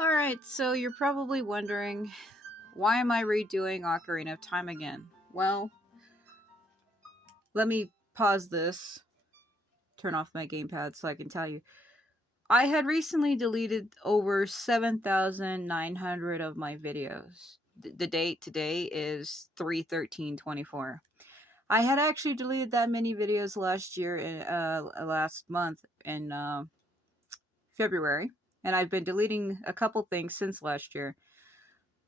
Alright, so you're probably wondering, why am I redoing Ocarina of Time again? Well, let me pause this, turn off my gamepad so I can tell you. I had recently deleted over 7,900 of my videos. The date today is 3/13/24. I had actually deleted that many videos last year, last month in February, and I've been deleting a couple things since last year.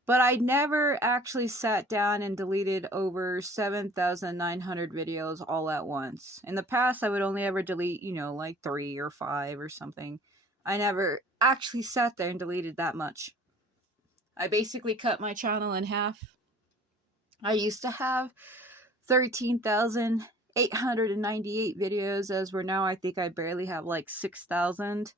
But I never actually sat down and deleted over 7,900 videos all at once. In the past, I would only ever delete, like 3 or 5 or something. I never actually sat there and deleted that much. I basically cut my channel in half. I used to have 13,898 videos, as we're now, I think I barely have like 6,000.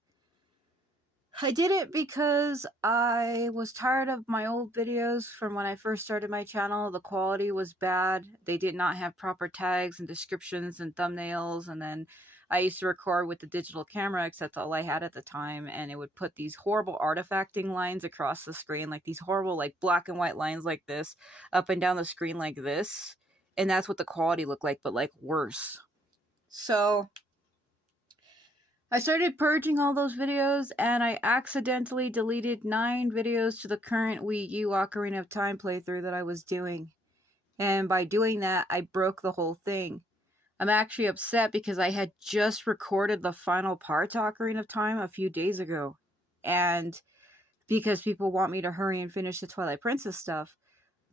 I did it because I was tired of my old videos from when I first started my channel. The quality was bad. They did not have proper tags and descriptions and thumbnails. And then I used to record with the digital camera, except all I had at the time. And it would put these horrible artifacting lines across the screen, like these horrible like black and white lines like this, up and down the screen like this. And that's what the quality looked like, but like worse. So I started purging all those videos, and I accidentally deleted 9 videos to the current Wii U Ocarina of Time playthrough that I was doing. And by doing that, I broke the whole thing. I'm actually upset because I had just recorded the final part to Ocarina of Time a few days ago. And because people want me to hurry and finish the Twilight Princess stuff.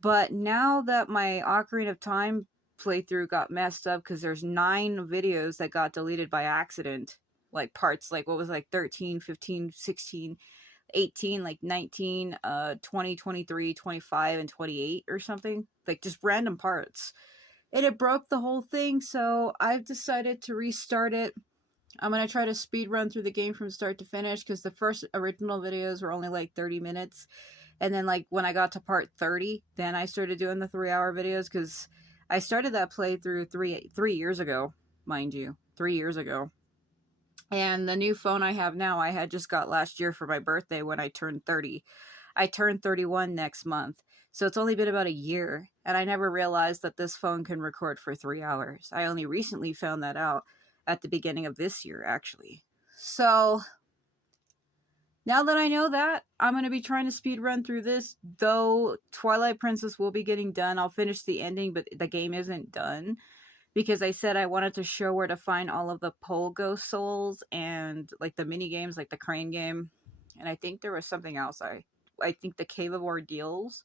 But now that my Ocarina of Time playthrough got messed up because there's 9 videos that got deleted by accident, like parts, like what was like 13, 15, 16, 18, like 19, 20, 23, 25, and 28 or something, like just random parts, and it broke the whole thing. So I've decided to restart it. I'm going to try to speed run through the game from start to finish, because the first original videos were only like 30 minutes, and then like when I got to part 30, then I started doing the 3-hour videos, because I started that playthrough three years ago, mind you, 3 years ago. And the new phone I have now, I had just got last year for my birthday when I turned 30. I turned 31 next month. So it's only been about a year. And I never realized that this phone can record for 3 hours. I only recently found that out at the beginning of this year, actually. So now that I know that, I'm going to be trying to speed run through this. Though Twilight Princess will be getting done. I'll finish the ending, but the game isn't done, because I said I wanted to show where to find all of the Polgo souls and like the mini games, like the crane game. And I think there was something else. I think the Cave of Ordeals.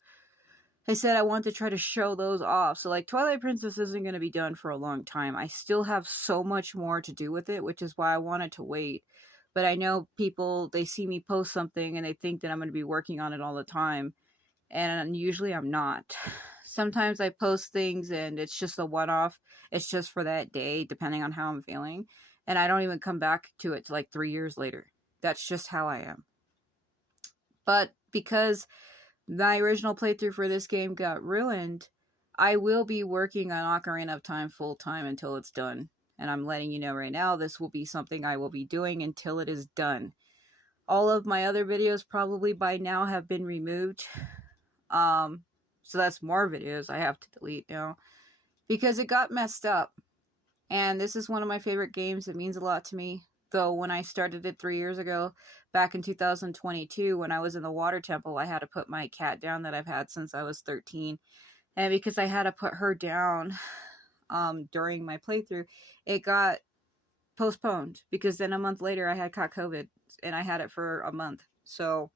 I said I want to try to show those off. So like Twilight Princess isn't going to be done for a long time. I still have so much more to do with it, which is why I wanted to wait. But I know people, they see me post something and they think that I'm going to be working on it all the time. And usually I'm not. Sometimes I post things and it's just a one-off. It's just for that day, depending on how I'm feeling. And I don't even come back to it till like 3 years later. That's just how I am. But because my original playthrough for this game got ruined, I will be working on Ocarina of Time full-time until it's done. And I'm letting you know right now, this will be something I will be doing until it is done. All of my other videos probably by now have been removed. So that's more videos I have to delete now, because it got messed up. And this is one of my favorite games. It means a lot to me. Though when I started it 3 years ago, back in 2022, when I was in the water temple, I had to put my cat down that I've had since I was 13. And because I had to put her down during my playthrough, it got postponed, because then a month later I had caught COVID and I had it for a month. So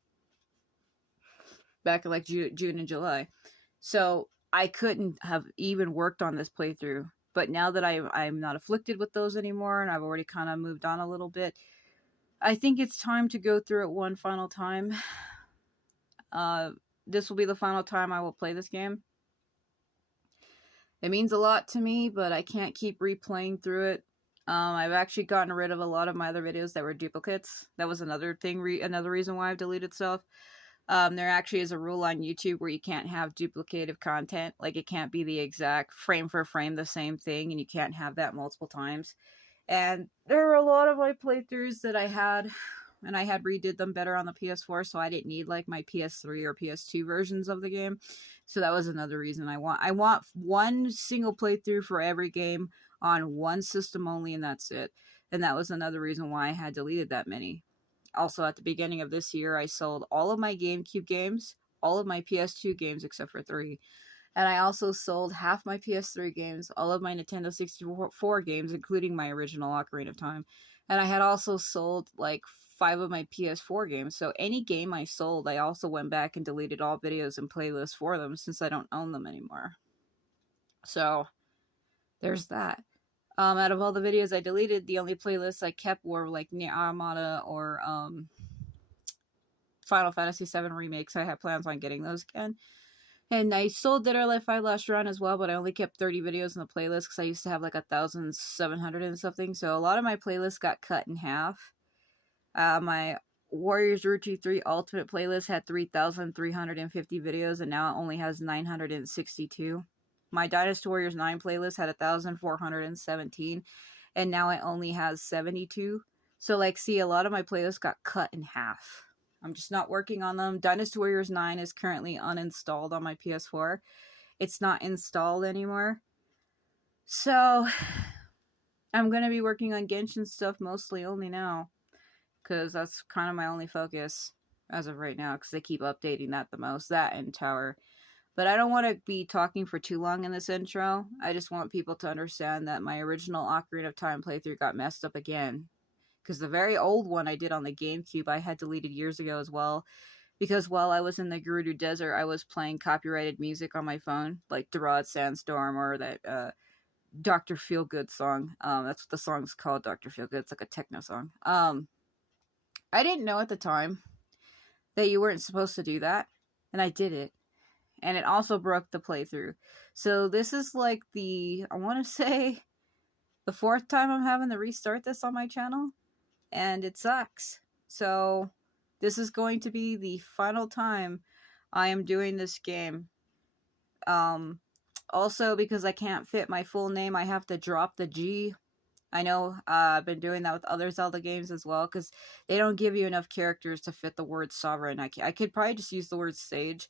back in like June and July. So I couldn't have even worked on this playthrough. But now that I'm not afflicted with those anymore, and I've already kind of moved on a little bit, I think it's time to go through it one final time. This will be the final time I will play this game. It means a lot to me, but I can't keep replaying through it. I've actually gotten rid of a lot of my other videos that were duplicates. That was another thing, another reason why I've deleted stuff. There actually is a rule on YouTube where you can't have duplicative content. Like, it can't be the exact frame for frame the same thing, and you can't have that multiple times. And there were a lot of my playthroughs that I had and I had redid them better on the PS4, so I didn't need like my PS3 or PS2 versions of the game. So that was another reason I want one single playthrough for every game on one system only, and that's it. And that was another reason why I had deleted that many. Also, at the beginning of this year, I sold all of my GameCube games, all of my PS2 games except for 3. And I also sold half my PS3 games, all of my Nintendo 64 games, including my original Ocarina of Time. And I had also sold like 5 of my PS4 games. So any game I sold, I also went back and deleted all videos and playlists for them since I don't own them anymore. So there's that. Out of all the videos I deleted, the only playlists I kept were like Nier Automata or Final Fantasy VII remakes. I had plans on getting those again. And I sold Dead or Alive 5 last round as well, but I only kept 30 videos in the playlist because I used to have like 1,700 and something. So a lot of my playlists got cut in half. My Warriors Route 3 Ultimate playlist had 3,350 videos, and now it only has 962. My Dynasty Warriors 9 playlist had 1,417, and now it only has 72. So, like, see, a lot of my playlists got cut in half. I'm just not working on them. Dynasty Warriors 9 is currently uninstalled on my PS4. It's not installed anymore. So, I'm going to be working on Genshin stuff mostly only now. Because that's kind of my only focus as of right now. Because they keep updating that the most. That and Tower. But I don't want to be talking for too long in this intro. I just want people to understand that my original Ocarina of Time playthrough got messed up again. Because the very old one I did on the GameCube, I had deleted years ago as well. Because while I was in the Gerudo Desert, I was playing copyrighted music on my phone. Like Durod Sandstorm or that Dr. Feelgood song. That's what the song's called, Dr. Feelgood. It's like a techno song. I didn't know at the time that you weren't supposed to do that. And I did it. And it also broke the playthrough. So this is like I want to say, the 4th time I'm having to restart this on my channel. And it sucks. So this is going to be the final time I am doing this game. Also, because I can't fit my full name, I have to drop the G. I know I've been doing that with other Zelda games as well, because they don't give you enough characters to fit the word sovereign. I could probably just use the word sage,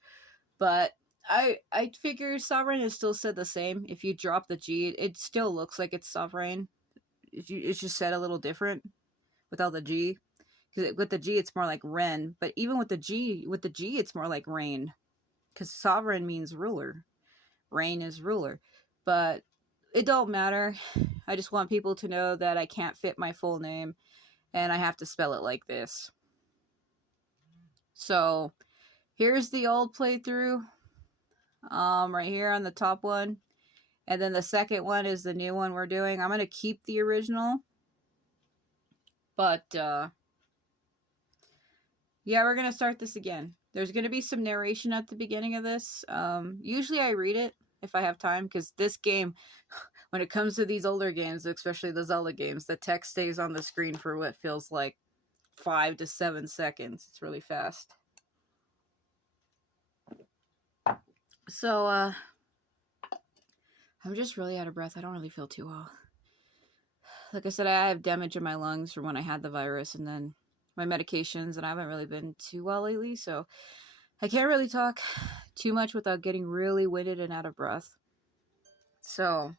but I figure sovereign is still said the same. If you drop the G, it still looks like it's sovereign. It's just said a little different without the G. Because with the G, it's more like Ren. But even with the G, it's more like Reign. Because sovereign means ruler. Reign is ruler. But it don't matter. I just want people to know that I can't fit my full name. And I have to spell it like this. So, here's the old playthrough. Right here on the top one. And then the second one is the new one we're doing. I'm going to keep the original. But, yeah, we're going to start this again. There's going to be some narration at the beginning of this. Usually I read it if I have time, because this game, when it comes to these older games, especially the Zelda games, the text stays on the screen for what feels like 5 to 7 seconds. It's really fast. So, I'm just really out of breath. I don't really feel too well. Like I said, I have damage in my lungs from when I had the virus, and then my medications, and I haven't really been too well lately, so I can't really talk too much without getting really winded and out of breath. So,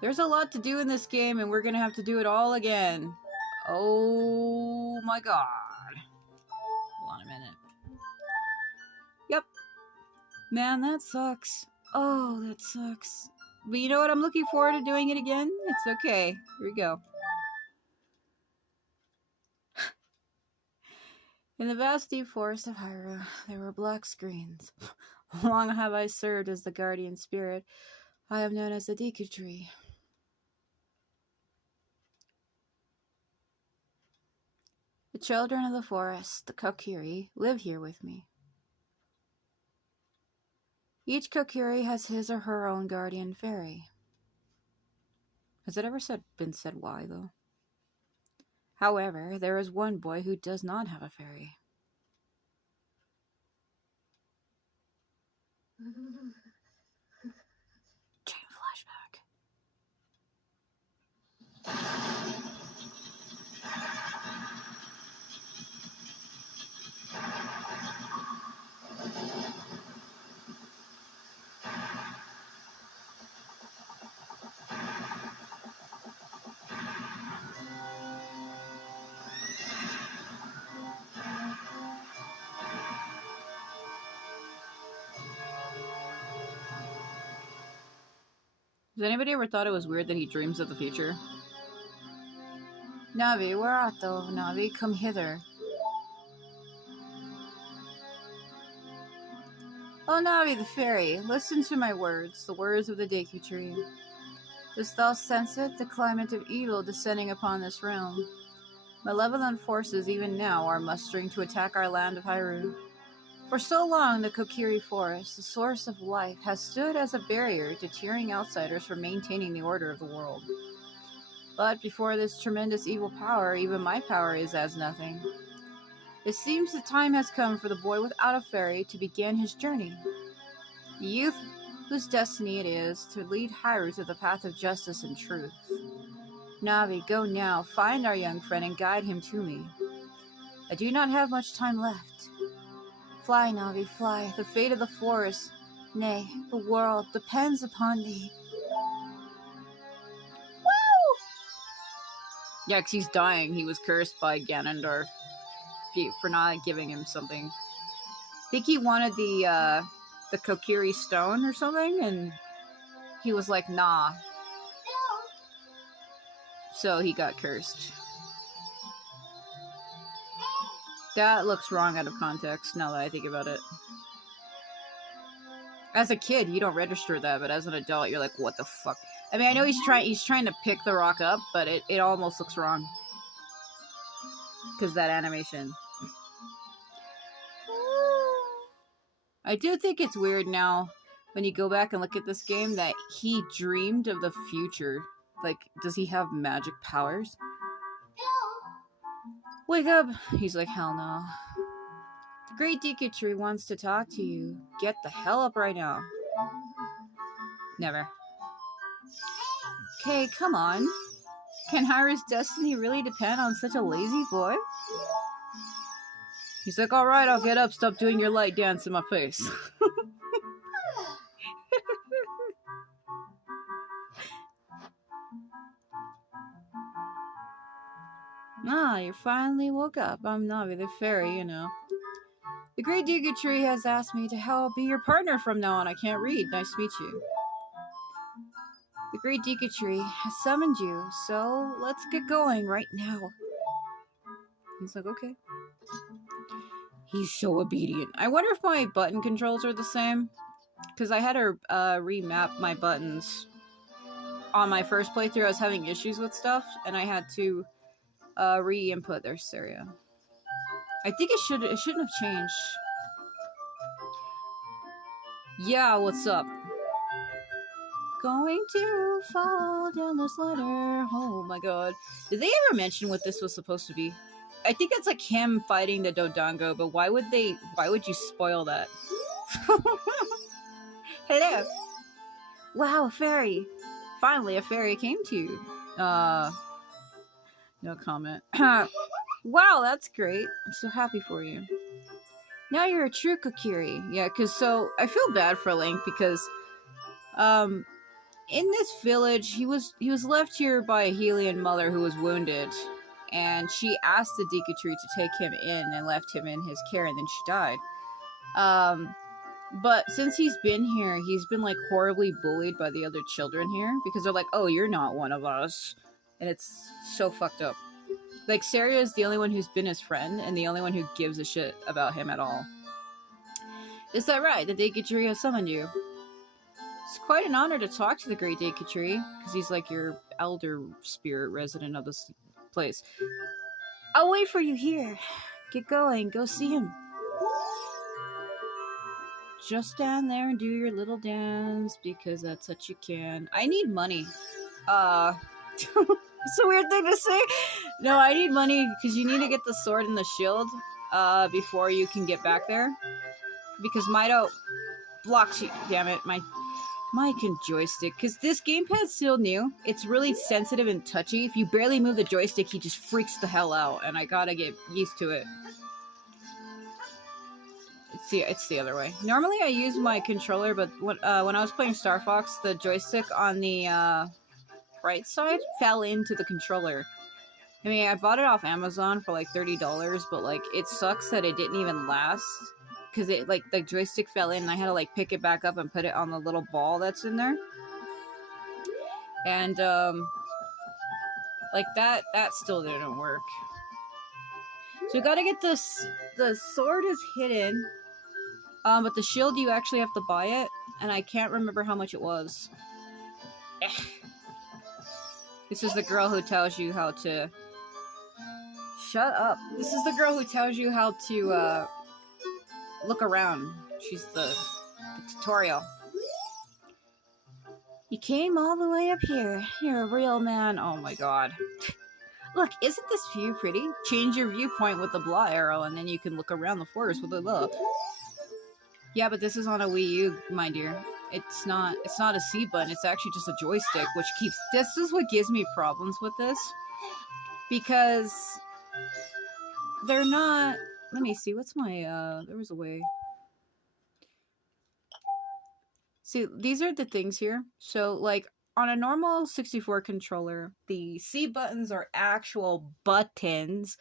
there's a lot to do in this game, and we're gonna have to do it all again. Oh my god. Hold on a minute. Yep. Man, that sucks. Oh, that sucks. But you know what? I'm looking forward to doing it again. It's okay. Here we go. In the vast deep forest of Hyrule, there were black screens. Long have I served as the guardian spirit. I am known as the Deku Tree. The children of the forest, the Kokiri, live here with me. Each Kokiri has his or her own guardian fairy. Has it ever been said why, though? However, there is one boy who does not have a fairy. Chain flashback. Has anybody ever thought it was weird that he dreams of the future? Navi, where art thou? Navi, come hither. Oh, Navi the fairy, listen to my words, the words of the Deku Tree. Dost thou sense it, the climate of evil descending upon this realm? Malevolent forces even now are mustering to attack our land of Hyrule. For so long, the Kokiri Forest, the source of life, has stood as a barrier deterring outsiders from maintaining the order of the world. But before this tremendous evil power, even my power is as nothing. It seems the time has come for the boy without a fairy to begin his journey. The youth whose destiny it is to lead Hyrule to the path of justice and truth. Navi, go now, find our young friend and guide him to me. I do not have much time left. Fly, Navi, fly. The fate of the forest, nay, the world, depends upon thee. Woo! Yeah, because he's dying. He was cursed by Ganondorf for not giving him something. I think he wanted the Kokiri stone or something, and he was like, nah. So he got cursed. That looks wrong out of context, now that I think about it. As a kid, you don't register that, but as an adult, you're like, what the fuck? I mean, I know he's trying to pick the rock up, but it almost looks wrong. Because that animation. I do think it's weird now, when you go back and look at this game, that he dreamed of the future. Like, does he have magic powers? Wake up! He's like, hell no. The Great Deku Tree wants to talk to you. Get the hell up right now. Never. Okay, come on. Can Hyrule's destiny really depend on such a lazy boy? He's like, alright, I'll get up. Stop doing your light dance in my face. Ah, you finally woke up. I'm Navi the fairy, you know. The Great Deku Tree has asked me to help be your partner from now on. I can't read. Nice to meet you. The Great Deku Tree has summoned you, so let's get going right now. He's like, okay. He's so obedient. I wonder if my button controls are the same. Because I had to remap my buttons. On my first playthrough, I was having issues with stuff, and I had to re-input their stereo. I think it shouldn't have changed. Yeah, what's up? Going to fall down this ladder. Oh my god. Did they ever mention what this was supposed to be? I think it's like him fighting the Dodongo, but why would you spoil that? Hello. Wow, a fairy. Finally, a fairy came to you. No comment. Wow, that's great. I'm so happy for you. Now you're a true Kokiri. Yeah, because so I feel bad for Link because in this village he was left here by a Hylian mother who was wounded, and she asked the Deku Tree to take him in and left him in his care, and then she died. But since he's been here, he's been like horribly bullied by the other children here because they're like, oh, you're not one of us. And it's so fucked up. Like, Saria is the only one who's been his friend and the only one who gives a shit about him at all. Is that right? The Deku Tree has summoned you. It's quite an honor to talk to the Great Deku Tree, because he's like your elder spirit resident of this place. I'll wait for you here. Get going. Go see him. Just stand there and do your little dance, because that's what you can. I need money. It's a weird thing to say. No, I need money because you need to get the sword and the shield before you can get back there. Because Mido blocks you. Damn it, my joystick. Because this gamepad's still new. It's really sensitive and touchy. If you barely move the joystick, he just freaks the hell out. And I gotta get used to it. It's the other way. Normally I use my controller, but when I was playing Star Fox, the joystick on the right side fell into the controller. I mean, I bought it off Amazon for like $30, but like it sucks that it didn't even last because it like the joystick fell in and I had to like pick it back up and put it on the little ball that's in there. And, like, that still didn't work. So you gotta get this, the sword is hidden, but the shield, you actually have to buy it, and I can't remember how much it was. This is the girl who tells you how to... Shut up. This is the girl who tells you how to, look around. She's the tutorial. You came all the way up here. You're a real man. Oh my god. Look, isn't this view pretty? Change your viewpoint with the blah arrow, and then you can look around the forest with it up. Yeah, but this is on a Wii U, my dear. It's not a C button, it's actually just a joystick, which keeps... This is what gives me problems with this. Because... they're not... Let me see, what's my, there was a way... See, these are the things here. So, like, on a normal 64 controller, the C buttons are actual buttons.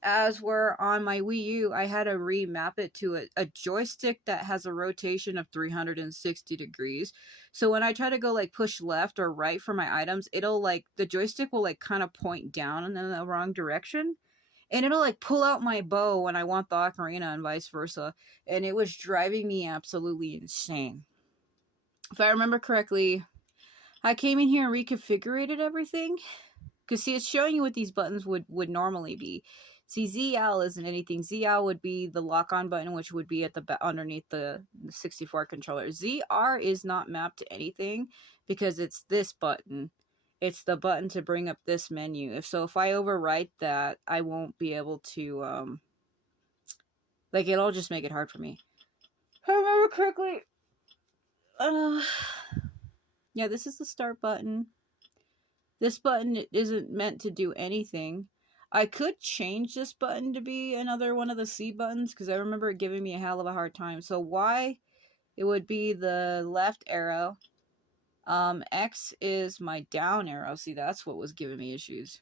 As were on my Wii U, I had to remap it to a joystick that has a rotation of 360 degrees. So when I try to go, like, push left or right for my items, it'll, like, the joystick will, like, kind of point down in the wrong direction. And it'll, like, pull out my bow when I want the ocarina and vice versa. And it was driving me absolutely insane. If I remember correctly, I came in here and reconfigured everything. Because, see, it's showing you what these buttons would normally be. See, ZL isn't anything. ZL would be the lock-on button, which would be at the underneath the 64 controller. ZR is not mapped to anything because it's this button. It's the button to bring up this menu. If I overwrite that, I won't be able to, like, it'll just make it hard for me. If I remember correctly... yeah, this is the start button. This button isn't meant to do anything. I could change this button to be another one of the C buttons, because I remember it giving me a hell of a hard time. So Y, it would be the left arrow. X is my down arrow. See, that's what was giving me issues.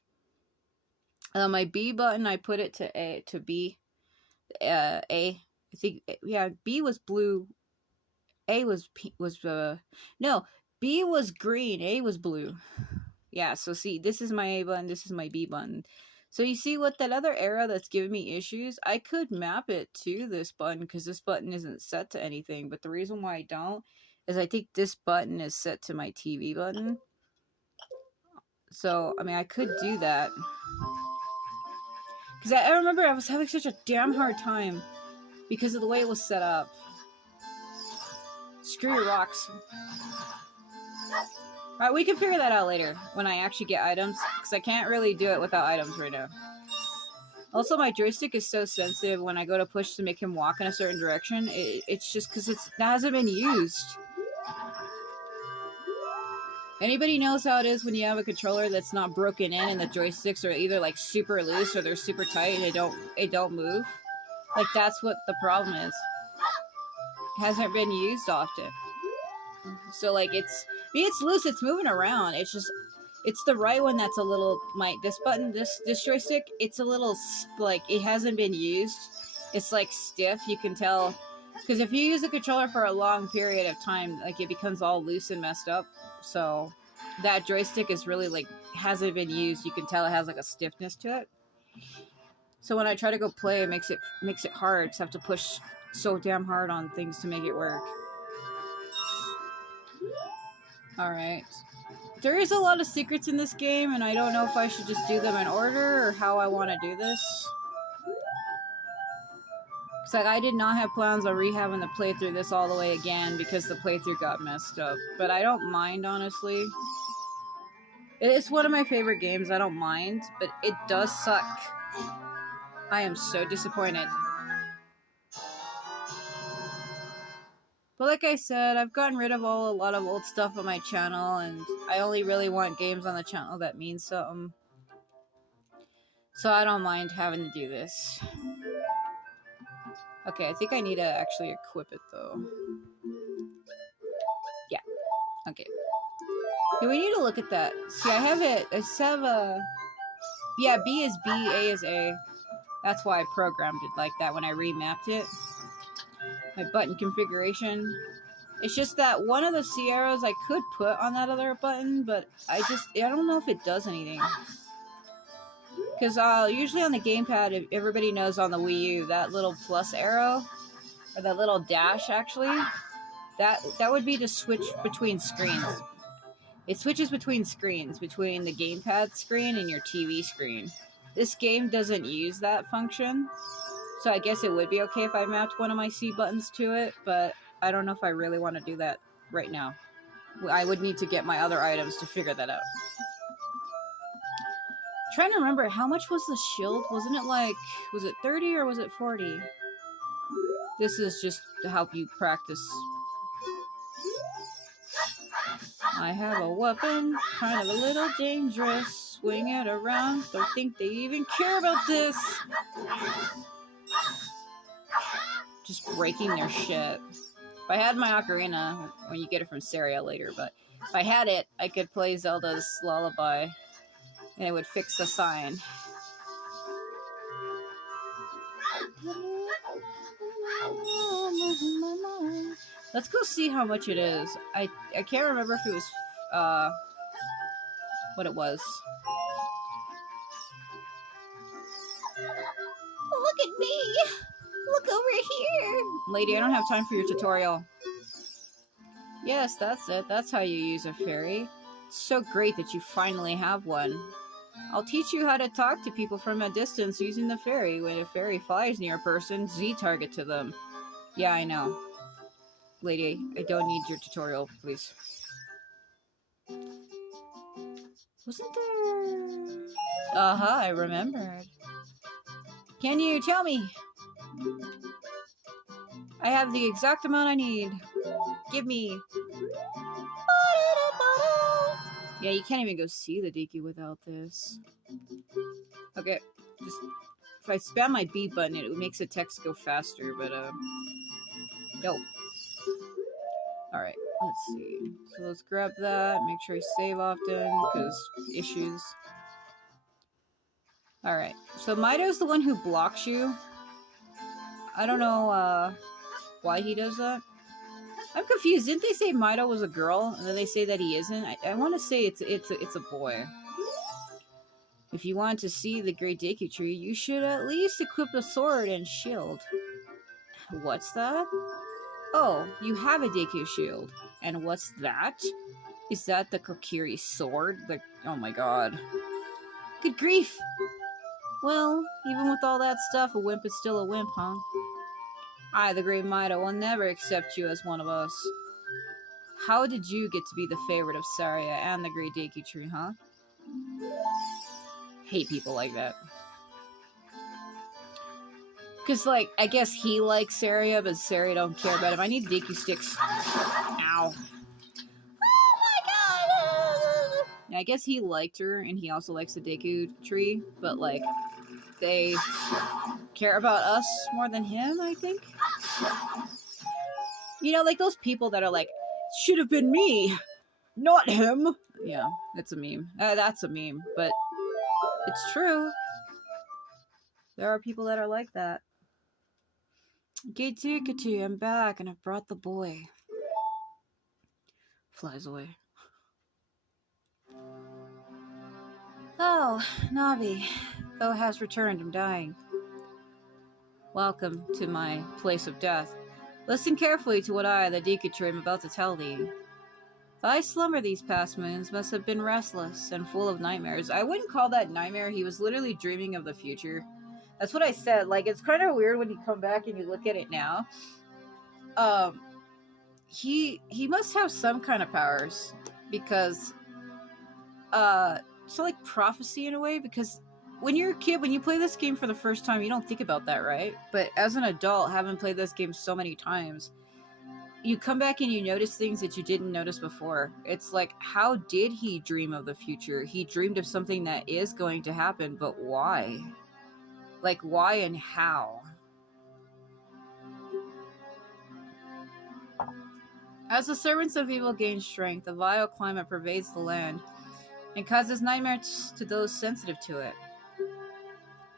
My B button, I put it to B. A. I think, yeah, B was blue. A was no, B was green, A was blue. Yeah, so see, this is my A button, this is my B button. So you see what that other arrow that's giving me issues, I could map it to this button because this button isn't set to anything. But the reason why I don't is I think this button is set to my TV button. So, I mean, I could do that. Because I remember I was having such a damn hard time because of the way it was set up. Screw your rocks. Alright, we can figure that out later when I actually get items, because I can't really do it without items right now. Also, my joystick is so sensitive when I go to push to make him walk in a certain direction. It's just because it hasn't been used. Anybody knows how it is when you have a controller that's not broken in and the joysticks are either like super loose or they're super tight and it don't move? Like, that's what the problem is. It hasn't been used often. So, like, it's loose, it's moving around. It's just, it's the right one that's a little, this button, this joystick, it's a little, like, it hasn't been used. It's, like, stiff, you can tell. Because if you use a controller for a long period of time, like, it becomes all loose and messed up. So, that joystick is really, like, hasn't been used. You can tell it has, like, a stiffness to it. So when I try to go play, it makes it hard. I have to push so damn hard on things to make it work. Alright. There is a lot of secrets in this game, and I don't know if I should just do them in order or how I want to do this. Because, like, I did not have plans on rehabbing the playthrough this all the way again because the playthrough got messed up. But I don't mind, honestly. It's one of my favorite games, I don't mind, but it does suck. I am so disappointed. But like I said, I've gotten rid of a lot of old stuff on my channel, and I only really want games on the channel that mean something. So I don't mind having to do this. Okay, I think I need to actually equip it, though. Yeah. Okay. Yeah, we need to look at that. See, I have it. I just have a... Yeah, B is B, A is A. That's why I programmed it like that when I remapped it. My button configuration. It's just that one of the C arrows I could put on that other button, but I don't know if it does anything. Because usually on the gamepad, if everybody knows on the Wii U, that little plus arrow, or that little dash actually, that would be to switch between screens. It switches between screens, between the gamepad screen and your TV screen. This game doesn't use that function, so I guess it would be okay if I mapped one of my C buttons to it, but I don't know if I really want to do that right now. I would need to get my other items to figure that out. I'm trying to remember, how much was the shield? Wasn't it like, was it 30 or was it 40? This is just to help you practice. I have a weapon, kind of a little dangerous. Swing it around, don't think they even care about this. Just breaking their shit. If I had my ocarina, when you get it from Saria later, but if I had it, I could play Zelda's Lullaby, and it would fix the sign. Let's go see how much it is. I can't remember if it was, what it was. Look at me! Look over here! Lady, I don't have time for your tutorial. Yes, that's it. That's how you use a fairy. It's so great that you finally have one. I'll teach you how to talk to people from a distance using the fairy. When a fairy flies near a person, Z-target to them. Yeah, I know. Lady, I don't need your tutorial, please. Wasn't there... Uh-huh, I remembered. Can you tell me? I have the exact amount I need. Give me. Yeah, you can't even go see the Deku without this. Okay, just if I spam my B button, it makes the text go faster, but nope. Alright, let's see. So let's grab that, make sure I save often, because issues. Alright, so Mido's the one who blocks you. I don't know why he does that. I'm confused. Didn't they say Mido was a girl, and then they say that he isn't? I want to say it's a boy. If you want to see the Great Deku Tree, you should at least equip a sword and shield. What's that? Oh, you have a Deku shield. And what's that? Is that the Kokiri sword? Oh my god. Good grief! Well, even with all that stuff, a wimp is still a wimp, huh? I, the Great Mido, will never accept you as one of us. How did you get to be the favorite of Saria and the Great Deku Tree, huh? Hate people like that. Because, like, I guess he likes Saria, but Saria don't care about him. I need Deku sticks. Ow. Oh my god! Yeah, I guess he liked her, and he also likes the Deku Tree, but, like, they care about us more than him, I think. You know, like those people that are like, should have been me, not him. Yeah, that's a meme. That's a meme, but it's true. There are people that are like that. Getukatu, I'm back, and I've brought the boy. Flies away. Oh, Navi. Thou hast returned, I'm dying. Welcome to my place of death. Listen carefully to what I, the Deku Tree, am about to tell thee. Thy slumber these past moons must have been restless and full of nightmares. I wouldn't call that nightmare. He was literally dreaming of the future. That's what I said. Like, it's kind of weird when you come back and you look at it now. He must have some kind of powers, because so like prophecy in a way, because when you're a kid, when you play this game for the first time, you don't think about that, right? But as an adult, having played this game so many times, you come back and you notice things that you didn't notice before. It's like, how did he dream of the future? He dreamed of something that is going to happen, but why? Like, why and how? As the servants of evil gain strength, a vile climate pervades the land and causes nightmares to those sensitive to it.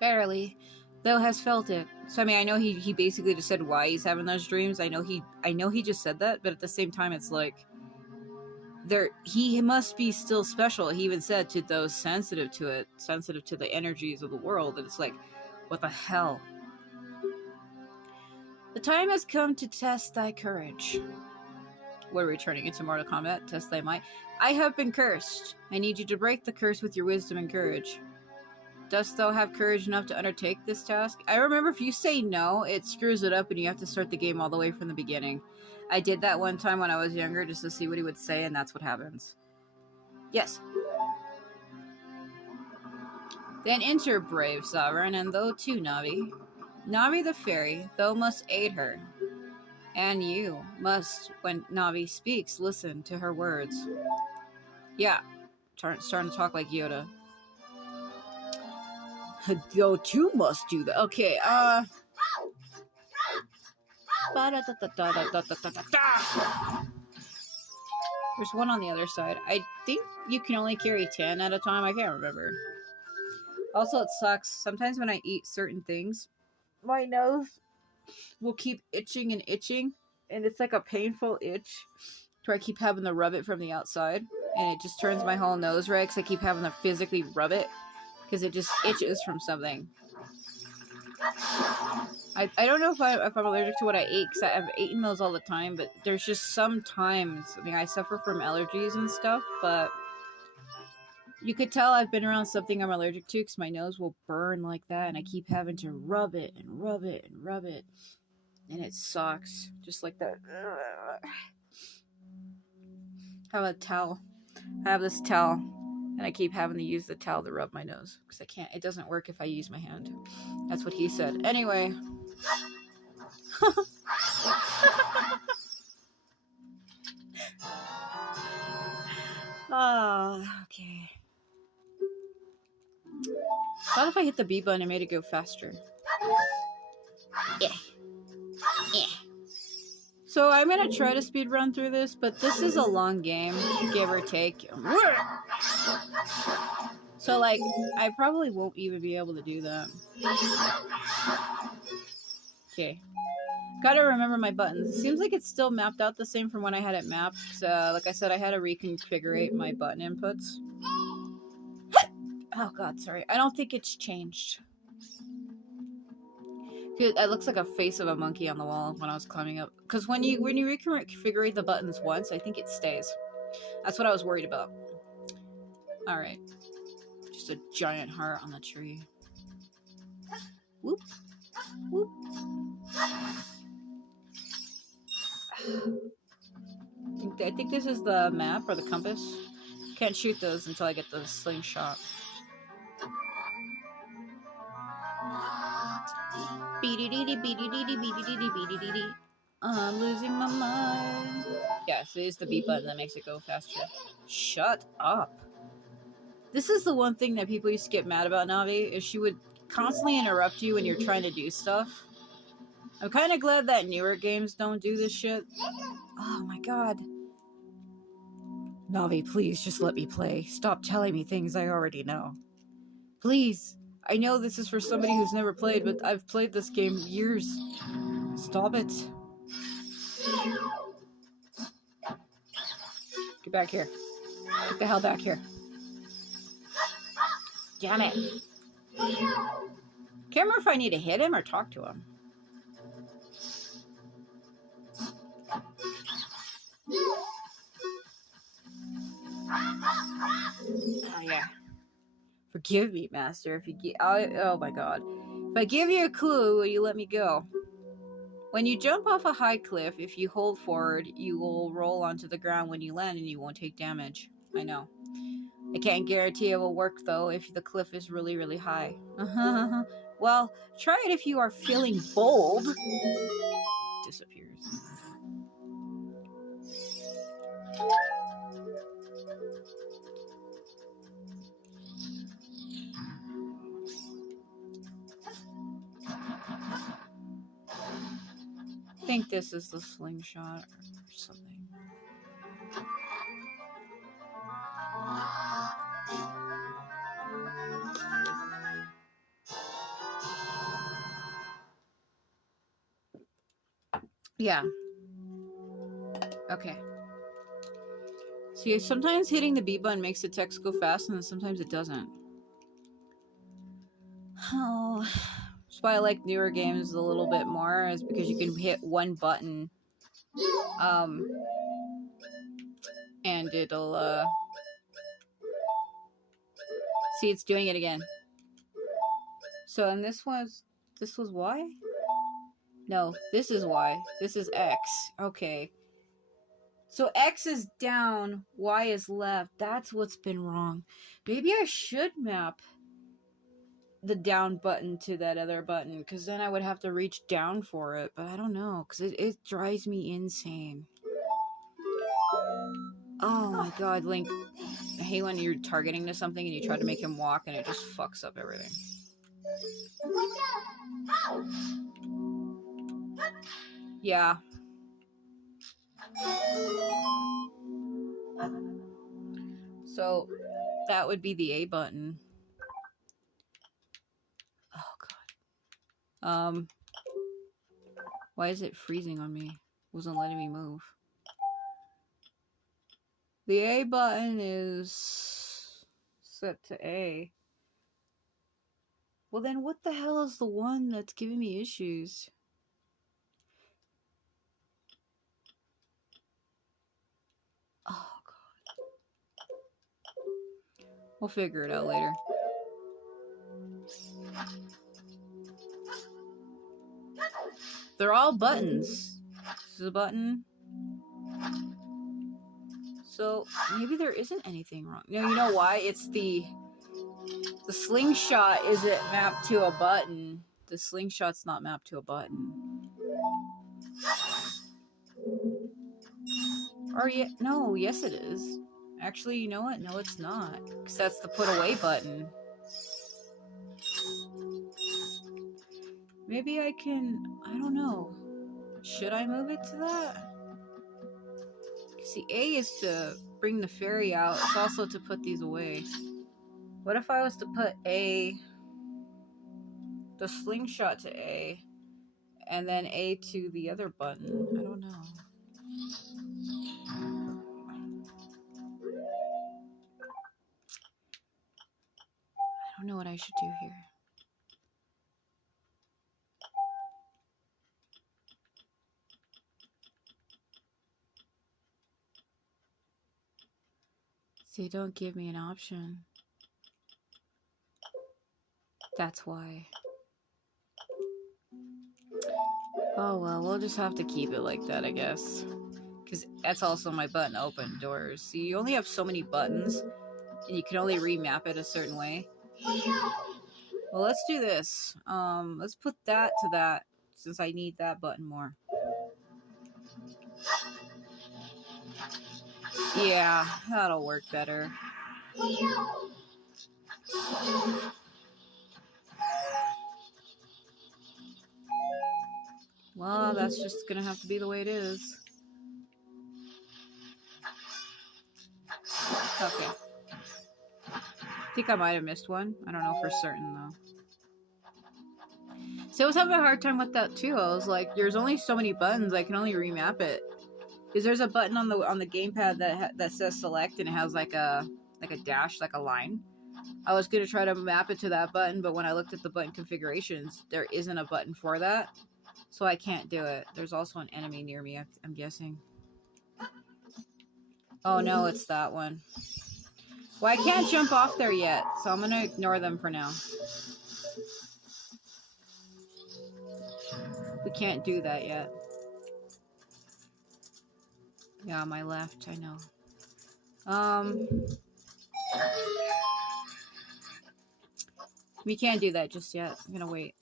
Verily, Though has felt it. So I mean, I know he basically just said why he's having those dreams. I know he just said that, but at the same time, it's like he must be still special. He even said to those sensitive to it, sensitive to the energies of the world. And it's like, what the hell? The time has come to test thy courage. We're returning into Mortal Kombat. Test thy might. I have been cursed. I need you to break the curse with your wisdom and courage. Dost thou have courage enough to undertake this task? I remember if you say no, it screws it up and you have to start the game all the way from the beginning. I did that one time when I was younger just to see what he would say, and that's what happens. Yes. Then enter, brave sovereign, and thou too, Navi. Navi the fairy, thou must aid her. And you must, when Navi speaks, listen to her words. Yeah, starting to talk like Yoda. Thou too must do that. Okay, there's one on the other side. I think you can only carry 10 at a time. I can't remember. Also, it sucks. Sometimes when I eat certain things, my nose will keep itching and itching. And it's like a painful itch. Where I keep having to rub it from the outside. And it just turns my whole nose red because I keep having to physically rub it. Because it just itches from something. I don't know if I'm allergic to what I ate, because I've eaten those all the time, but there's just sometimes, I mean, I suffer from allergies and stuff, but you could tell I've been around something I'm allergic to, because my nose will burn like that, and I keep having to rub it, and rub it, and rub it, and it sucks, just like that. I have a towel. I have this towel, and I keep having to use the towel to rub my nose, because I can't, it doesn't work if I use my hand. That's what he said. Anyway. Oh, okay. Thought if I hit the B button, it made it go faster. Yeah. Yeah. So I'm gonna try to speed run through this, but this is a long game, give or take. So, like, I probably won't even be able to do that. Okay. Gotta remember my buttons. It seems like it's still mapped out the same from when I had it mapped. Like I said, I had to reconfigure my button inputs. Oh god, sorry. I don't think it's changed. It looks like a face of a monkey on the wall when I was climbing up. Because when you reconfigure the buttons once, I think it stays. That's what I was worried about. Alright. Just a giant heart on the tree. Whoop. Whoop. I think this is the map or the compass. Can't shoot those until I get the slingshot. I'm losing my mind. Yeah, so it's the B button that makes it go faster. Shut up. This is the one thing that people used to get mad about Navi, is she would constantly interrupt you when you're trying to do stuff. I'm kind of glad that newer games don't do this shit. Oh my god. Navi, please just let me play. Stop telling me things I already know. Please. I know this is for somebody who's never played, but I've played this game years. Stop it. Get back here. Get the hell back here. Damn it. Can't remember if I need to hit him or talk to him. Oh, yeah. Forgive me, master. If you oh my god. If I give you a clue, will you let me go? When you jump off a high cliff, if you hold forward, you will roll onto the ground when you land and you won't take damage. I know. I can't guarantee it will work, though, if the cliff is really, really high. Well, try it if you are feeling bold. Disappears. I think this is the slingshot or something. Yeah. Okay. See, sometimes hitting the B button makes the text go fast, and then sometimes it doesn't. Oh, that's why I like newer games a little bit more, is because you can hit one button, and it'll, see, it's doing it again. So, and this was Y? No, this is Y. This is X. Okay. So X is down, Y is left. That's what's been wrong. Maybe I should map the down button to that other button, because then I would have to reach down for it. But I don't know, because it drives me insane. Oh my god, Link. I hate when you're targeting to something and you try to make him walk and it just fucks up everything. Yeah. So that would be the A button. Oh god. Why is it freezing on me? It wasn't letting me move. The A button is set to A. Well then what the hell is the one that's giving me issues? Oh god. We'll figure it out later. They're all buttons. This is a button. So maybe there isn't anything wrong. No, you know why? It's the slingshot isn't mapped to a button. The slingshot's not mapped to a button. Or no, yes it is. Actually, you know what? No, it's not. Because that's the put away button. Maybe I can, I don't know. Should I move it to that? See, A is to bring the fairy out. It's also to put these away. What if I was to put A, the slingshot to A, and then A to the other button? I don't know. I don't know what I should do here. They don't give me an option. That's why. Oh well, we'll just have to keep it like that, I guess. Because that's also my button to open doors. See, you only have so many buttons, and you can only remap it a certain way. Well, let's do this. Let's put that to that, since I need that button more. Yeah, that'll work better. Well, that's just gonna have to be the way it is. Okay. I think I might have missed one. I don't know for certain, though. So I was having a hard time with that, too. I was like, there's only so many buttons. I can only remap it. Because there's a button on the gamepad that says select, and it has like a dash, like a line. I was going to try to map it to that button, but when I looked at the button configurations, there isn't a button for that. So I can't do it. There's also an enemy near me, I'm guessing. Oh no, it's that one. Well, I can't jump off there yet, so I'm going to ignore them for now. We can't do that yet. Yeah, on my left, I know. We can't do that just yet. I'm gonna wait.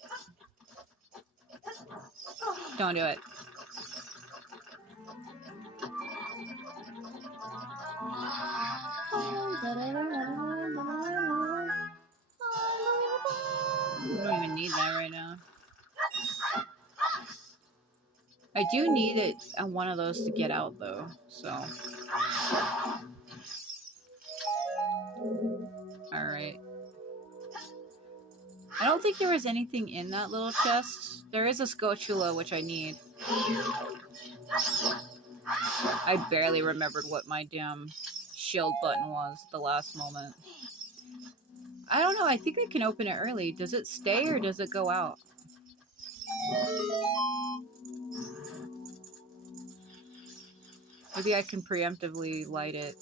Don't do it. I don't even need that right now. I do need it one of those to get out though, so. Alright. I don't think there was anything in that little chest. There is a scotula, which I need. I barely remembered what my damn shield button was at the last moment. I don't know, I think I can open it early. Does it stay or does it go out? Maybe I can preemptively light it.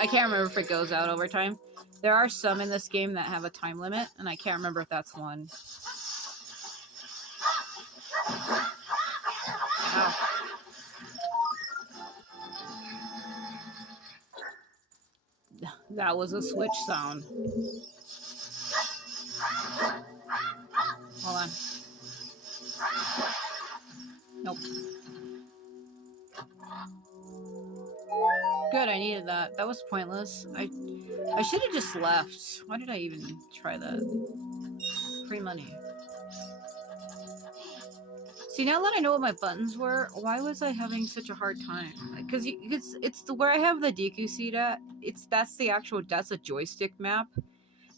I can't remember if it goes out over time. There are some in this game that have a time limit, and I can't remember if that's one. Ow. That was a switch sound. Hold on. Nope. Good, I needed that. That was pointless. I should have just left. Why did I even try that? Free money. See, now that I know what my buttons were, why was I having such a hard time? Because it's the where I have the Deku seat at. That's a joystick map.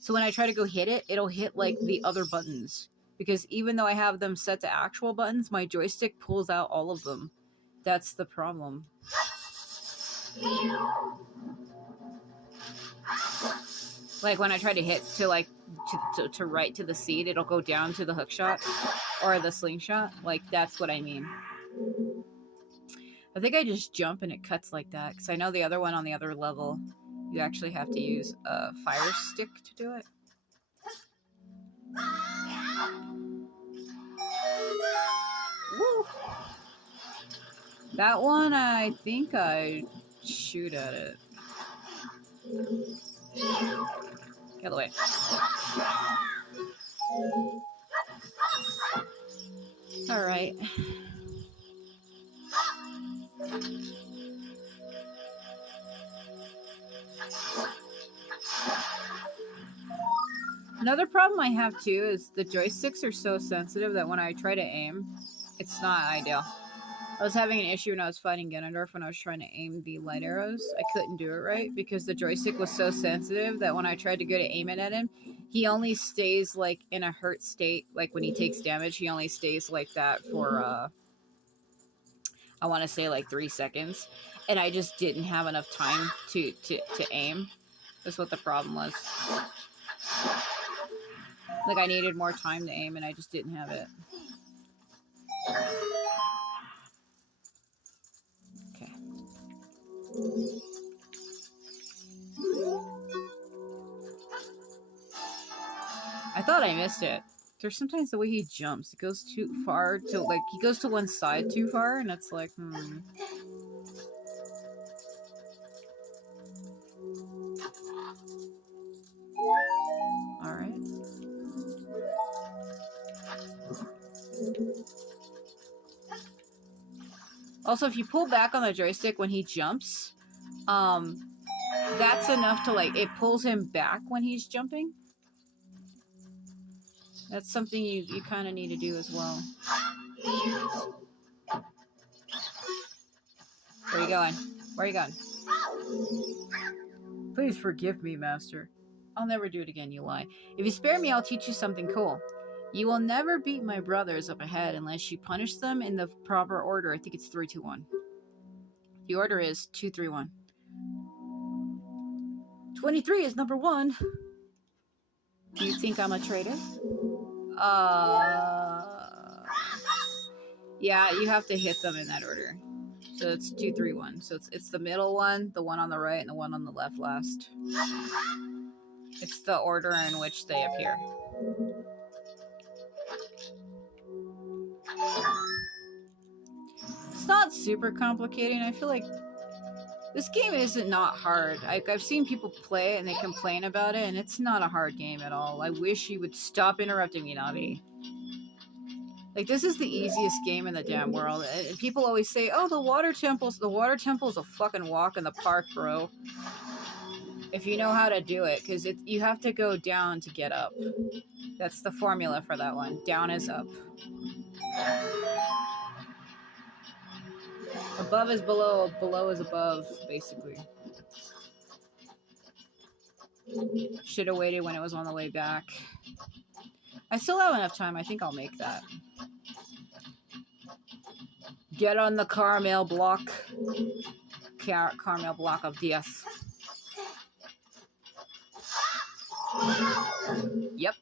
So when I try to go hit it, it'll hit like the other buttons. Because even though I have them set to actual buttons, my joystick pulls out all of them. That's the problem. Like when I try to hit to like to right to the seed, it'll go down to the hook shot or the slingshot. Like that's what I mean. I think I just jump and it cuts like that because I know the other one on the other level, you actually have to use a fire stick to do it. Woo! That one, I think I shoot at it. Get out of the way. Alright. Another problem I have too is the joysticks are so sensitive that when I try to aim, it's not ideal. I was having an issue when I was fighting Ganondorf when I was trying to aim the light arrows. I couldn't do it right because the joystick was so sensitive that when I tried to go to aim it at him, he only stays like in a hurt state. Like when he takes damage, he only stays like that for, I want to say like 3 seconds. And I just didn't have enough time to aim. That's what the problem was. Like I needed more time to aim and I just didn't have it. Okay. I thought I missed it. There's sometimes the way he jumps, it goes too far to like he goes to one side too far and it's like Alright. Also, if you pull back on the joystick when he jumps, that's enough to like, it pulls him back when he's jumping. That's something you kind of need to do as well. Where are you going? Where are you going? Please forgive me, Master. I'll never do it again, you lie. If you spare me, I'll teach you something cool. You will never beat my brothers up ahead unless you punish them in the proper order. I think it's 3, 2, 1. The order is 2, 3, 1. 23 is number 1. Do you think I'm a traitor? Yeah, you have to hit them in that order. So it's 2, 3, 1. So it's the middle one, the one on the right, and the one on the left last. It's the order in which they appear. It's not super complicated. I feel like this game isn't not hard. I've seen people play it and they complain about it, and it's not a hard game at all. I wish you would stop interrupting me, Navi. Like, this is the easiest game in the damn world. And people always say, oh, the water temple's a fucking walk in the park, bro. If you know how to do it, because you have to go down to get up. That's the formula for that one. Down is up. Above is below, below is above, basically. Should have waited when it was on the way back. I still have enough time. I think I'll make that. Get on the caramel block. Caramel block of death. Yep.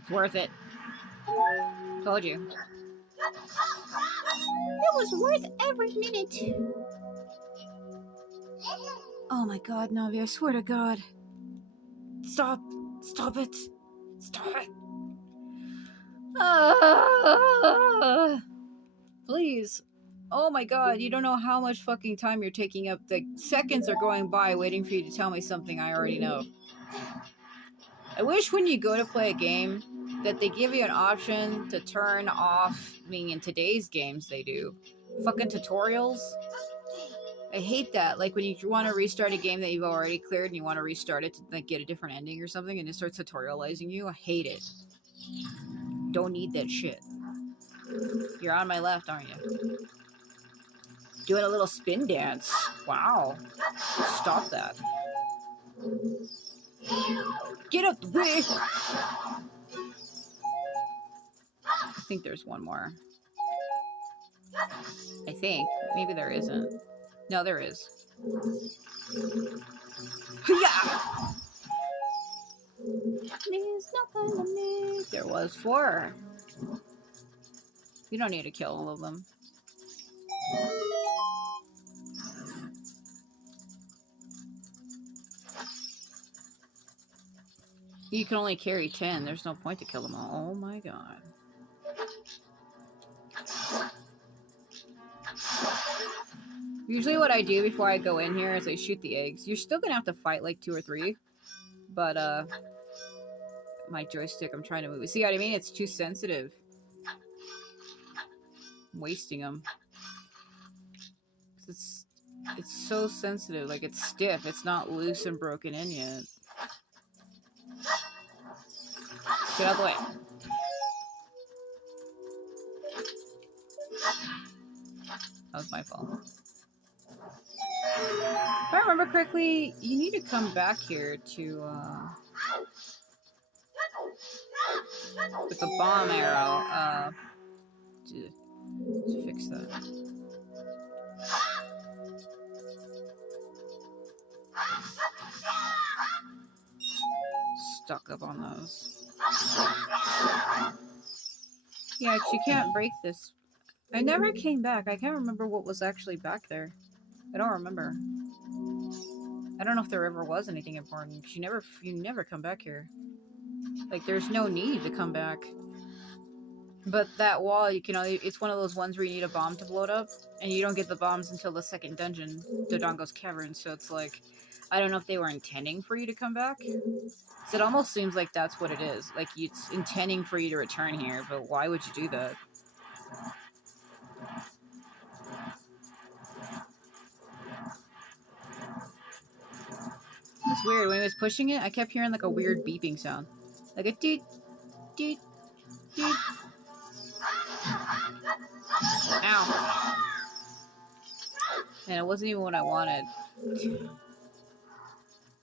It's worth it. Told you. It was worth every minute. Oh my god, Navi, I swear to god. Stop. Stop it. Stop it. Please. Oh my god, you don't know how much fucking time you're taking up. The seconds are going by waiting for you to tell me something I already know. I wish when you go to play a game that they give you an option to turn off, I mean in today's games they do, fucking tutorials. I hate that. Like when you want to restart a game that you've already cleared and you want to restart it to like get a different ending or something and it starts tutorializing you. I hate it. Don't need that shit. You're on my left, aren't you? Doing a little spin dance. Wow. Stop that. Get up the way! I think there's one more. I think. Maybe there isn't. No, there is. Yeah! Means nothing to me. There was 4. You don't need to kill all of them. You can only carry 10. There's no point to kill them all. Oh my god. Usually what I do before I go in here is I shoot the eggs. You're still gonna have to fight like 2 or 3. But, my joystick, I'm trying to move. See what I mean? It's too sensitive. I'm wasting them. It's so sensitive. Like, it's stiff. It's not loose and broken in yet. Get out of the way. That was my fault. If I remember correctly, you need to come back here to, with the bomb arrow, to fix that. Stuck up on those. Yeah, you can't break this. I never came back. I can't remember what was actually back there. I don't remember. I don't know if there ever was anything important. You never come back here. Like, there's no need to come back. But that wall, you can only, it's one of those ones where you need a bomb to blow it up, and you don't get the bombs until the second dungeon, Dodongo's Cavern, so it's like, I don't know if they were intending for you to come back. So it almost seems like that's what it is. Like, it's intending for you to return here, but why would you do that? It's weird. When he was pushing it, I kept hearing like a weird beeping sound. Like a deet, deet, deet. Ow. And it wasn't even what I wanted.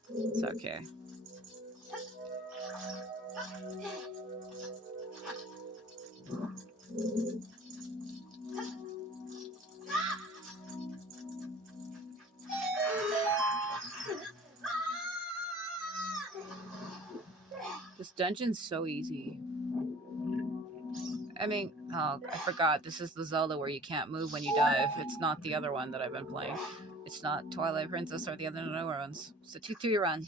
It's okay. This dungeon's so easy. I mean, oh, I forgot. This is the Zelda where you can't move when you dive. It's not the other one that I've been playing. It's not Twilight Princess or the other newer ones. It's a 2-2 run.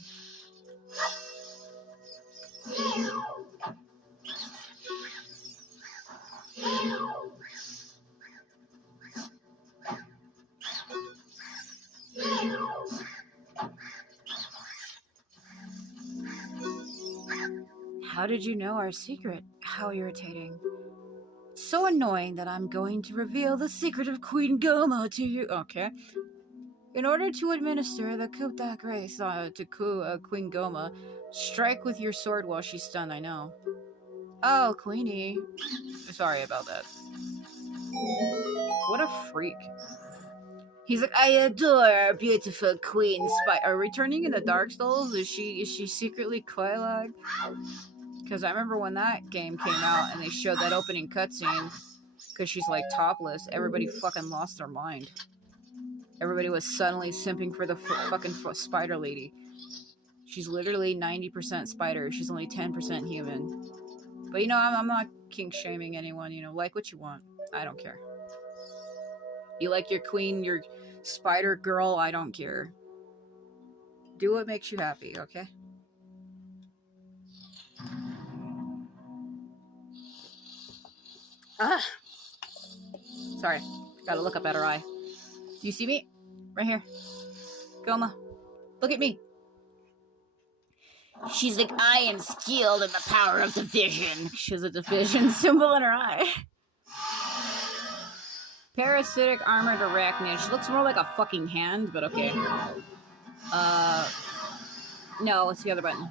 How did you know our secret? How irritating. So annoying that I'm going to reveal the secret of Queen Goma to you. Okay. In order to administer the coup de grace to Queen Goma, strike with your sword while she's stunned, I know. Oh, Queenie. Sorry about that. What a freak. He's like, I adore our beautiful queen spy. Are returning in the Dark Souls? Is she secretly Quelaag? Because I remember when that game came out and they showed that opening cutscene, because she's like topless, everybody fucking lost their mind. Everybody was suddenly simping for the fucking spider lady. She's literally 90% spider. She's only 10% human. But you know, I'm not kink shaming anyone. You know, like what you want. I don't care. You like your queen, your spider girl, I don't care. Do what makes you happy, okay? Ah! Sorry. Gotta look up at her eye. Do you see me? Right here. Goma. Look at me. She's like, I am skilled in the power of division. She has a division symbol in her eye. Parasitic armored arachnid. She looks more like a fucking hand, but okay. No, it's the other button.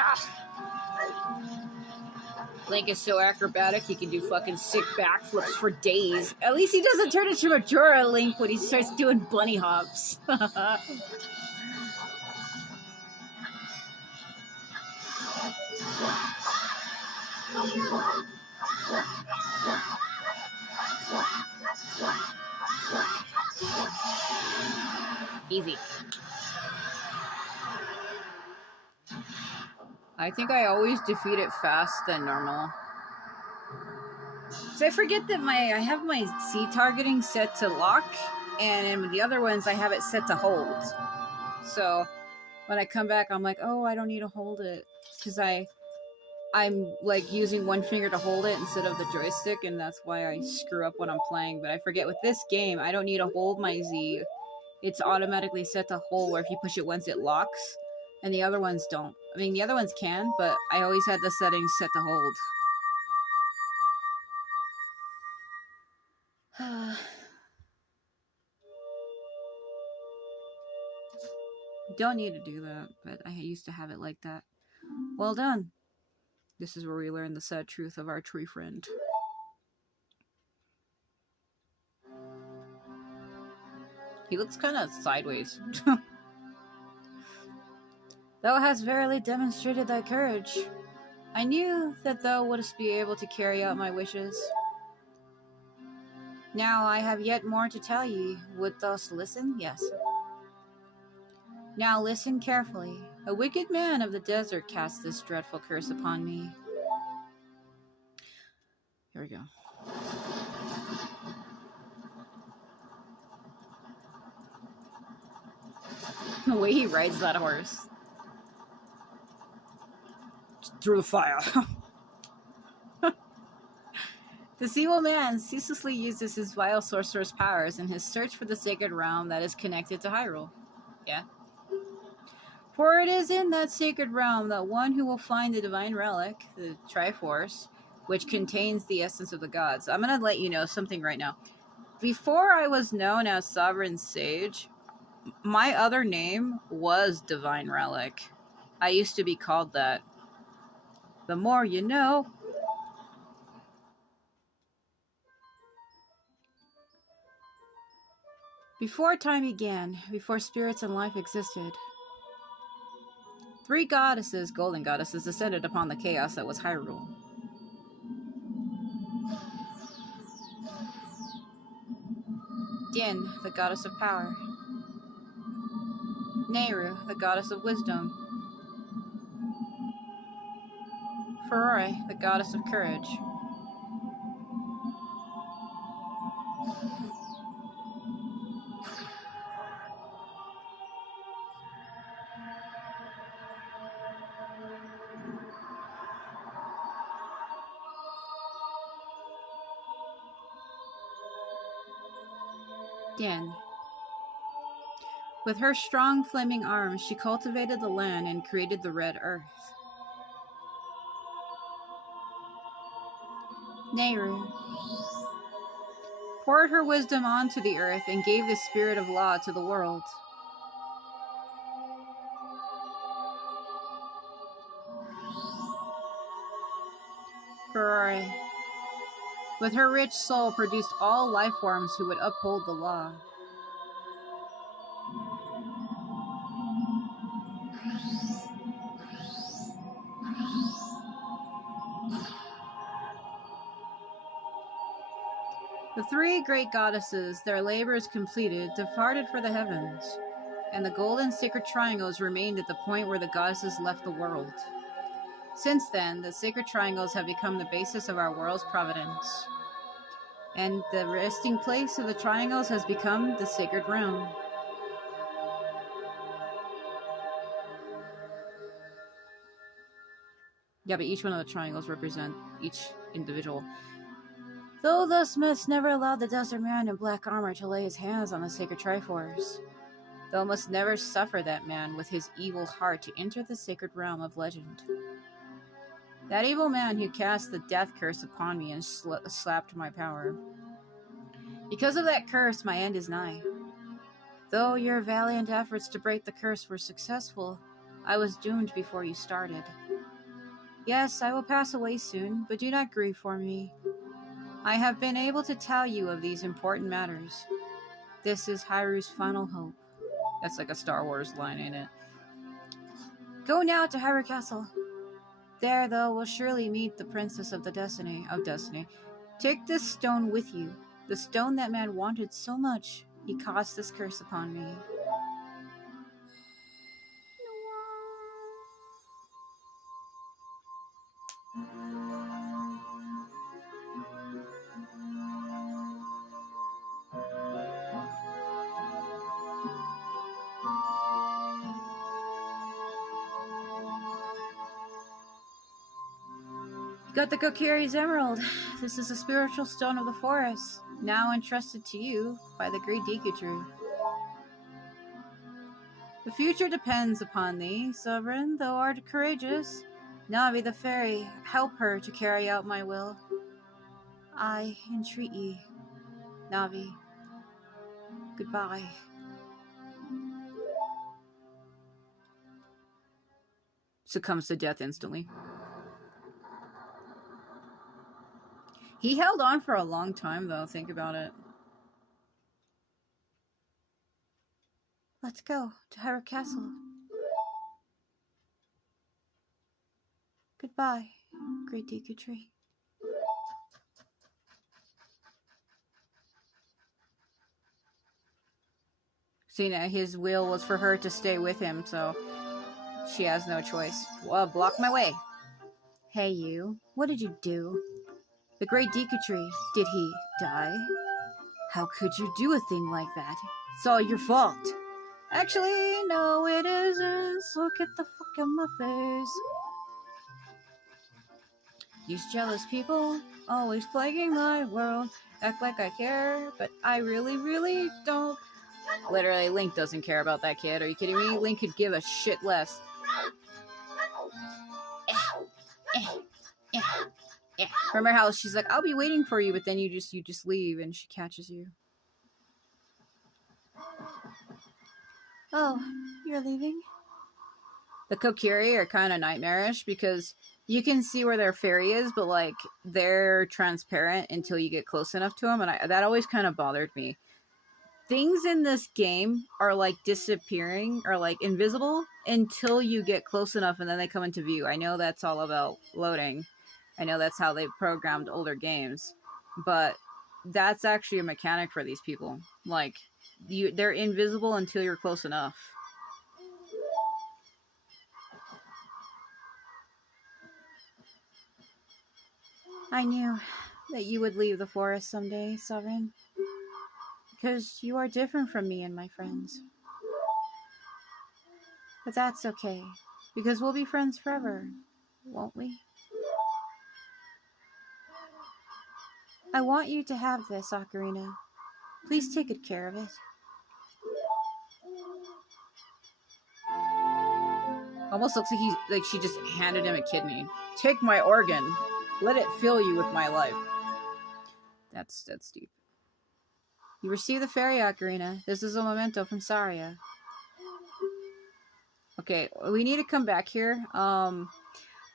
Ah. Link is so acrobatic, he can do fucking sick backflips for days. At least he doesn't turn into Majora Link when he starts doing bunny hops. Easy. I think I always defeat it fast than normal. So I forget that I have my C targeting set to lock, and in the other ones I have it set to hold. So when I come back, I'm like, oh, I don't need to hold it, because I'm like using one finger to hold it instead of the joystick, and that's why I screw up when I'm playing. But I forget with this game, I don't need to hold my Z. It's automatically set to hold, where if you push it once, it locks, and the other ones don't. I mean, the other ones can, but I always had the settings set to hold. Don't need to do that, but I used to have it like that. Well done. This is where we learn the sad truth of our tree friend. He looks kind of sideways. Thou hast verily demonstrated thy courage. I knew that thou wouldst be able to carry out my wishes. Now I have yet more to tell ye. Wouldst thou listen? Yes. Now listen carefully. A wicked man of the desert cast this dreadful curse upon me. Here we go. The way he rides that horse. Through the fire. This evil man ceaselessly uses his vile sorcerer's powers in his search for the sacred realm that is connected to Hyrule. Yeah. For it is in that sacred realm that one who will find the divine relic, the Triforce, which contains the essence of the gods. I'm going to let you know something right now. Before I was known as Sovereign Sage, my other name was Divine Relic. I used to be called that. The more you know. Before time began, before spirits and life existed, 3 goddesses, golden goddesses, descended upon the chaos that was Hyrule. Din, the goddess of power. Nehru, the goddess of wisdom. Ferrari, the goddess of courage. Din. With her strong flaming arms, she cultivated the land and created the red earth. Nehru poured her wisdom onto the earth and gave the spirit of law to the world. Ferrari with her rich soul produced all life forms who would uphold the law. The three great goddesses, their labors completed, departed for the heavens, and the golden sacred triangles remained at the point where the goddesses left the world. Since then, the sacred triangles have become the basis of our world's providence, and the resting place of the triangles has become the sacred realm. Yeah, but each one of the triangles represent each individual. Though the Smiths never allowed the desert man in black armor to lay his hands on the sacred Triforce, thou must never suffer that man with his evil heart to enter the sacred realm of legend. That evil man who cast the death curse upon me and slapped my power. Because of that curse, my end is nigh. Though your valiant efforts to break the curse were successful, I was doomed before you started. Yes, I will pass away soon, but do not grieve for me. I have been able to tell you of these important matters. This is Hyru's final hope. That's like a Star Wars line, ain't it? Go now to Hyru Castle. There, thou will surely meet the Princess of Destiny. Take this stone with you. The stone that man wanted so much. He cast this curse upon me. Got the Kokiri's emerald. This is a spiritual stone of the forest, now entrusted to you by the great Deku Tree. The future depends upon thee, sovereign, thou art courageous. Navi the fairy, help her to carry out my will. I entreat ye, Navi. Goodbye. Succumbs to death instantly. He held on for a long time, though. Think about it. Let's go to Hyru Castle. Goodbye, great Deku Tree. See, now his will was for her to stay with him, so she has no choice. Well, block my way. Hey, you. What did you do? The great Deku Tree, did he die? How could you do a thing like that? It's all your fault. Actually, no, it isn't. So get the fuck out of my face. These jealous people, always plaguing my world. Act like I care, but I really, really don't. Literally, Link doesn't care about that kid. Are you kidding me? Link could give a shit less. Remember how she's like, I'll be waiting for you, but then you just leave and she catches you. Oh, you're leaving? The Kokiri are kind of nightmarish because you can see where their fairy is, but like they're transparent until you get close enough to them, and that always kind of bothered me. Things in this game are like disappearing or like invisible until you get close enough and then they come into view. I know that's all about loading. I know that's how they programmed older games, but that's actually a mechanic for these people. Like, they're invisible until you're close enough. I knew that you would leave the forest someday, Sovereign. Because you are different from me and my friends. But that's okay, because we'll be friends forever, won't we? I want you to have this, Ocarina. Please take good care of it. Almost looks like she just handed him a kidney. Take my organ. Let it fill you with my life. That's deep. You receive the fairy ocarina. This is a memento from Saria. Okay, we need to come back here.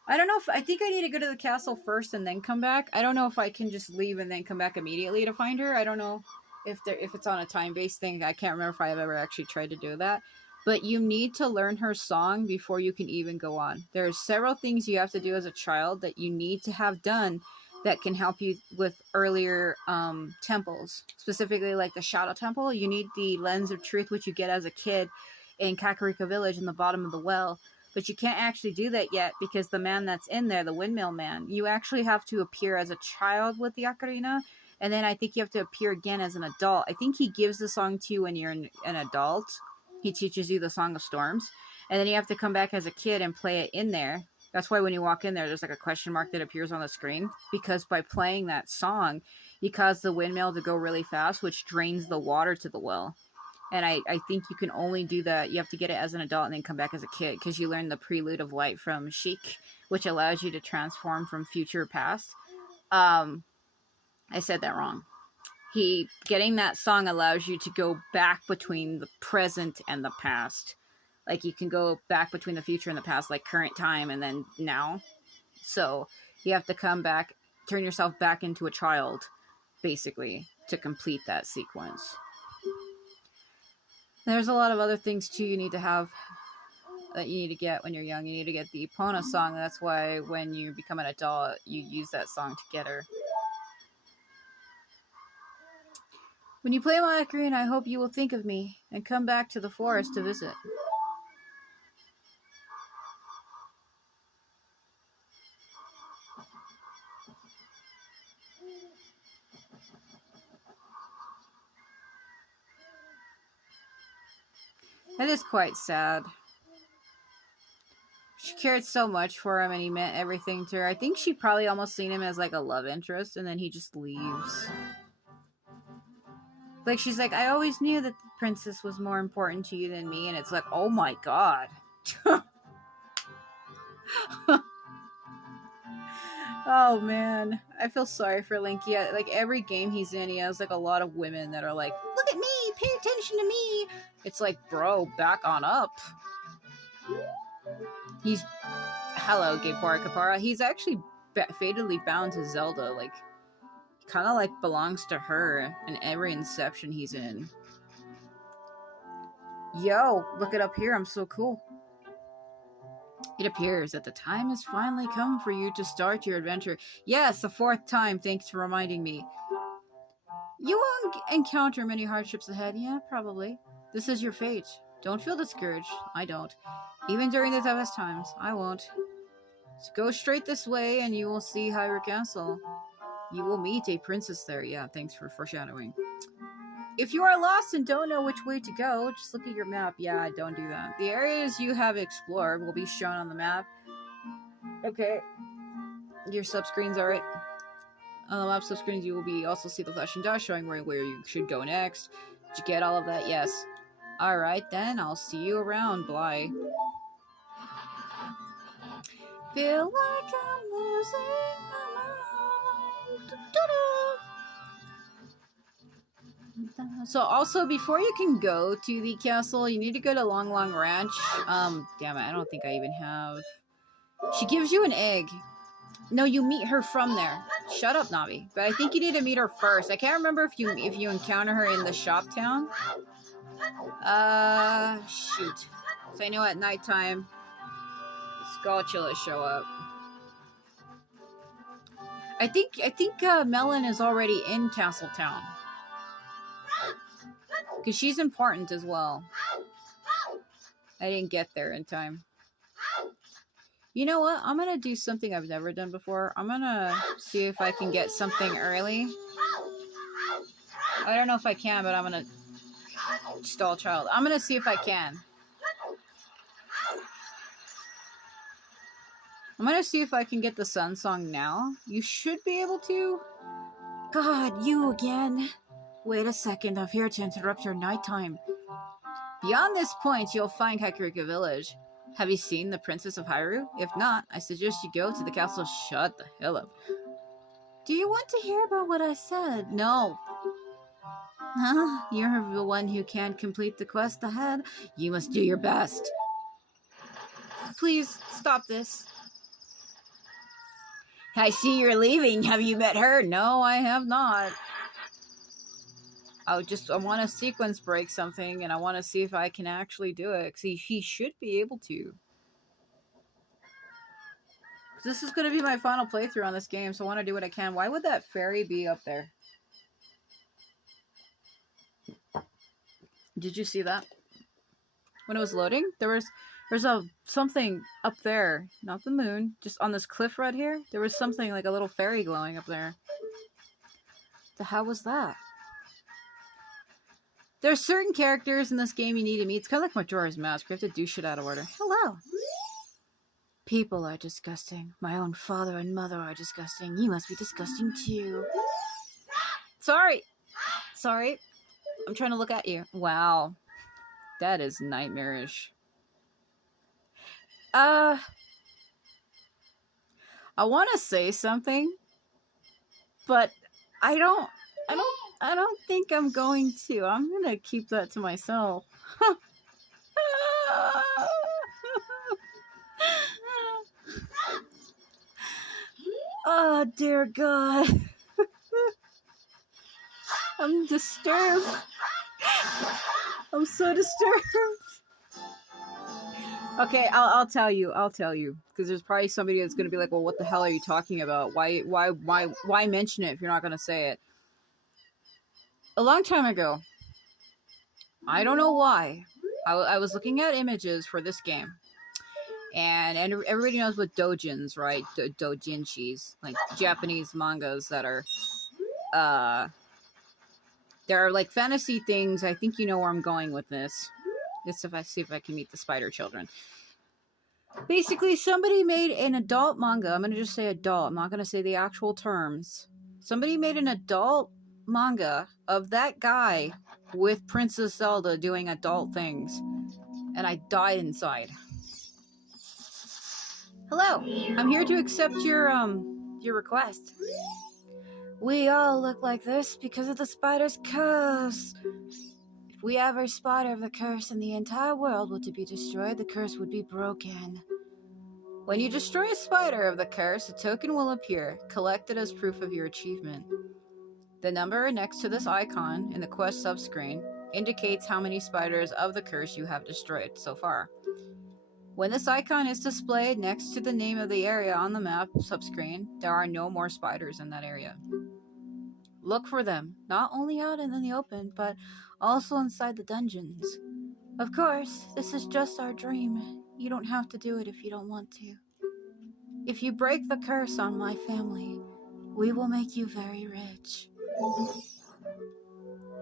I don't know if I think I need to go to the castle first and then come back. I don't know if I can just leave and then come back immediately to find her. I don't know if it's on a time-based thing. I can't remember if I've ever actually tried to do that. But you need to learn her song before you can even go on. There's several things you have to do as a child that you need to have done that can help you with earlier temples. Specifically like the Shadow Temple. You need the Lens of Truth, which you get as a kid in Kakariko Village in the bottom of the well. But you can't actually do that yet because the man that's in there, the windmill man, you actually have to appear as a child with the ocarina. And then I think you have to appear again as an adult. I think he gives the song to you when you're an adult. He teaches you the Song of Storms. And then you have to come back as a kid and play it in there. That's why when you walk in there, there's like a question mark that appears on the screen. Because by playing that song, you cause the windmill to go really fast, which drains the water to the well. And I think you can only do that. You have to get it as an adult and then come back as a kid because you learn the Prelude of Light from Sheik, which allows you to transform from future past. I said that wrong. Getting that song allows you to go back between the present and the past. Like you can go back between the future and the past, like current time and then now. So you have to come back, turn yourself back into a child, basically, to complete that sequence. There's a lot of other things too you need to have that you need to get when you're young. You need to get the Epona song. That's why when you become an adult, you use that song to get her. When you play my ocarina, I hope you will think of me and come back to the forest to visit. That is quite sad. She cared so much for him and he meant everything to her. I think she probably almost seen him as like a love interest and then he just leaves. Like she's like, I always knew that the princess was more important to you than me. And it's like, oh my god. Oh man. I feel sorry for Link. Yeah, like every game he's in, he has like a lot of women that are like, look at me, pay attention to me. It's like, bro, back on up. Hello, Gapora Kapara. He's actually fatally bound to Zelda. Like, he kind of like belongs to her in every Inception he's in. Yo, look it up here. I'm so cool. It appears that the time has finally come for you to start your adventure. Yes, the fourth time. Thanks for reminding me. You won't encounter many hardships ahead. Yeah, probably. This is your fate. Don't feel discouraged. I don't. Even during the toughest times, I won't. So go straight this way and you will see Hyrule Castle. You will meet a princess there. Yeah, thanks for foreshadowing. If you are lost and don't know which way to go, just look at your map. Yeah, don't do that. The areas you have explored will be shown on the map. Okay. Your subscreens are it. On the map subscreens, you will be also see the flashing dot showing where you should go next. Did you get all of that? Yes. Alright then, I'll see you around, Bly. Feel like I'm losing my mind. So also, before you can go to the castle, you need to go to Long Long Ranch. Damn it, I don't think I even have... She gives you an egg. No, you meet her from there. Shut up, Navi. But I think you need to meet her first. I can't remember if you encounter her in the shop town. Shoot. So I know at nighttime, Skullchillas show up. I think Melon is already in Castle Town. Because she's important as well. I didn't get there in time. You know what? I'm going to do something I've never done before. I'm going to see if I can get something early. I don't know if I can, but I'm going to... Stall child. I'm going to see if I can. I'm going to see if I can get the Sun Song now. You should be able to. God, you again. Wait a second. I'm here to interrupt your nighttime. Beyond this point, you'll find Kakariko Village. Have you seen the Princess of Hyrule? If not, I suggest you go to the castle. Shut the hell up. Do you want to hear about what I said? No. Huh? You're the one who can't complete the quest ahead. You must do your best. Please, stop this. I see you're leaving. Have you met her? No, I have not. I want to sequence break something, and I want to see if I can actually do it. Because he should be able to. This is going to be my final playthrough on this game, so I want to do what I can. Why would that fairy be up there? Did you see that? When it was loading, there's something up there. Not the moon. Just on this cliff right here. There was something like a little fairy glowing up there. The hell was that? There's certain characters in this game you need to meet. It's kind of like Majora's Mask. You have to do shit out of order. Hello. People are disgusting. My own father and mother are disgusting. You must be disgusting too. Sorry. Sorry. I'm trying to look at you. Wow. That is nightmarish. I want to say something, but I don't think I'm going to. I'm going to keep that to myself. Oh, dear God. I'm disturbed. I'm so disturbed. Okay, I'll tell you. Because there's probably somebody that's going to be like, well, what the hell are you talking about? Why mention it if you're not going to say it? A long time ago, I don't know why, I was looking at images for this game. And everybody knows what doujins, right? Doujinshis, like Japanese mangas that are, there are like fantasy things. I think you know where I'm going with this. Let's see if I can meet the spider children. Basically, somebody made an adult manga. I'm going to just say adult. I'm not going to say the actual terms. Somebody made an adult manga of that guy with Princess Zelda doing adult things. And I died inside. Hello, I'm here to accept your request. We all look like this because of the spider's curse. If we ever spider of the curse and the entire world were to be destroyed, the curse would be broken. When you destroy a spider of the curse, a token will appear, collected as proof of your achievement. The number next to this icon in the quest subscreen indicates how many spiders of the curse you have destroyed so far. When this icon is displayed next to the name of the area on the map subscreen, there are no more spiders in that area. Look for them, not only out in the open, but also inside the dungeons. Of course, this is just our dream. You don't have to do it if you don't want to. If you break the curse on my family, we will make you very rich.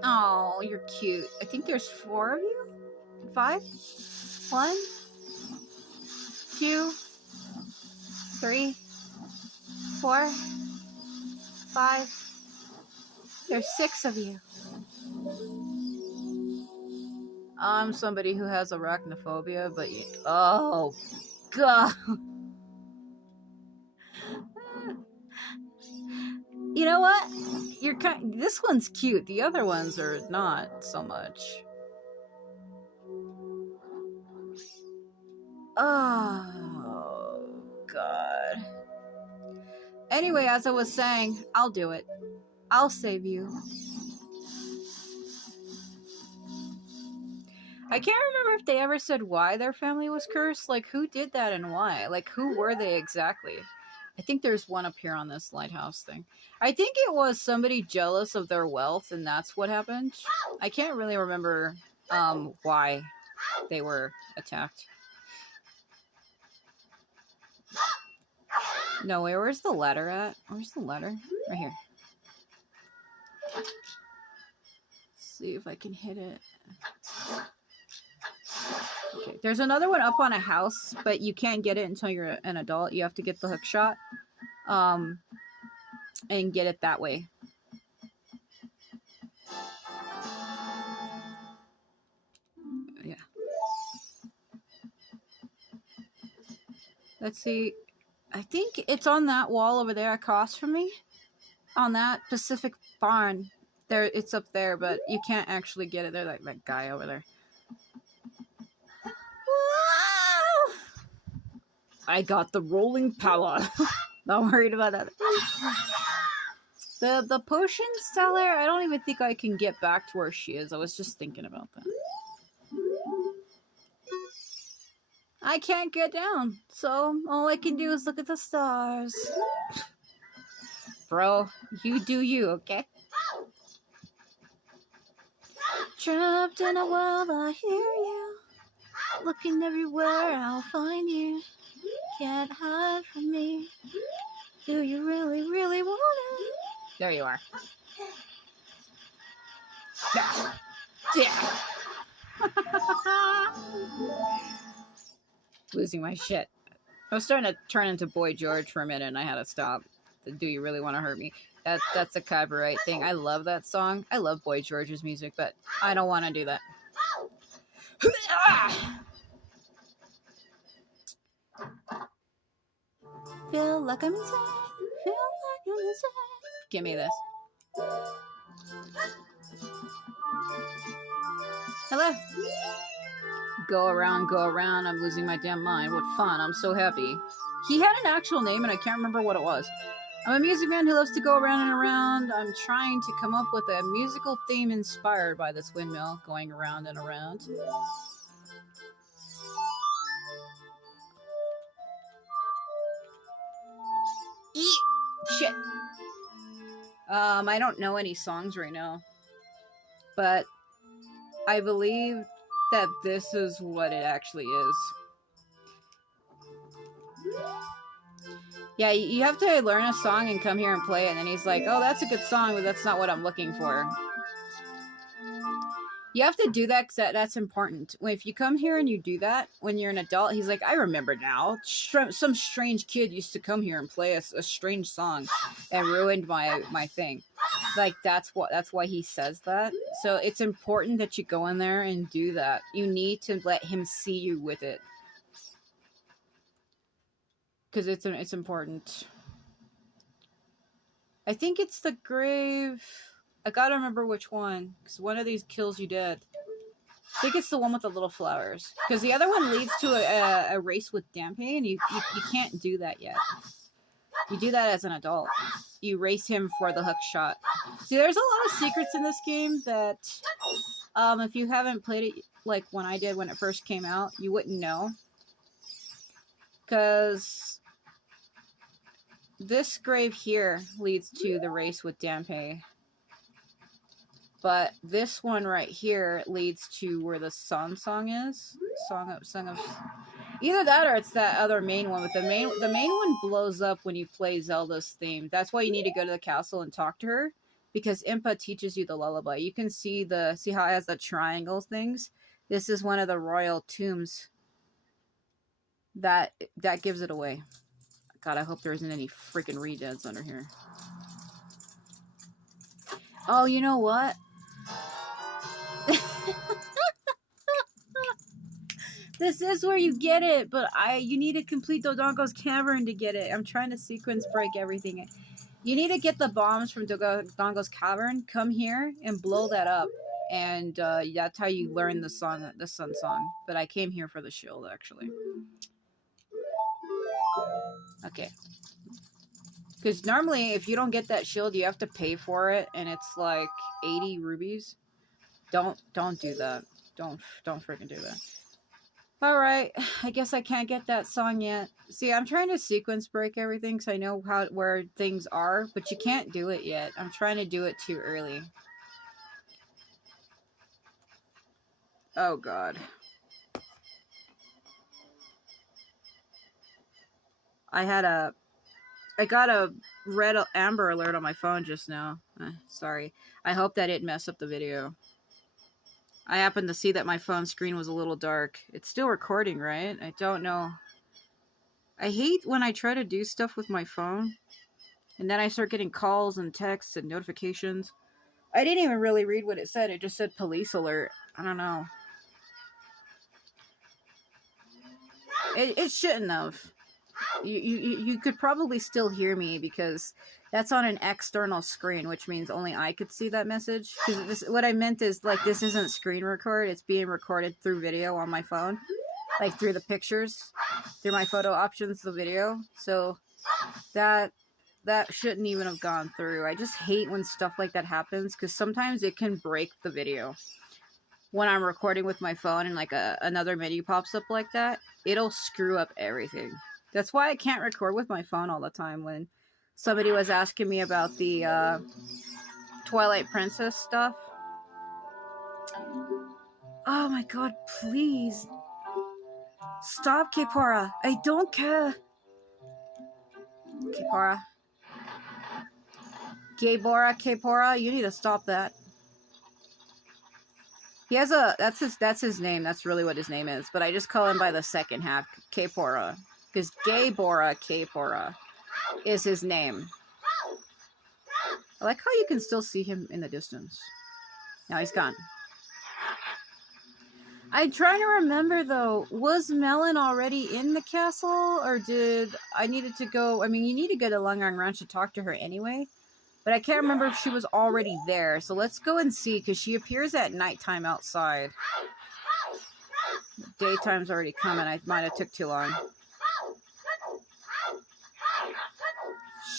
Oh, you're cute. I think there's 4 of you? 5? 1? 2, 3, 4, 5. There's 6 of you. I'm somebody who has arachnophobia, but oh God. You know what? This one's cute. The other ones are not so much. Oh, God. Anyway, as I was saying, I'll do it. I'll save you. I can't remember if they ever said why their family was cursed. Like, who did that and why? Like, who were they exactly? I think there's one up here on this lighthouse thing. I think it was somebody jealous of their wealth, and that's what happened. I can't really remember why they were attacked. No, where's the ladder at? Where's the ladder? Right here. Let's see if I can hit it. Okay, there's another one up on a house, but you can't get it until you're an adult. You have to get the hook shot, and get it that way. Yeah. Let's see. I think it's on that wall over there across from me. On that Pacific barn. There, it's up there, but you can't actually get it there, like that guy over there. I got the rolling power. Not worried about that. The potion seller, I don't even think I can get back to where she is. I was just thinking about that. I can't get down, so all I can do is look at the stars. Bro, you do you, okay? Trapped in a world, I hear you. Looking everywhere, I'll find you. Can't hide from me. Do you really, really want it? There you are. Yeah. Losing my shit. I was starting to turn into Boy George for a minute and I had to stop. The Do You Really Want to Hurt Me? That's a copyright thing. I love that song. I love Boy George's music, but I don't want to do that. Feel like I'm insane. Feel like I'm insane. Give me this. Hello. Go around, I'm losing my damn mind. What fun, I'm so happy. He had an actual name and I can't remember what it was. I'm a music man who loves to go around and around. I'm trying to come up with a musical theme inspired by this windmill going around and around. Eat shit. I don't know any songs right now, but I believe that this is what it actually is. Yeah, you have to learn a song and come here and play it, and then he's like, oh, that's a good song, but that's not what I'm looking for. You have to do that because that's important. If you come here and you do that when you're an adult, he's like, I remember now. Some strange kid used to come here and play a strange song and ruined my thing. Like, that's why he says that. So it's important that you go in there and do that. You need to let him see you with it. Because it's important. I think it's the grave. I gotta remember which one. Because one of these kills you dead. I think it's the one with the little flowers. Because the other one leads to a race with Dampe, and you can't do that yet. You do that as an adult. You race him for the hook shot. See, there's a lot of secrets in this game that, if you haven't played it like when I did when it first came out, you wouldn't know. Because this grave here leads to the race with Dampe. But this one right here leads to where the song is. Song of either that or it's that other main one. But the main one blows up when you play Zelda's theme. That's why you need to go to the castle and talk to her, because Impa teaches you the lullaby. You can see how it has the triangle things. This is one of the royal tombs that gives it away. God, I hope there isn't any freaking redeads under here. Oh, you know what? This is where you get it, but you need to complete Dodongo's cavern to get it. I'm trying to sequence break everything. You need to get the bombs from Dodongo's cavern, come here, and blow that up. And that's how you learn the sun song. But I came here for the shield, actually. Okay. Because normally, if you don't get that shield, you have to pay for it, and it's like 80 rubies. Don't do that. Don't freaking do that. Alright, I guess I can't get that song yet. See, I'm trying to sequence break everything because I know where things are, but you can't do it yet. I'm trying to do it too early. Oh, God. I got a red amber alert on my phone just now. Sorry. I hope that didn't mess up the video. I happened to see that my phone screen was a little dark. It's still recording, right? I don't know. I hate when I try to do stuff with my phone, and then I start getting calls and texts and notifications. I didn't even really read what it said. It just said police alert. I don't know. It shouldn't have. You could probably still hear me because that's on an external screen, which means only I could see that message. Because what I meant is, like, this isn't screen record. It's being recorded through video on my phone. Like, through the pictures. Through my photo options, the video. So, That shouldn't even have gone through. I just hate when stuff like that happens because sometimes it can break the video. When I'm recording with my phone and like another menu pops up like that, it'll screw up everything. That's why I can't record with my phone all the time. When somebody was asking me about the Twilight Princess stuff. Oh my god, please. Stop, Kipora. I don't care. Kipora. Kipora, you need to stop that. He has that's his name. That's really what his name is. But I just call him by the second half, Kipora. Because Kipora is his name. I like how you can still see him in the distance. Now he's gone. I'm trying to remember, though. Was Melon already in the castle? Or did I needed to go... I mean, you need to go to Lungang Ranch to talk to her anyway. But I can't remember if she was already there. So let's go and see, because she appears at nighttime outside. Daytime's already coming. I might have took too long.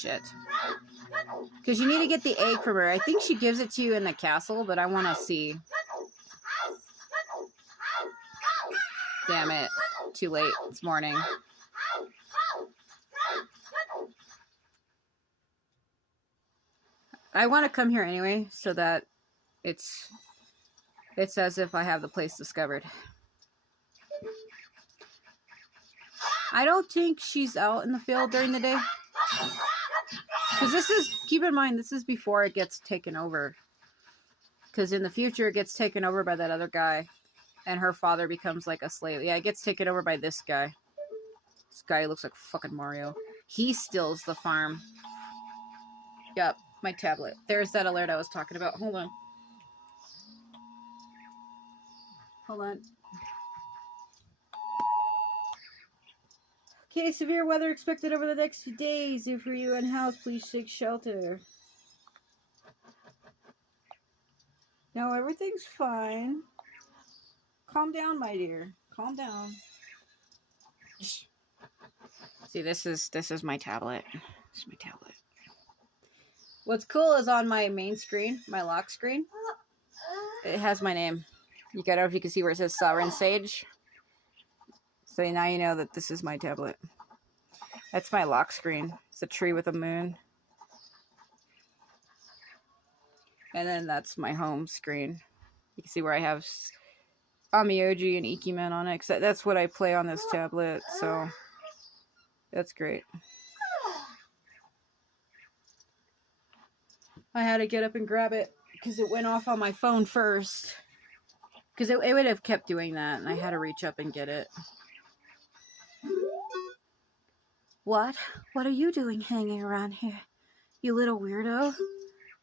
Shit. Because you need to get the egg from her. I think she gives it to you in the castle, but I want to see. Damn it. Too late. It's morning. I want to come here anyway, so that it's as if I have the place discovered. I don't think she's out in the field during the day. Because this is, keep in mind, this is before it gets taken over. Because in the future, it gets taken over by that other guy. And her father becomes like a slave. Yeah, it gets taken over by this guy. This guy looks like fucking Mario. He steals the farm. Yep, my tablet. There's that alert I was talking about. Hold on. Hold on. Okay, severe weather expected over the next few days. If you're unhoused, please take shelter. No, everything's fine. Calm down, my dear. Calm down. See, this is my tablet. This is my tablet. What's cool is on my main screen, my lock screen, it has my name. You gotta know if you can see where it says Sovereign Sage. So now you know that this is my tablet. That's my lock screen. It's a tree with a moon. And then that's my home screen. You can see where I have Amioji and Ikimen on it. Cause that's what I play on this tablet. So that's great. I had to get up and grab it because it went off on my phone first. Because it would have kept doing that, and I had to reach up and get it. What? What are you doing hanging around here, you little weirdo?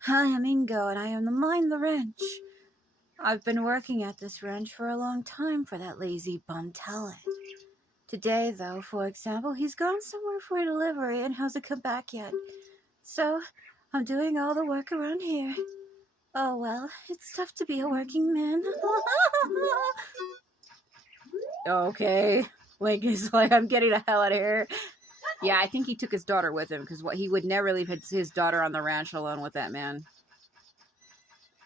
I am Ingo, and I am the Mind the Wrench. I've been working at this wrench for a long time for that lazy bum talent. Today, though, for example, he's gone somewhere for a delivery and hasn't come back yet. So, I'm doing all the work around here. Oh well, it's tough to be a working man. Okay. Link is like, I'm getting the hell out of here. Yeah, I think he took his daughter with him, because he would never leave his daughter on the ranch alone with that man.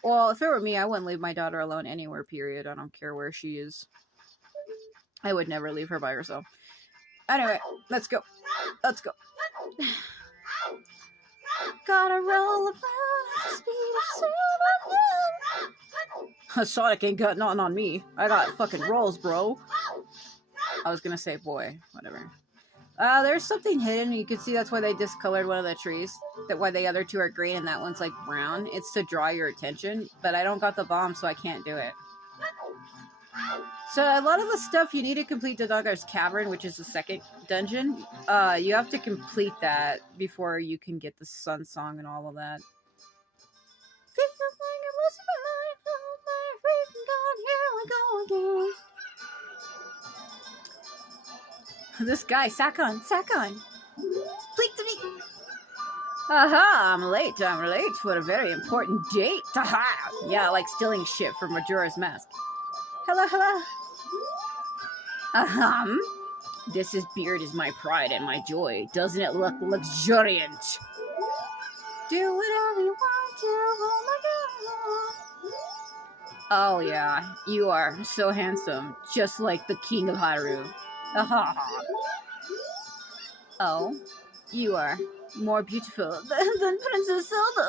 Well, if it were me, I wouldn't leave my daughter alone anywhere, period. I don't care where she is. I would never leave her by herself. Anyway, let's go. Let's go. Gotta roll around at the speed of Superman. Sonic ain't got nothing on me. I got fucking rolls, bro. I was gonna say boy. Whatever. There's something hidden. You can see that's why they discolored one of the trees. That why the other two are green and that one's like brown. It's to draw your attention. But I don't got the bomb, so I can't do it. So a lot of the stuff you need to complete the Dogger's Cavern, which is the second dungeon. You have to complete that before you can get the Sun Song and all of that. This guy, Sakon. Speak to me. Aha, I'm late. What a very important date. Aha. Yeah, like stealing shit from Majora's Mask. Hello. This beard is my pride and my joy. Doesn't it look luxuriant? Do whatever you want to. Oh my god. Oh yeah, you are so handsome, just like the king of Hyrule. Oh, you are more beautiful than Princess Zelda.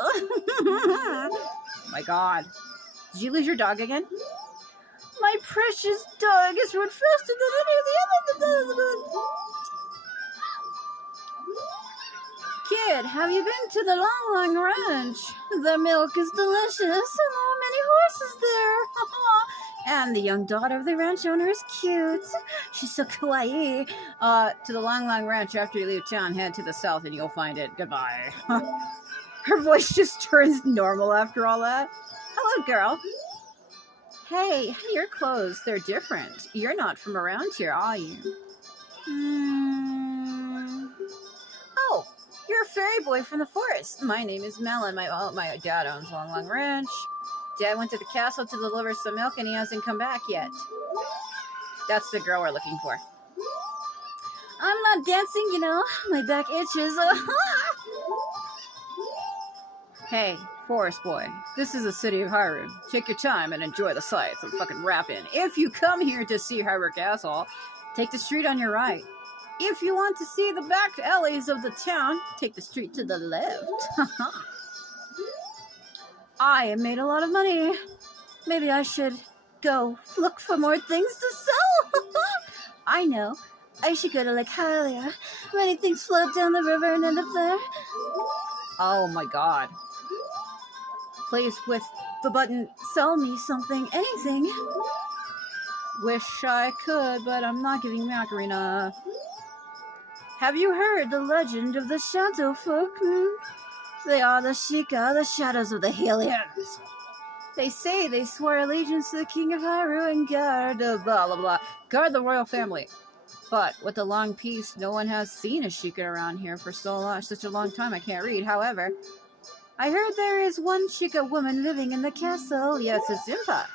Oh my god. Did you lose your dog again? My precious dog has run faster than any of the other. Kid, have you been to the Long Ranch? The milk is delicious and there are many horses there. And the young daughter of the ranch owner is cute. She's so kawaii. To the Long Ranch after you leave town, head to the south and you'll find it. Goodbye. Her voice just turns normal after all that. Hello, girl. Hey, your clothes, they're different. You're not from around here, are you? Oh, you're a fairy boy from the forest. My name is Melon. My dad owns Long Ranch. Dad went to the castle to deliver some milk and he hasn't come back yet. That's the girl we're looking for. I'm not dancing, you know. My back itches. Hey, forest boy. This is the city of Hyrule. Take your time and enjoy the sights. I'm fucking rapping. If you come here to see Hyrule Castle, take the street on your right. If you want to see the back alleys of the town, take the street to the left. I have made a lot of money. Maybe I should go look for more things to sell. I know. I should go to Lake Hylia. Many things float down the river and end up there. Oh my god. Please, with the button, sell me something, anything. Wish I could, but I'm not giving Macarena. Have you heard the legend of the Shadow Folk? They are the Sheikah, the shadows of the Hellions. They say they swore allegiance to the King of Hyrule and guard the blah blah blah. Guard the royal family. But with the long peace, no one has seen a Sheikah around here for such a long time I can't read. However, I heard there is one Sheikah woman living in the castle. Yes, it's Impa.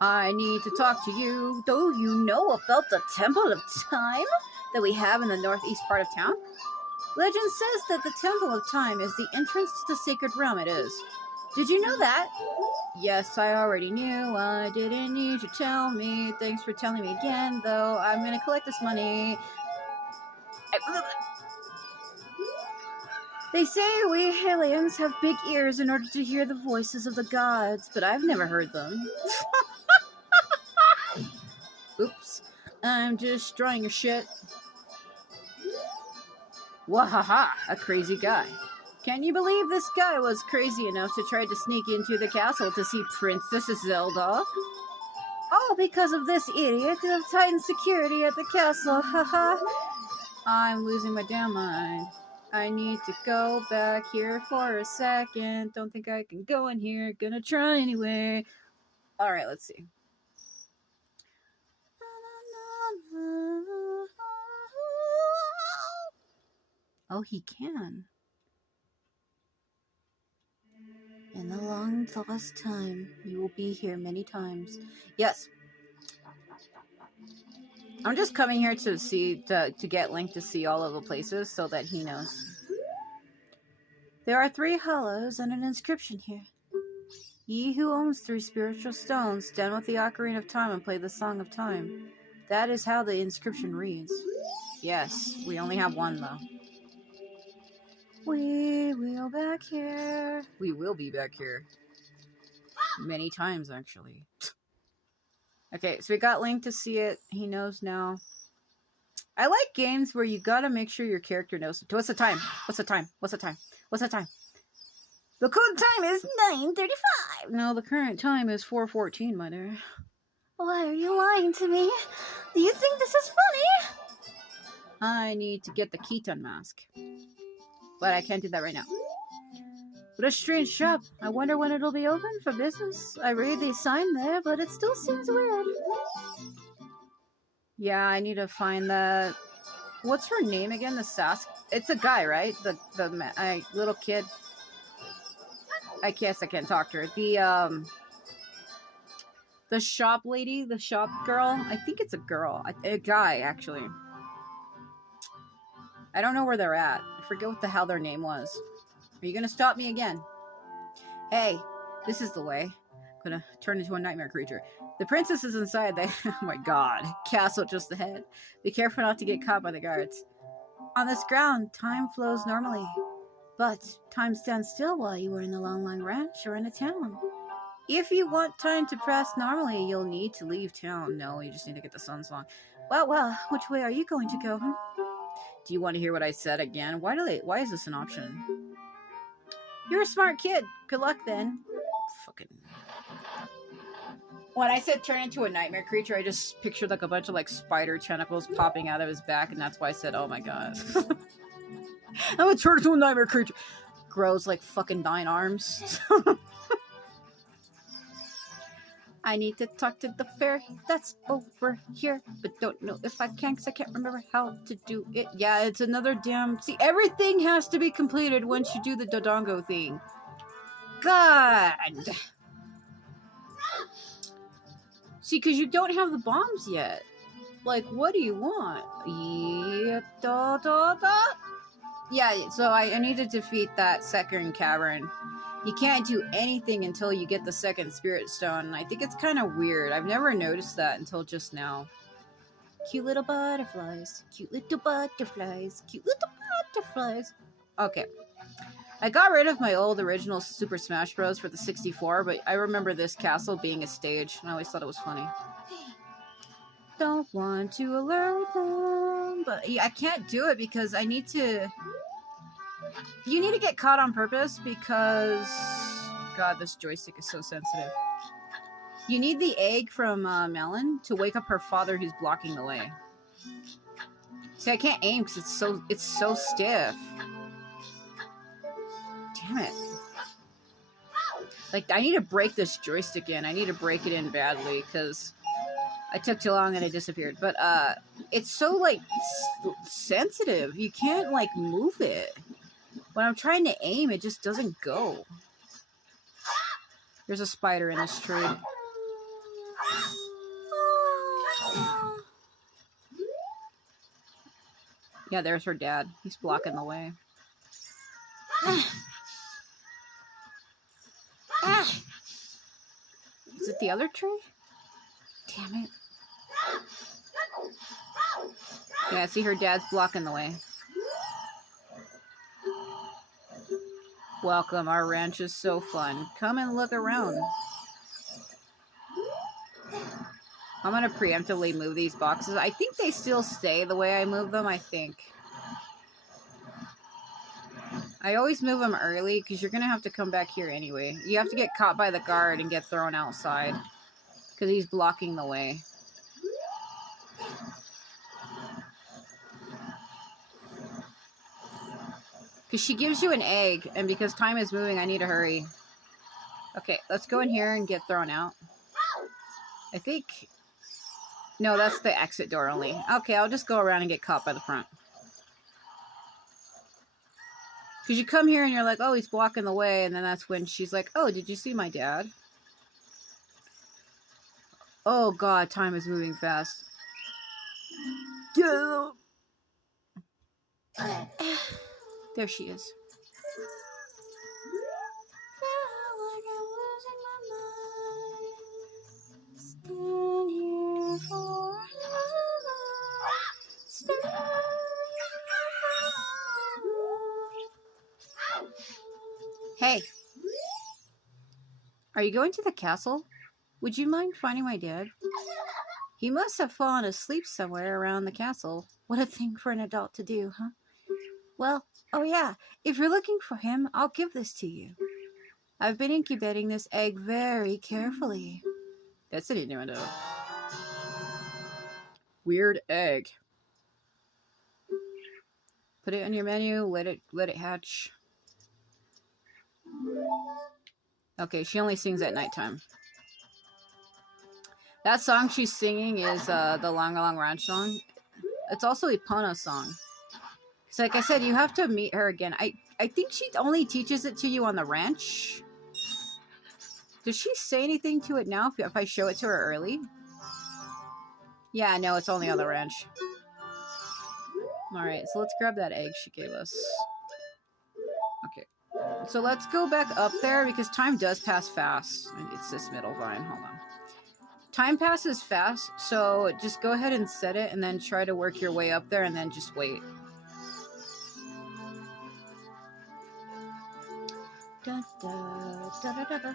I need to talk to you. Do you know about the Temple of Time that we have in the northeast part of town? Legend says that the Temple of Time is the entrance to the sacred realm. It is. Did you know that? Yes, I already knew. I didn't need to tell me. Thanks for telling me again, though. I'm gonna collect this money. They say we Hellions have big ears in order to hear the voices of the gods, but I've never heard them. Oops. I'm just drawing your shit. Wahaha, a crazy guy. Can you believe this guy was crazy enough to try to sneak into the castle to see Princess Zelda? All because of this idiot of Titan security at the castle, haha. I'm losing my damn mind. I need to go back here for a second. Don't think I can go in here. Gonna try anyway. Alright, let's see. Oh, he can. In the long lost time, you will be here many times. Yes. I'm just coming here to see, to get Link to see all of the places so that he knows. There are 3 hollows and an inscription here. Ye who owns 3 spiritual stones, stand with the Ocarina of Time and play the Song of Time. That is how the inscription reads. Yes, we only have 1 though. We will back here. We will be back here. Many times, actually. Okay, so we got Link to see it. He knows now. I like games where you gotta make sure your character knows. What's the time? What's the time? What's the time? What's the time? The current time is 9:35. No, the current time is 4:14, my dear. Why are you lying to me? Do you think this is funny? I need to get the Keaton mask. But I can't do that right now. What a strange shop. I wonder when it'll be open for business. I read the sign there, but it still seems weird. Yeah, I need to find that. What's her name again? The Sask? It's a guy, right? The little kid. I guess I can't talk to her. The shop lady, the shop girl. I think it's a girl. A guy, actually. I don't know where they're at. I forget what the hell their name was. Are you gonna stop me again? Hey, this is the way. I'm gonna turn into a nightmare creature. The princess is inside the oh my god, castle just ahead. Be careful not to get caught by the guards. On this ground, time flows normally. But time stands still while you are in the Long Long Ranch or in a town. If you want time to pass normally, you'll need to leave town. No, you just need to get the sun song. Well, which way are you going to go? Do you want to hear what I said again? Why is this an option? You're a smart kid. Good luck then. Fucking. When I said turn into a nightmare creature, I just pictured like a bunch of like spider tentacles popping out of his back, and that's why I said, oh my god. I'm gonna turn into a nightmare creature. Grows like fucking 9 arms. I need to talk to the fairy that's over here, but don't know if I can because I can't remember how to do it. Yeah, it's another damn... See, everything has to be completed once you do the Dodongo thing. God! See, because you don't have the bombs yet. Like, what do you want? Yeah, so I need to defeat that second cavern. You can't do anything until you get the second spirit stone, and I think it's kind of weird. I've never noticed that until just now. Cute little butterflies, cute little butterflies, cute little butterflies. Okay. I got rid of my old original Super Smash Bros. For the 64, but I remember this castle being a stage, and I always thought it was funny. Don't want to alert them, but yeah, I can't do it because I need to... You need to get caught on purpose because... God, this joystick is so sensitive. You need the egg from Melon to wake up her father who's blocking the way. See, I can't aim because it's so stiff. Damn it. Like, I need to break this joystick in. I need to break it in badly because I took too long and it disappeared. But it's so, like, sensitive. You can't, like, move it. When I'm trying to aim, it just doesn't go. There's a spider in this tree. Yeah, there's her dad. He's blocking the way. Is it the other tree? Damn it. Yeah, see, her dad's blocking the way. Welcome, our ranch is so fun. Come and look around. I'm gonna preemptively move these boxes. I think they still stay the way I move them, I think. I always move them early because you're gonna have to come back here anyway. You have to get caught by the guard and get thrown outside because he's blocking the way. Because she gives you an egg, and because time is moving, I need to hurry. Okay, let's go in here and get thrown out. I think... No, that's the exit door only. Okay, I'll just go around and get caught by the front. Because you come here and you're like, oh, he's blocking the way, and then that's when she's like, oh, did you see my dad? Oh, God, time is moving fast. There she is. Hey. Are you going to the castle? Would you mind finding my dad? He must have fallen asleep somewhere around the castle. What a thing for an adult to do, huh? Well, oh yeah, if you're looking for him, I'll give this to you. I've been incubating this egg very carefully. That's an innuendo. Weird egg. Put it on your menu, let it hatch. Okay, she only sings at nighttime. That song she's singing is the Long Long Ranch song. It's also Epona's song. So like I said, you have to meet her again. I think she only teaches it to you on the ranch. Does she say anything to it now if I show it to her early? Yeah, no, it's only on the ranch. Alright, so let's grab that egg she gave us. Okay. So let's go back up there because time does pass fast. It's this middle vine. Hold on. Time passes fast, so just go ahead and set it and then try to work your way up there and then just wait. Da, da, da, da, da, da.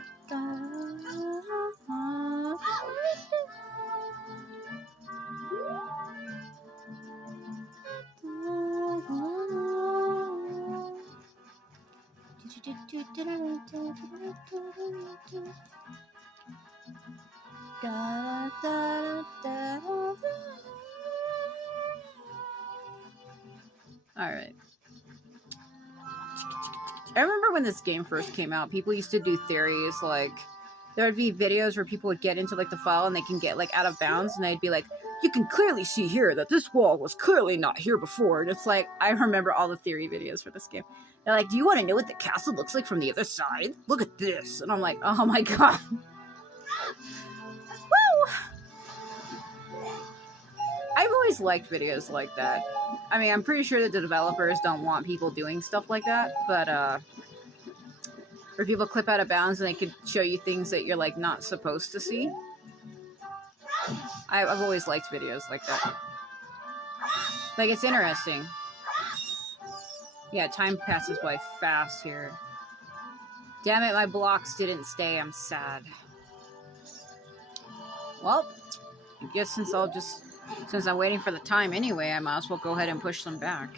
Alright. I remember when this game first came out, people used to do theories, like, there would be videos where people would get into, like, the file and they can get, like, out of bounds, and they'd be like, you can clearly see here that this wall was clearly not here before. And it's like, I remember all the theory videos for this game. They're like, do you want to know what the castle looks like from the other side? Look at this. And I'm like, oh my god. Woo! I've always liked videos like that. I mean, I'm pretty sure that the developers don't want people doing stuff like that, but, where people clip out of bounds and they could show you things that you're, like, not supposed to see. I've always liked videos like that. Like, it's interesting. Yeah, time passes by fast here. Damn it, my blocks didn't stay. I'm sad. Well, I guess since I'm waiting for the time anyway, I might as well go ahead and push them back.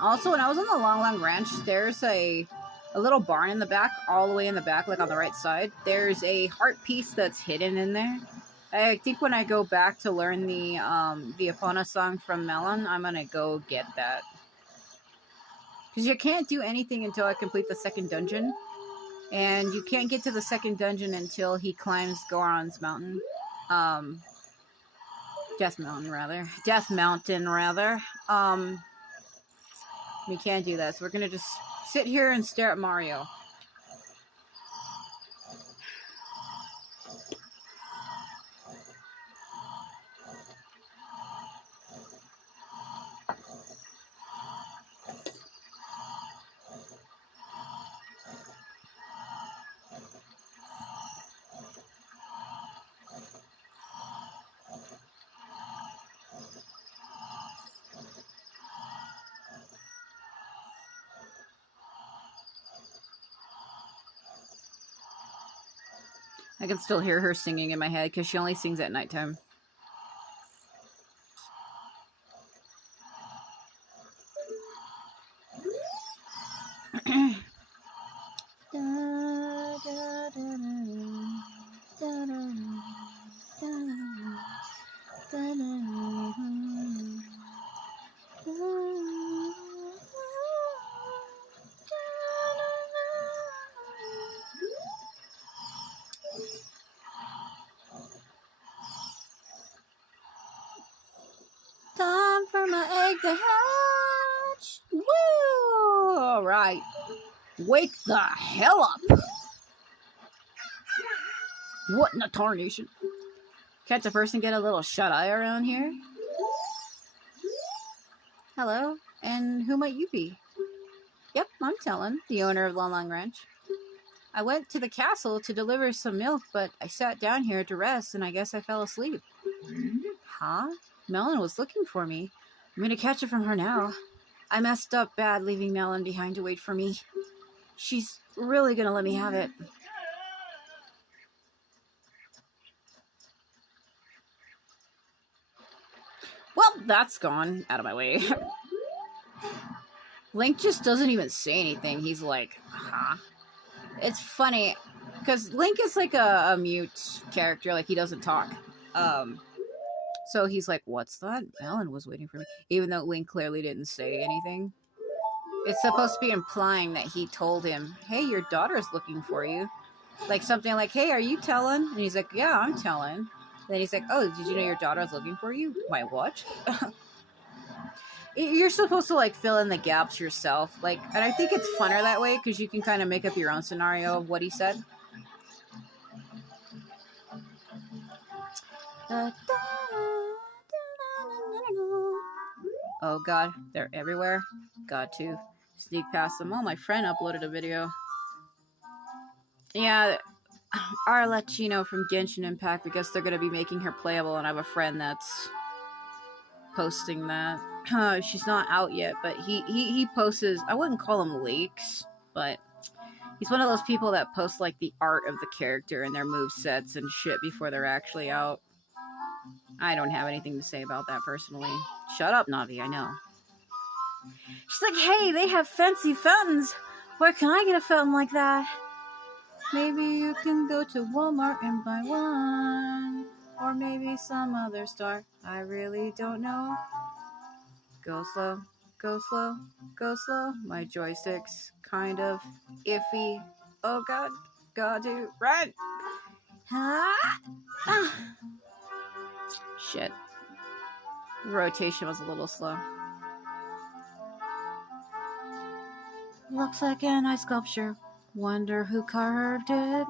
Also, when I was on the Long Ranch, there's a little barn in the back, all the way in the back, like on the right side. There's a heart piece that's hidden in there. I think when I go back to learn the Epona song from Melon, I'm gonna go get that. Because you can't do anything until I complete the second dungeon. And you can't get to the second dungeon until he climbs Goron's mountain. Death Mountain, rather. Death Mountain, rather. We can't do that, so we're gonna just sit here and stare at Mario. I can still hear her singing in my head because she only sings at nighttime. Time for my egg to hatch! Woo! Alright. Wake the hell up! What in the tarnation? Catch a person get a little shut-eye around here? Hello, and who might you be? Yep, I'm Tellan, the owner of Long Ranch. I went to the castle to deliver some milk, but I sat down here to rest, and I guess I fell asleep. Huh? Melon was looking for me. I'm gonna catch it from her now. I messed up bad leaving Melon behind to wait for me. She's really gonna let me have it. Well, that's gone. Out of my way. Link just doesn't even say anything. He's like, huh? It's funny, because Link is like a mute character. Like, he doesn't talk. So he's like, what's that? Melon was waiting for me. Even though Link clearly didn't say anything. It's supposed to be implying that he told him, hey, your daughter's looking for you. Like something like, hey, are you Tellan? And he's like, yeah, I'm Tellan. Then he's like, oh, did you know your daughter's looking for you? My what? You're supposed to, like, fill in the gaps yourself. Like, and I think it's funner that way, because you can kind of make up your own scenario of what he said. Oh god, they're everywhere. Got to sneak past them. Oh, my friend uploaded a video. Yeah, our Latino from Genshin Impact, I guess they're gonna be making her playable, and I have a friend that's posting that. She's not out yet, but he posts, I wouldn't call him leaks, but he's one of those people that posts, like, the art of the character and their movesets and shit before they're actually out. I don't have anything to say about that personally. Shut up, Navi, I know. She's like, hey, they have fancy fountains. Where can I get a fountain like that? Maybe you can go to Walmart and buy one. Or maybe some other store. I really don't know. Go slow, go slow, go slow. My joystick's kind of iffy. Oh god, gotta run! Shit. Rotation was a little slow. Looks like an ice sculpture. Wonder who carved it.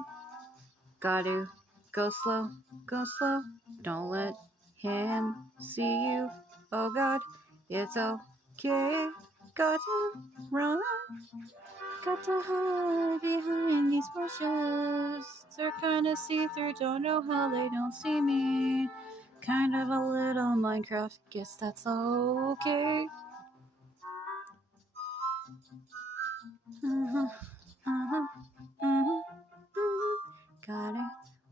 Gotta go slow, go slow. Don't let him see you. Oh god, it's okay. Got to run. Got to hide behind these bushes. They're kinda see-through, don't know how they don't see me. Kind of a little Minecraft, guess that's okay. Gotta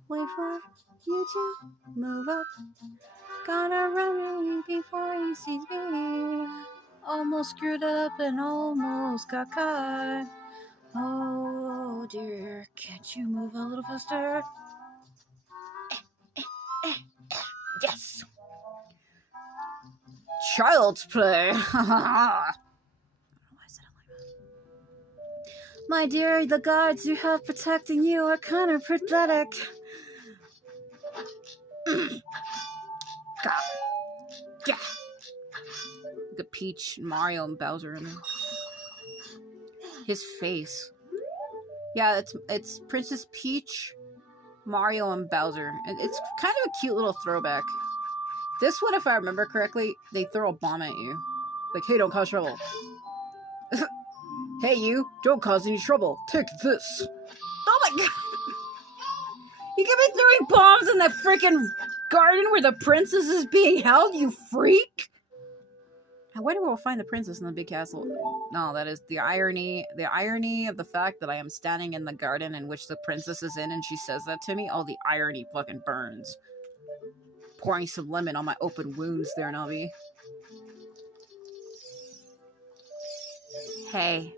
wait for you to move up. Gotta run me before he sees me. Almost screwed up and almost got caught. Oh dear, can't you move a little faster? Yes! Child's play! My dear, the gods you have protecting you are kind of pathetic. Yeah. Look at Peach, Mario, and Bowser in there. His face. Yeah, it's Princess Peach, Mario, and Bowser. It's kind of a cute little throwback. This one, if I remember correctly, they throw a bomb at you. Like, hey, don't cause trouble. Hey, you, don't cause any trouble. Take this. Oh my god! You can be throwing bombs in the freaking garden where the princess is being held, you freak! I wonder where we'll find the princess in the big castle. No, that is the irony. The irony of the fact that I am standing in the garden in which the princess is in and she says that to me. Oh, the irony fucking burns. Pouring some lemon on my open wounds there, Navi. Hey.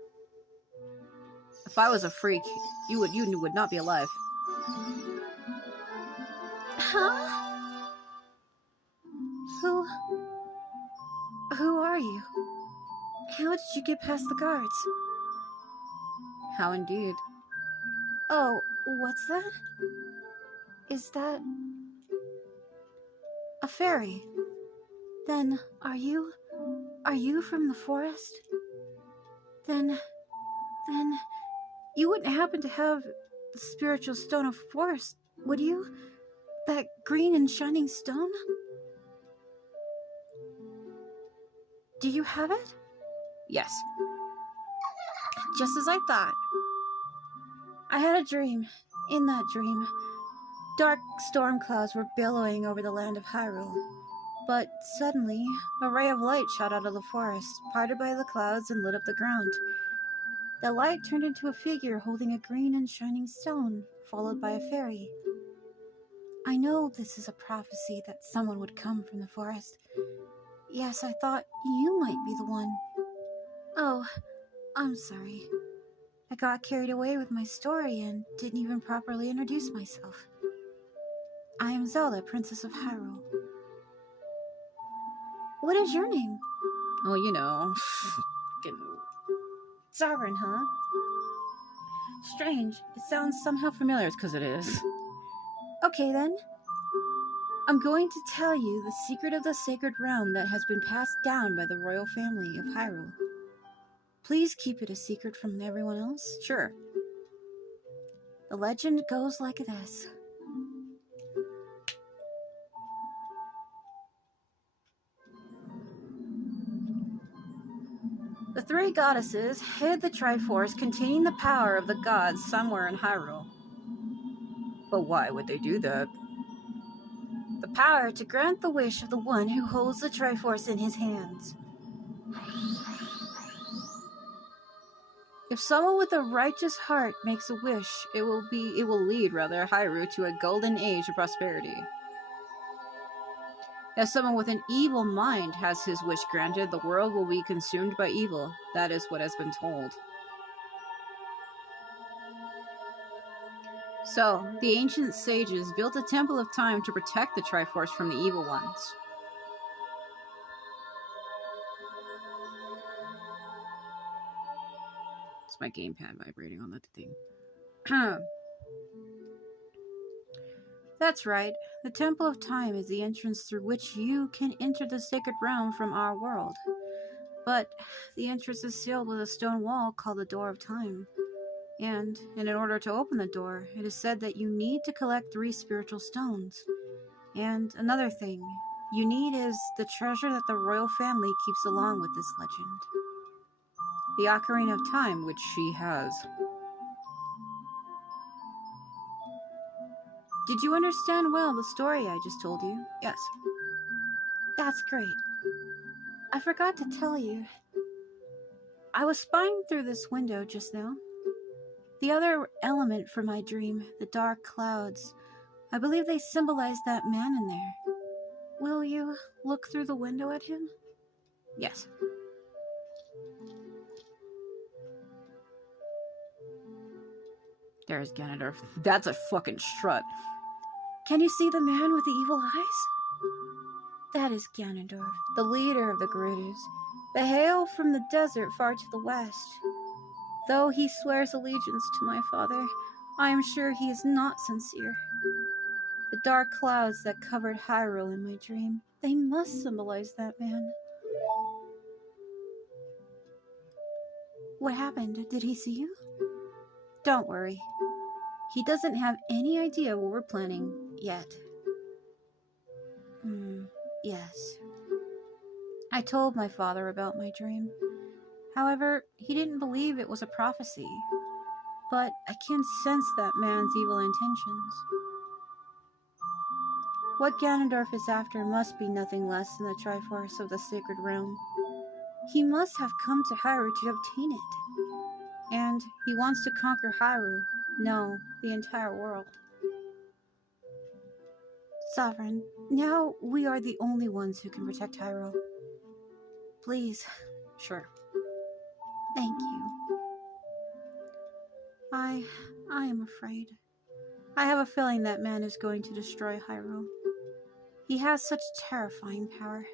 If I was a freak, you would not be alive. Huh? Who are you? How did you get past the guards? How indeed. Oh, what's that? Is that a fairy? Then are you from the forest? Then you wouldn't happen to have the spiritual stone of forest, would you? That green and shining stone? Do you have it? Yes. Just as I thought. I had a dream. In that dream, dark storm clouds were billowing over the land of Hyrule. But suddenly, a ray of light shot out of the forest, parted by the clouds and lit up the ground. The light turned into a figure holding a green and shining stone, followed by a fairy. I know this is a prophecy that someone would come from the forest. Yes, I thought you might be the one. Oh, I'm sorry. I got carried away with my story and didn't even properly introduce myself. I am Zelda, Princess of Hyrule. What is your name? Oh, you know. Sovereign, huh? Strange. It sounds somehow familiar. It's because it is. Okay, then. I'm going to tell you the secret of the sacred realm that has been passed down by the royal family of Hyrule. Please keep it a secret from everyone else. Sure. The legend goes like this. The three goddesses hid the Triforce containing the power of the gods somewhere in Hyrule. But why would they do that? The power to grant the wish of the one who holds the Triforce in his hands. If someone with a righteous heart makes a wish, it will lead Hyrule to a golden age of prosperity. If someone with an evil mind has his wish granted, the world will be consumed by evil. That is what has been told. So, the ancient sages built a temple of time to protect the Triforce from the evil ones. It's my gamepad vibrating on that thing. That's right. The Temple of Time is the entrance through which you can enter the sacred realm from our world. But the entrance is sealed with a stone wall called the Door of Time. And in order to open the door, it is said that you need to collect 3 spiritual stones. And another thing you need is the treasure that the royal family keeps along with this legend. The Ocarina of Time, which she has. Did you understand well the story I just told you? Yes. That's great. I forgot to tell you. I was spying through this window just now. The other element for my dream, the dark clouds, I believe they symbolize that man in there. Will you look through the window at him? Yes. There's Ganondorf. That's a fucking strut. Can you see the man with the evil eyes? That is Ganondorf, the leader of the Gerudos. They hail from the desert far to the west. Though he swears allegiance to my father, I am sure he is not sincere. The dark clouds that covered Hyrule in my dream, they must symbolize that man. What happened? Did he see you? Don't worry. He doesn't have any idea what we're planning yet. Yes. I told my father about my dream. However, he didn't believe it was a prophecy. But I can sense that man's evil intentions. What Ganondorf is after must be nothing less than the Triforce of the Sacred Realm. He must have come to Hyrule to obtain it. And he wants to conquer Hyrule. No, the entire world. Sovereign, now we are the only ones who can protect Hyrule. Please. Sure. Thank you. I am afraid. I have a feeling that man is going to destroy Hyrule. He has such terrifying power.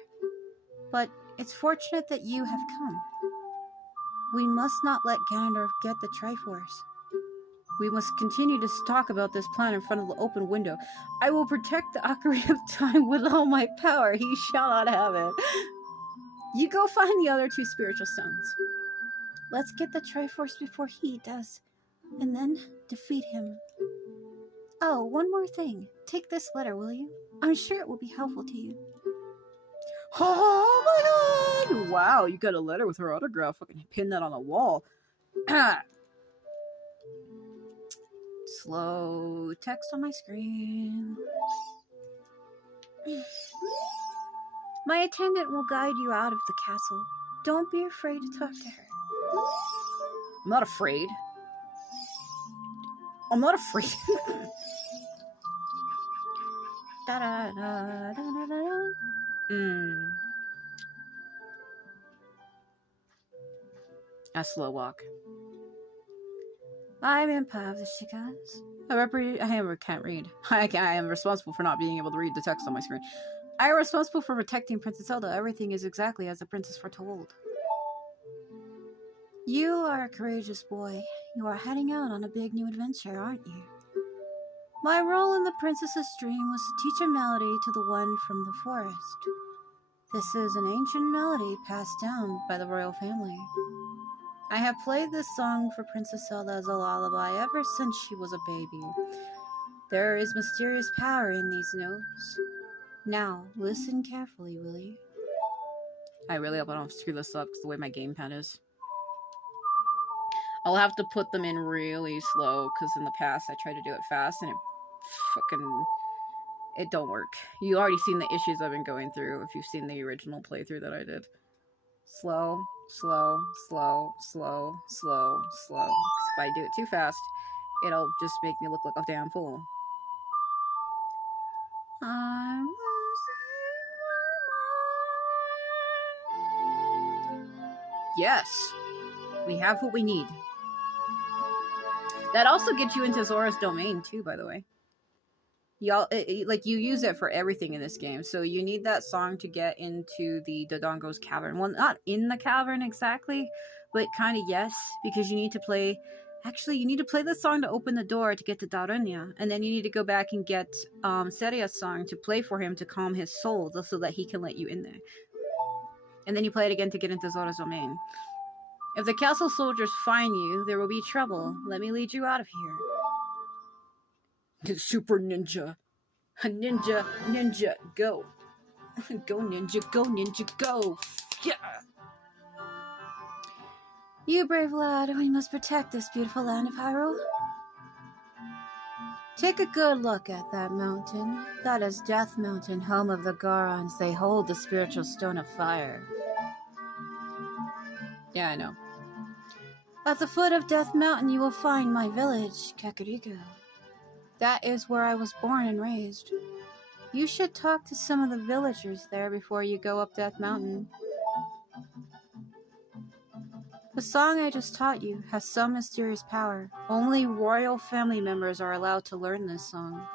But it's fortunate that you have come. We must not let Ganondorf get the Triforce. We must continue to talk about this plan in front of the open window. I will protect the Ocarina of Time with all my power. He shall not have it. You go find the other 2 spiritual stones. Let's get the Triforce before he does, and then defeat him. Oh, one more thing. Take this letter, will you? I'm sure it will be helpful to you. Oh my god! Wow, you got a letter with her autograph. Fucking pin that on the wall. Slow text on my screen. My attendant will guide you out of the castle. Don't be afraid to talk to her. I'm not afraid. I'm not afraid. Da da da da da da. A slow walk. I'm Impa of the Shikas. I can't read. I am responsible for not being able to read the text on my screen. I am responsible for protecting Princess Zelda. Everything is exactly as the princess foretold. You are a courageous boy. You are heading out on a big new adventure, aren't you? My role in the princess's dream was to teach a melody to the one from the forest. This is an ancient melody passed down by the royal family. I have played this song for Princess Zelda as a lullaby ever since she was a baby. There is mysterious power in these notes. Now, listen carefully, will you? I really hope I don't screw this up because the way my gamepad is. I'll have to put them in really slow because in the past I tried to do it fast and it don't work. You already seen the issues I've been going through if you've seen the original playthrough that I did. Slow, slow, slow, slow, slow, slow. If I do it too fast, it'll just make me look like a damn fool. I'm losing my mind. Yes, we have what we need. That also gets you into Zora's domain too, by the way. Y'all, like, you use it for everything in this game, so you need that song to get into the Dodongo's cavern. Well, not in the cavern exactly, but kind of yes, because you need to play... Actually, you need to play the song to open the door to get to Darunia, and then you need to go back and get Seria's song to play for him to calm his soul, so that he can let you in there. And then you play it again to get into Zora's domain. If the castle soldiers find you, there will be trouble. Let me lead you out of here. Super ninja. Ninja, ninja, go. Go ninja, go. Yeah. You brave lad, we must protect this beautiful land of Hyrule. Take a good look at that mountain. That is Death Mountain, home of the Gorons. They hold the spiritual stone of fire. Yeah, I know. At the foot of Death Mountain, you will find my village, Kokiri. That is where I was born and raised. You should talk to some of the villagers there before you go up Death Mountain. The song I just taught you has some mysterious power. Only royal family members are allowed to learn this song.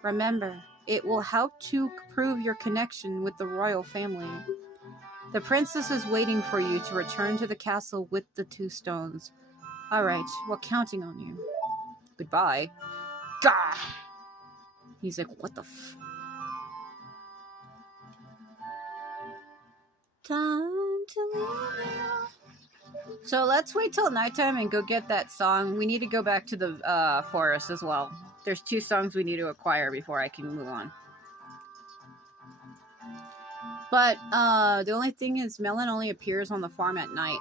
Remember, it will help to prove your connection with the royal family. The princess is waiting for you to return to the castle with the 2 stones. Alright, we're counting on you. Goodbye. Gah! He's like, what the f... Time to leave you. So let's wait till nighttime and go get that song. We need to go back to the forest as well. There's 2 songs we need to acquire before I can move on. But the only thing is Melon only appears on the farm at night.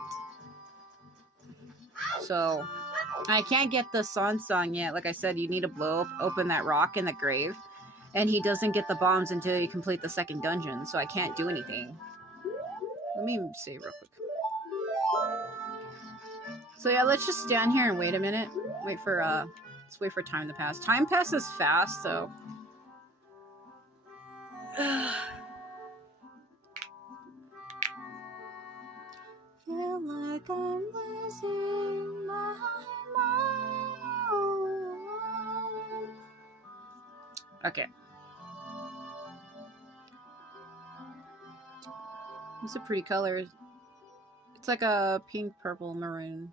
So I can't get the song yet. Like I said, you need to blow open that rock in the grave. And he doesn't get the bombs until you complete the 2nd dungeon. So I can't do anything. Let me save real quick. So yeah, let's just stand here and wait a minute. Let's wait for time to pass. Time passes fast, so... Feel like I'm losing my mind. Okay. It's a pretty color. It's like a pink, purple, maroon.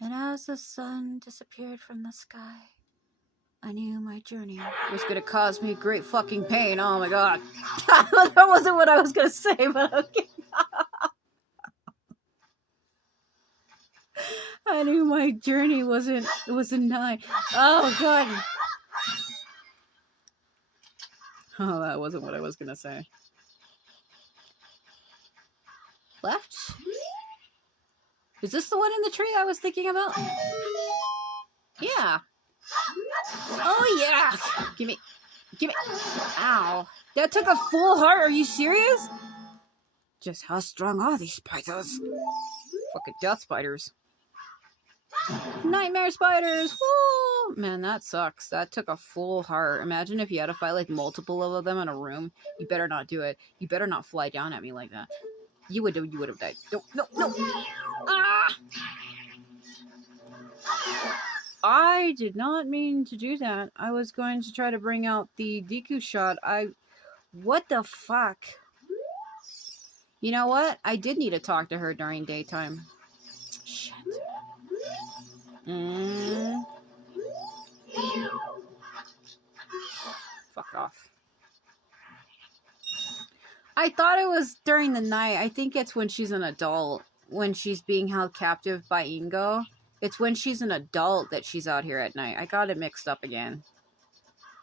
And as the sun disappeared from the sky, I knew my journey was gonna cause me great fucking pain. Oh my god. That wasn't what I was gonna say, but okay. I knew my journey wasn't nigh. Oh god. Oh, that wasn't what I was gonna say. Left? Is this the one in the tree I was thinking about? Yeah. Oh yeah. Give me. Ow. That took a full heart. Are you serious? Just how strong are these spiders? Fucking death spiders. Nightmare spiders. Woo! Man, that sucks. That took a full heart. Imagine if you had to fight like multiple of them in a room. You better not do it. You better not fly down at me like that. You would have died. No. Ah! I did not mean to do that. I was going to try to bring out the Deku shot. What the fuck? You know what? I did need to talk to her during daytime. Shit. Fuck off. I thought it was during the night. I think it's when she's an adult. When she's being held captive by Ingo. It's when she's an adult that she's out here at night. I got it mixed up again.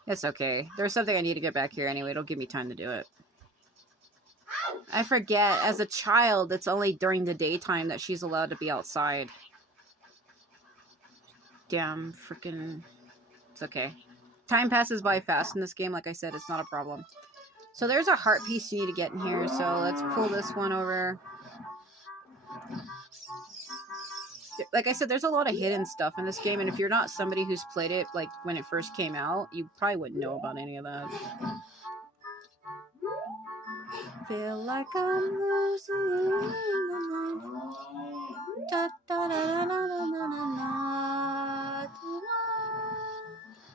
It's okay. There's something I need to get back here anyway. It'll give me time to do it. I forget. As a child, it's only during the daytime that she's allowed to be outside. Damn, freaking... It's okay. Time passes by fast in this game. Like I said, it's not a problem. So there's a heart piece you need to get in here. So let's pull this one over. Like I said, there's a lot of hidden stuff in this game. And if you're not somebody who's played it, like, when it first came out, you probably wouldn't know about any of that. Feel like I'm losing my mind.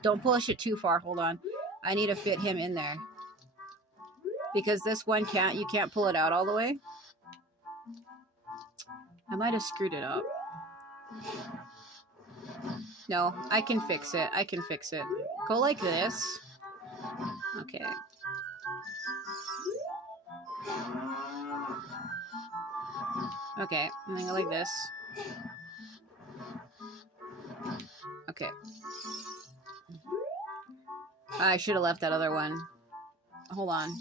Don't push it too far. Hold on. I need to fit him in there. Because this one you can't pull it out all the way. I might have screwed it up. No, I can fix it. I can fix it. Go like this. Okay. Okay, and then go like this. Okay. I should have left that other one. Hold on.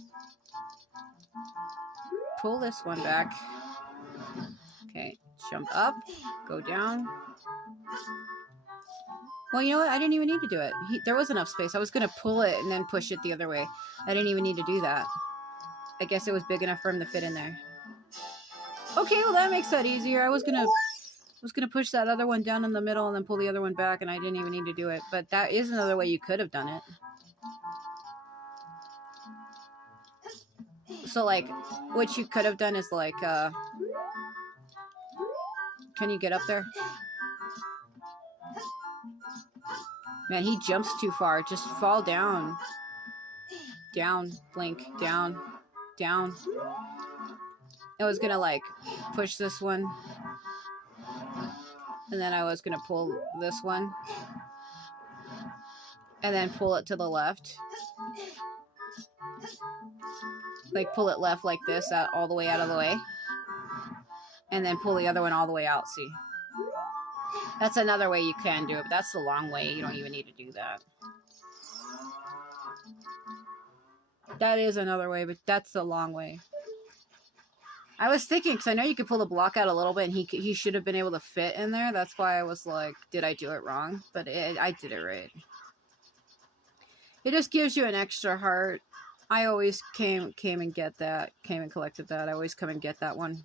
Pull this one back. Okay, jump up, go down. Well, you know what? I didn't even need to do it. There was enough space. I was going to pull it and then push it the other way. I didn't even need to do that. I guess it was big enough for him to fit in there. Okay, well that makes that easier. I was gonna push that other one down in the middle and then pull the other one back, and I didn't even need to do it. But that is another way you could have done it. So, like, what you could have done is, like, can you get up there? Man, he jumps too far. Just fall down. Down, blink, down, down. I was gonna, like, push this one. And then I was gonna pull this one. And then pull it to the left. Like, pull it left like this, out all the way out of the way. And then pull the other one all the way out, see? That's another way you can do it, but that's the long way. You don't even need to do that. That is another way, but that's the long way. I was thinking, because I know you could pull the block out a little bit, and he should have been able to fit in there. That's why I was like, did I do it wrong? But I did it right. It just gives you an extra heart. I always came and get that. Came and collected that. I always come and get that one.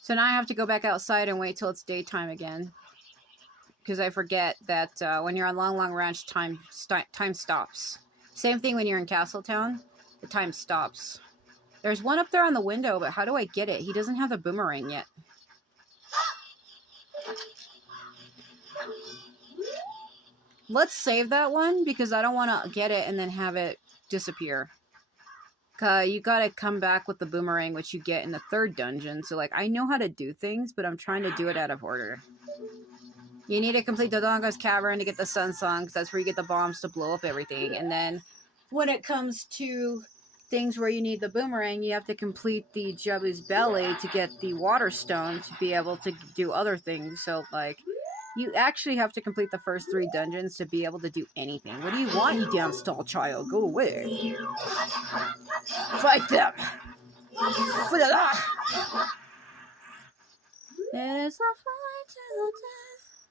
So now I have to go back outside and wait till it's daytime again. Because I forget that when you're on Long Long Ranch, time stops. Same thing when you're in Castletown. The time stops. There's one up there on the window, but how do I get it? He doesn't have the boomerang yet. Let's save that one, because I don't want to get it and then have it disappear. You gotta come back with the boomerang, which you get in the 3rd dungeon. So, like, I know how to do things, but I'm trying to do it out of order. You need to complete the Dodongo's Cavern to get the Sun Song, because that's where you get the bombs to blow up everything. And then, when it comes to things where you need the boomerang, you have to complete the Jabu's Belly to get the Water Stone to be able to do other things. So, like, you actually have to complete the first 3 dungeons to be able to do anything. What do you want, you damn stall child? Go away. Fight them! There's a fight to the death.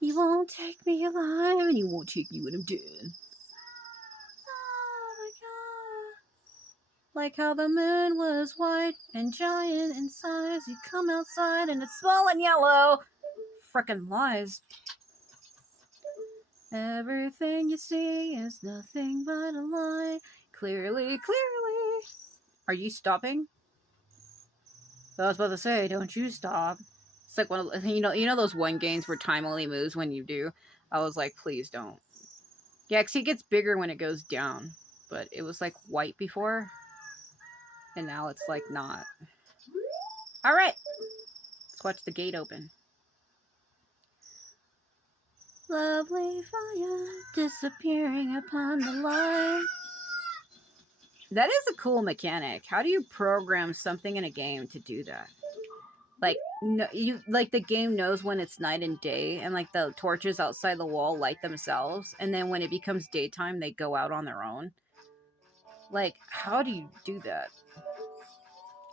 You won't take me alive, and you won't take me when I'm dead. Oh my god. Like how the moon was white and giant in size. You come outside and it's small and yellow. Frickin' lies. Everything you see is nothing but a lie. Clearly, clearly. Are you stopping? I was about to say, don't you stop. It's like one of, you know those one games where time only moves when you do? I was like, please don't. Yeah, because he gets bigger when it goes down. But it was like white before. And now it's like not. Alright. Let's watch the gate open. Lovely fire disappearing upon the line. That is a cool mechanic. How do you program something in a game to do that? Like, no, you like the game knows when it's night and day, and like the torches outside the wall light themselves, and then when it becomes daytime, they go out on their own. Like, how do you do that?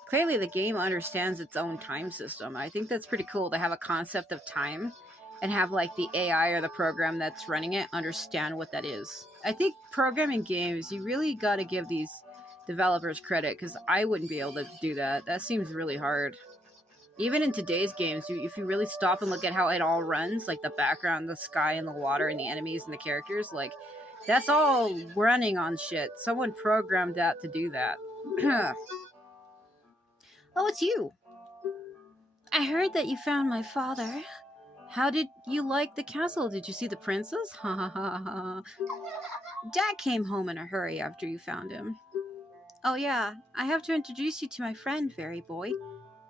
Clearly, the game understands its own time system. I think that's pretty cool to have a concept of time and have like the AI or the program that's running it understand what that is. I think programming games, you really got to give these developers credit because I wouldn't be able to do that. That seems really hard. Even in today's games, if you really stop and look at how it all runs, like the background, the sky, and the water, and the enemies and the characters, like that's all running on shit. Someone programmed that to do that. Oh, it's you. I heard that you found my father. How did you like the castle? Did you see the princess? Ha ha ha ha. Dad came home in a hurry after you found him. Oh yeah, I have to introduce you to my friend, fairy boy.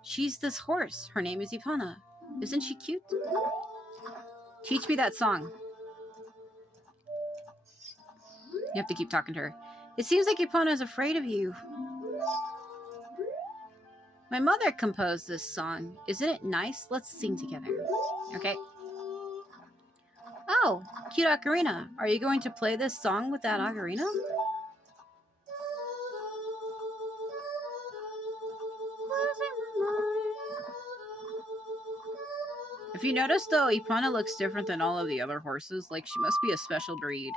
She's this horse. Her name is Ipana. Isn't she cute? Teach me that song. You have to keep talking to her. It seems like Ipana is afraid of you. My mother composed this song. Isn't it nice? Let's sing together. Okay. Oh, cute ocarina. Are you going to play this song with that ocarina? If you notice, though, Ipana looks different than all of the other horses. Like, she must be a special breed.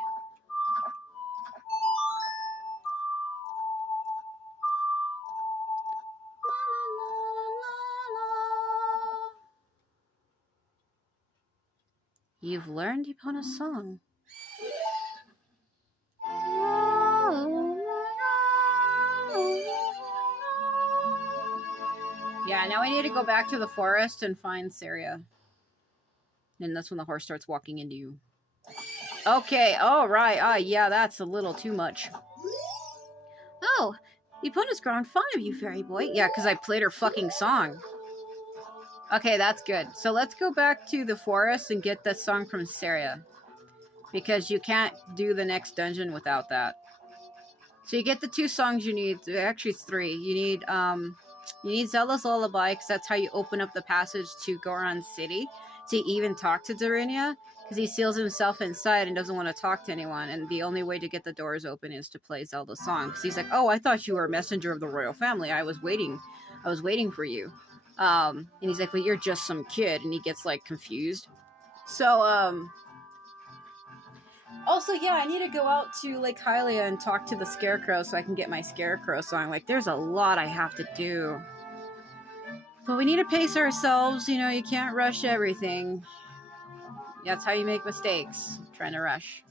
You've learned Ipana's song. Yeah, now I need to go back to the forest and find Saria. And that's when the horse starts walking into you. Okay, alright. Yeah, that's a little too much. Oh, Ipana's grown fond of you, fairy boy. Yeah, because I played her fucking song. Okay, that's good. So let's go back to the forest and get the song from Saria. Because you can't do the next dungeon without that. So you get the 2 songs you need. Actually, it's 3. You need Zelda's Lullaby, because that's how you open up the passage to Goron City. To even talk to Darenia, because he seals himself inside and doesn't want to talk to anyone, and the only way to get the doors open is to play Zelda's song. Because he's like, oh, I thought you were a messenger of the royal family. I was waiting for you. And he's like, but you're just some kid, and he gets like confused. So also, yeah, I need to go out to Lake Hylia and talk to the Scarecrow so I can get my Scarecrow song. Like, there's a lot I have to do. But we need to pace ourselves, you know, you can't rush everything. That's how you make mistakes, trying to rush.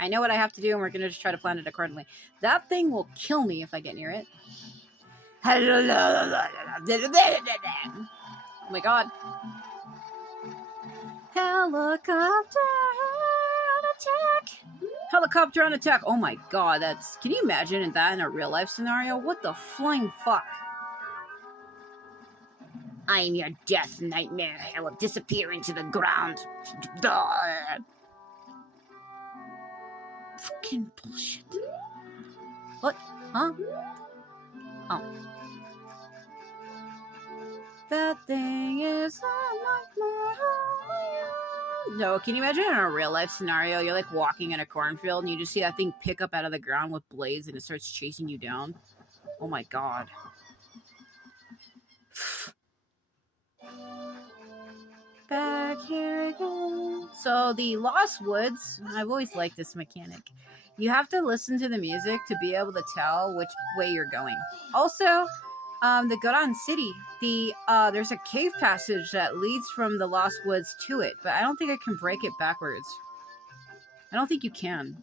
I know what I have to do, and we're going to just try to plan it accordingly. That thing will kill me if I get near it. Oh my god. Helicopter on attack! Helicopter on attack! Oh my god, that's... Can you imagine that in a real-life scenario? What the flying fuck? I'm your death nightmare. I will disappear into the ground. Fucking bullshit. What? Huh? Oh. That thing is a nightmare. No, can you imagine in a real life scenario, you're like walking in a cornfield and you just see that thing pick up out of the ground with blades and it starts chasing you down? Oh my god. Back here again. So the Lost Woods, I've always liked this mechanic. You have to listen to the music to be able to tell which way you're going. Also, the Goron City, there's a cave passage that leads from the Lost Woods to it, but I don't think I can break it backwards. I don't think you can.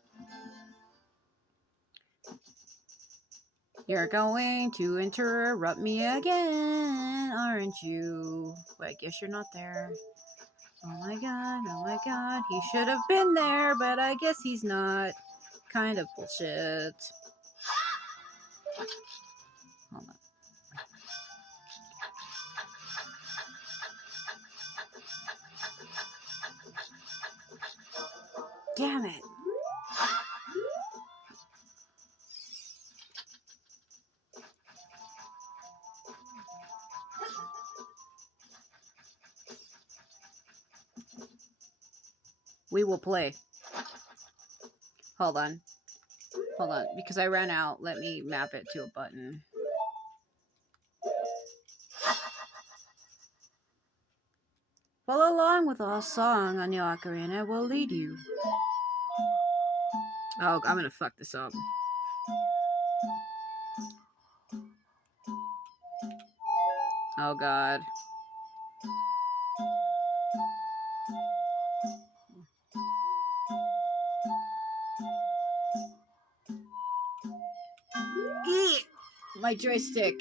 You're going to interrupt me again, aren't you? Well, I guess you're not there. Oh my god, he should have been there, but I guess he's not. Kind of bullshit. Hold on. Damn it. we will play. Hold on. Hold on, because I ran out. Let me map it to a button. Follow along with our song on your ocarina. We'll lead you. Oh, I'm gonna fuck this up. Oh god. Eek! My joystick.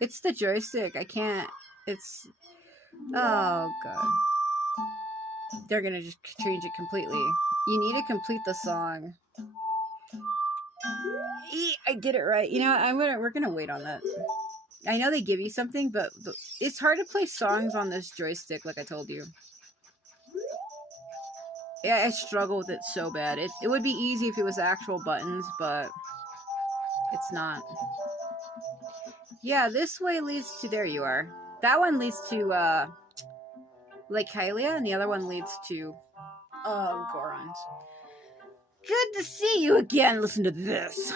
It's the joystick. I can't. It's. Oh god. They're gonna just change it completely. You need to complete the song. I did it right. You know, we're gonna wait on that. I know they give you something, but it's hard to play songs on this joystick, like I told you. Yeah, I struggle with it so bad. It would be easy if it was actual buttons, but it's not. Yeah, this way leads to... There you are. That one leads to, Lake Hylia, and the other one leads to, Goron's. Good to see you again. Listen to this.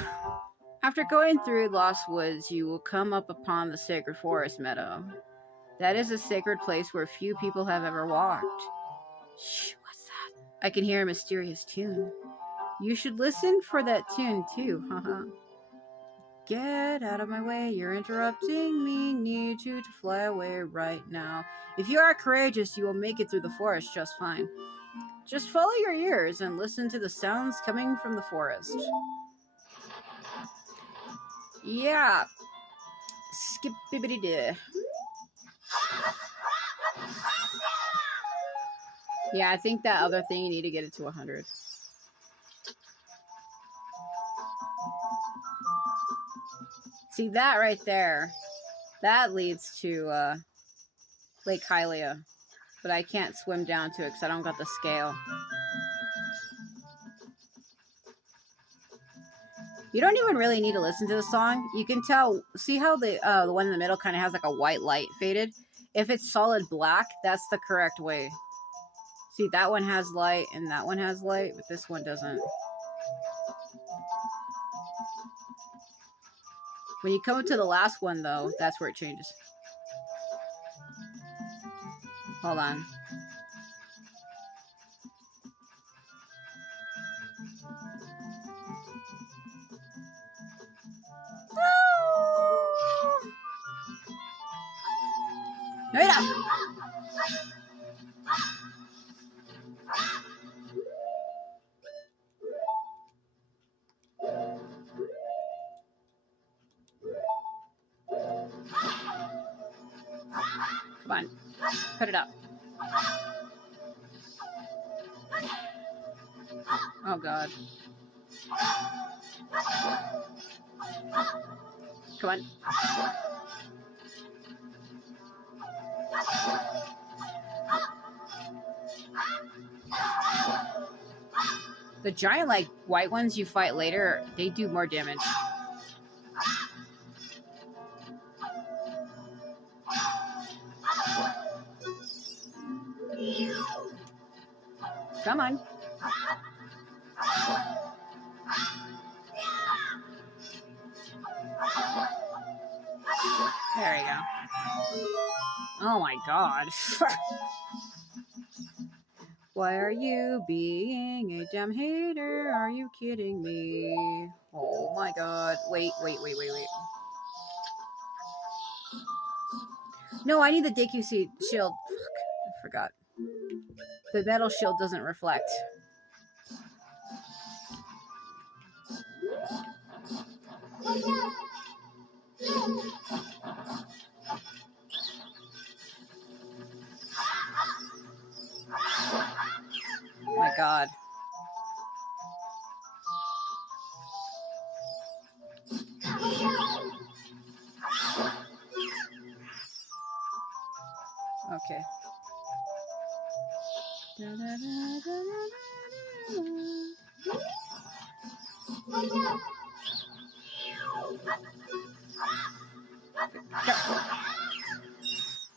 After going through Lost Woods, you will come up upon the Sacred Forest Meadow. That is a sacred place where few people have ever walked. Shh, what's that? I can hear a mysterious tune. You should listen for that tune too, haha. Get out of my way, you're interrupting me. Need you to fly away right now. If you are courageous, you will make it through the forest just fine. Just follow your ears and listen to the sounds coming from the forest. Yeah. Skip-bibbity-dee. Yeah, I think that other thing, you need to get it to 100. See, that right there, that leads to Lake Hylia. But I can't swim down to it because I don't got the scale. You don't even really need to listen to the song. You can tell, see how the one in the middle kind of has like a white light faded? If it's solid black, that's the correct way. See, that one has light and that one has light, but this one doesn't. When you come to the last one, though, that's where it changes. Hold on. Wait up! Come on. Put it up. Oh, God. Come on. The giant, like, white ones you fight later, they do more damage. Come on. There you go. Oh my god. Why are you being a damn hater? Are you kidding me? Oh my god. Wait. No, I need the Deku shield. Fuck. I forgot. The metal shield doesn't reflect. Oh my god. Okay.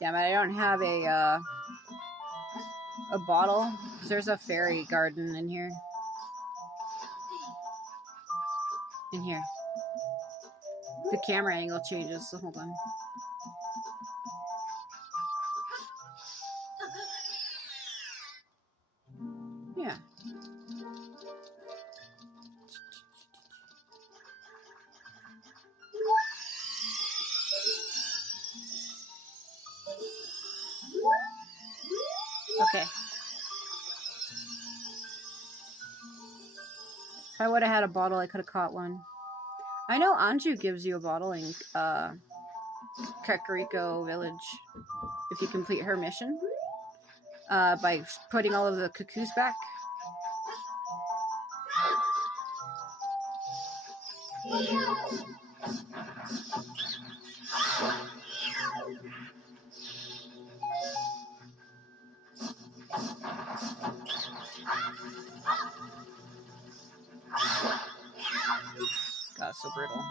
Damn it, I don't have a bottle. There's a fairy garden in here. In here. The camera angle changes, so hold on. Yeah. Okay. If I would have had a bottle, I could have caught one. I know Anju gives you a bottle in Kakariko Village if you complete her mission by putting all of the cuckoos back. God, so brittle.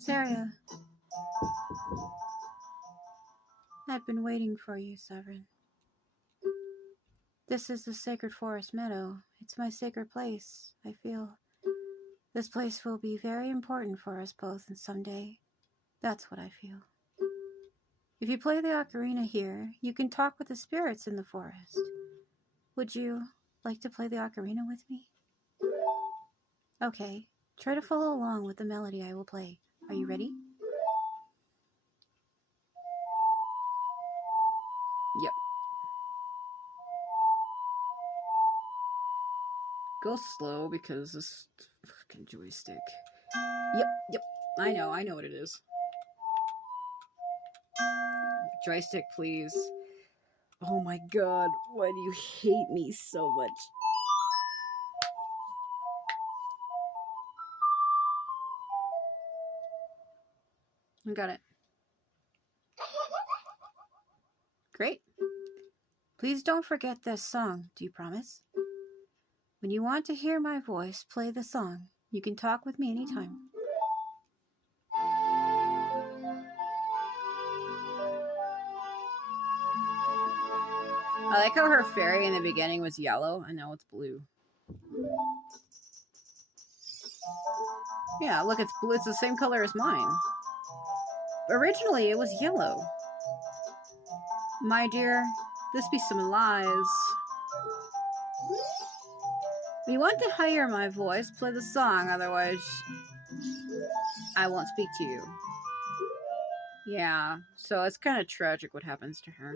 Saria, I've been waiting for you, Sovereign. This is the Sacred Forest Meadow. It's my sacred place. I feel this place will be very important for us both and someday. That's what I feel. If you play the ocarina here, you can talk with the spirits in the forest. Would you like to play the ocarina with me? Okay, try to follow along with the melody I will play. Are you ready? Yep. Go slow because this fucking joystick. Yep. I know what it is. Joystick, please. Oh my god, why do you hate me so much? I got it. Great. Please don't forget this song, do you promise? When you want to hear my voice play the song, you can talk with me anytime. I like how her fairy in the beginning was yellow, and now it's blue. Yeah, look, it's blue. It's the same color as mine. Originally, it was yellow. My dear, this be some lies. When you want to hear my voice, play the song, otherwise I won't speak to you. Yeah, so it's kind of tragic what happens to her.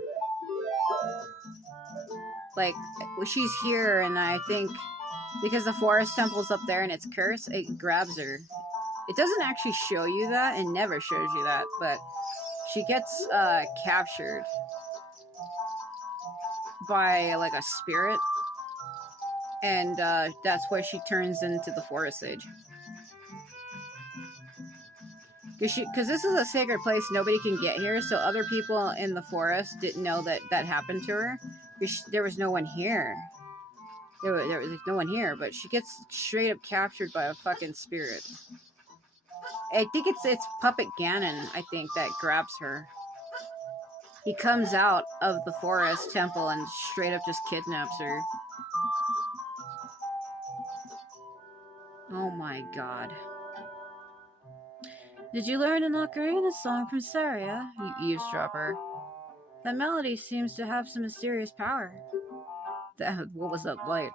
Like, she's here, and I think because the forest temple's up there and it's cursed, it grabs her. It doesn't actually show you that, and never shows you that, but she gets captured by like a spirit, and that's why she turns into the forest sage. Because this is a sacred place, nobody can get here, so other people in the forest didn't know that that happened to her. There was no one here. There was no one here, but she gets straight up captured by a fucking spirit. I think it's Puppet Ganon, I think, that grabs her. He comes out of the forest temple and straight up just kidnaps her. Oh my god. Did you learn an ocarina song from Saria, you eavesdropper? That melody seems to have some mysterious power. What was that light?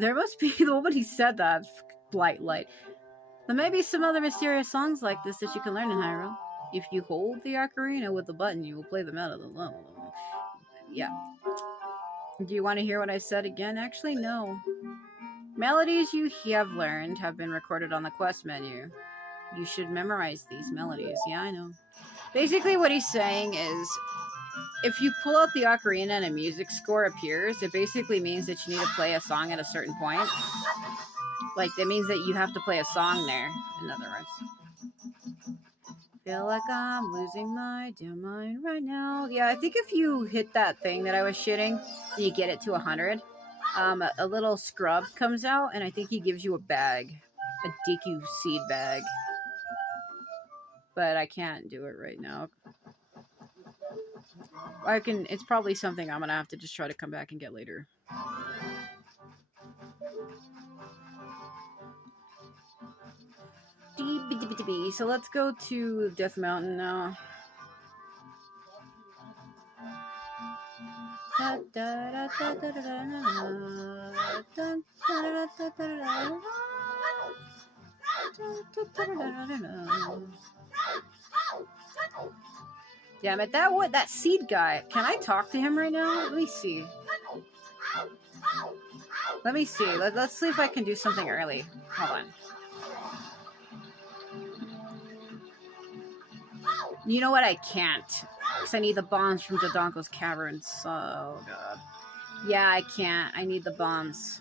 There must be the woman who said that. Light. There may be some other mysterious songs like this that you can learn in Hyrule. If you hold the ocarina with the button, you will play the melody. Yeah. Do you want to hear what I said again? Actually, no. Melodies you have learned have been recorded on the quest menu. You should memorize these melodies. Yeah, I know. Basically what he's saying is, if you pull out the ocarina and a music score appears, it basically means that you need to play a song at a certain point. Like, that means that you have to play a song there, in other words. Feel like I'm losing my damn mind right now. Yeah, I think if you hit that thing that I was shooting, and you get it to 100, a little scrub comes out, and I think he gives you a bag. A DQ seed bag. But I can't do it right now. It's probably something I'm gonna have to just try to come back and get later. So let's go to Death Mountain now. Damn it, that seed guy. Can I talk to him right now? Let me see. Let's see if I can do something early. Hold on. You know what? I can't. Because I need the bombs from Dodongo's caverns. Oh, God. Yeah, I can't. I need the bombs.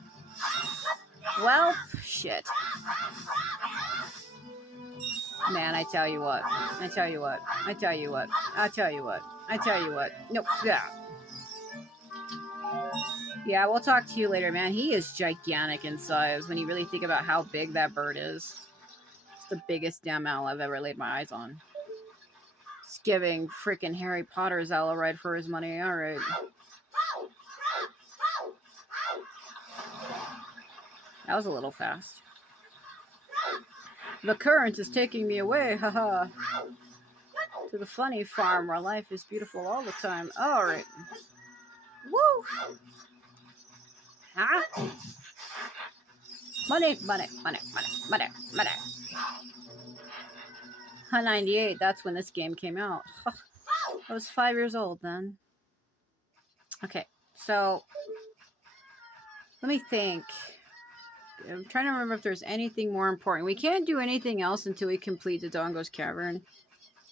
Well, shit. Man, I tell you what. Nope. Yeah, we'll talk to you later, man. He is gigantic in size when you really think about how big that bird is. It's the biggest damn owl I've ever laid my eyes on. It's giving freaking Harry Potter's owl a ride for his money. Alright. That was a little fast. The current is taking me away, haha. To the funny farm where life is beautiful all the time. Alright. Woo! Huh? Money. 98, that's when this game came out. I was 5 years old then. Okay, so let me think. I'm trying to remember if there's anything more important. We can't do anything else until we complete the Dodongo's Cavern.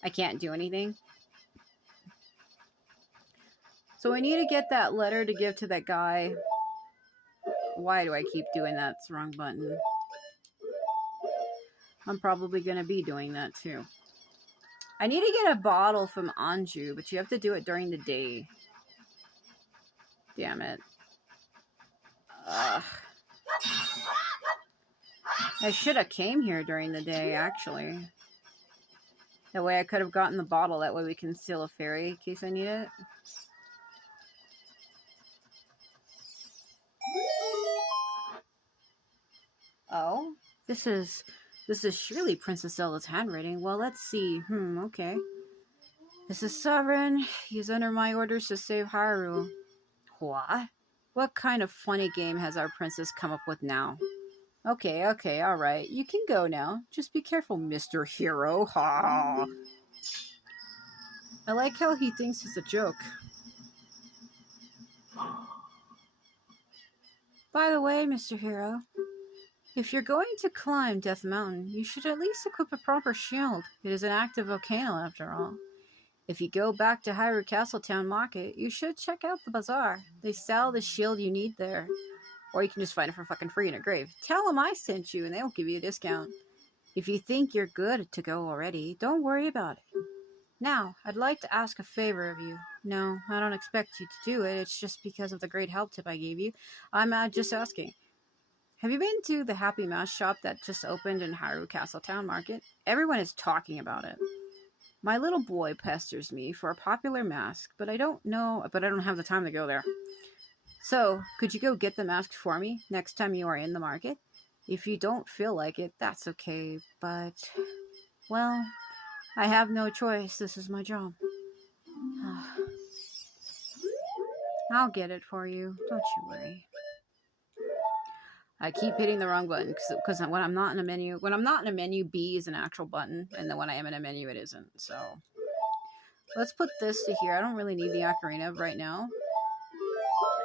I can't do anything. So we need to get that letter to give to that guy. Why do I keep doing that? It's the wrong button. I'm probably going to be doing that too. I need to get a bottle from Anju, but you have to do it during the day. Damn it. Ugh. I should have came here during the day, actually. That way I could have gotten the bottle. That way we can steal a fairy in case I need it. Oh, this is surely Princess Zelda's handwriting. Well, let's see. Okay. This is Sovereign. He's under my orders to save Hyrule. What? What kind of funny game has our princess come up with now? Okay, alright. You can go now. Just be careful, Mr. Hero. Ha! I like how he thinks it's a joke. By the way, Mr. Hero, if you're going to climb Death Mountain, you should at least equip a proper shield. It is an active volcano, after all. If you go back to Hyrule Castle Town Market, you should check out the bazaar. They sell the shield you need there. Or you can just find it for fucking free in a grave. Tell them I sent you and they'll give you a discount. If you think you're good to go already, don't worry about it. Now, I'd like to ask a favor of you. No, I don't expect you to do it. It's just because of the great help tip I gave you. I'm just asking. Have you been to the Happy Mouse shop that just opened in Hyrule Castle Town Market? Everyone is talking about it. My little boy pesters me for a popular mask, but I don't have the time to go there. So, could you go get the mask for me next time you are in the market? If you don't feel like it, that's okay, but, well, I have no choice. This is my job. I'll get it for you. Don't you worry. I keep hitting the wrong button because when I'm not in a menu, B is an actual button, and then when I am in a menu, it isn't. So, let's put this to here. I don't really need the ocarina right now.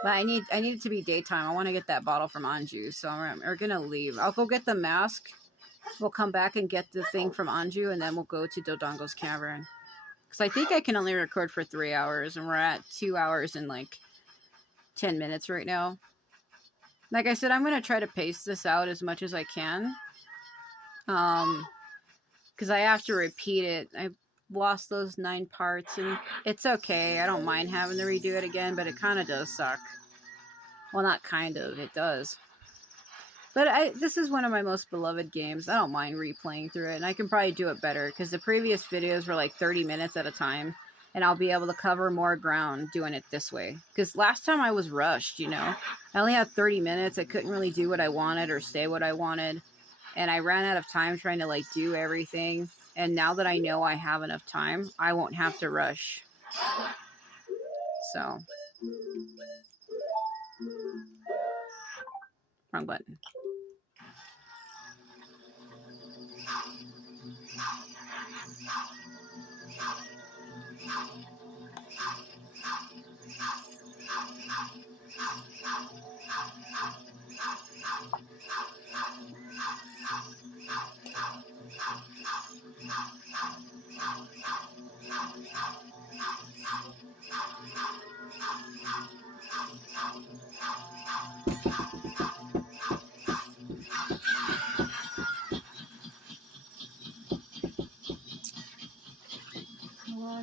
But I need it to be daytime. I want to get that bottle from Anju, so we're gonna leave. I'll go get the mask. We'll come back and get the thing from Anju, and then we'll go to Dodongo's Cavern. Because I think I can only record for 3 hours, and we're at 2 hours and like 10 minutes right now. Like I said, I'm going to try to pace this out as much as I can. Because I have to repeat it. I lost those 9 parts, and it's okay. I don't mind having to redo it again, but it kind of does suck. Well, not kind of. It does. But this is one of my most beloved games. I don't mind replaying through it, and I can probably do it better, because the previous videos were like 30 minutes at a time, and I'll be able to cover more ground doing it this way. Because last time I was rushed, you know. I only had 30 minutes. I couldn't really do what I wanted or say what I wanted, and I ran out of time trying to like do everything. And now that I know I have enough time, I won't have to rush. So. Wrong button.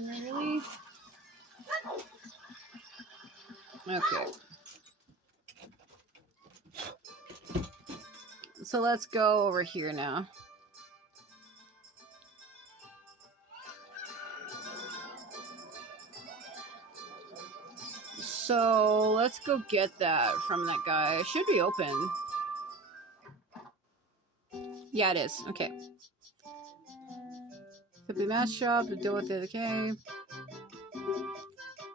Really? Okay. So let's go over here now. So let's go get that from that guy. It should be open. Yeah, it is. Okay. Could be mask shop to deal with it. Okay.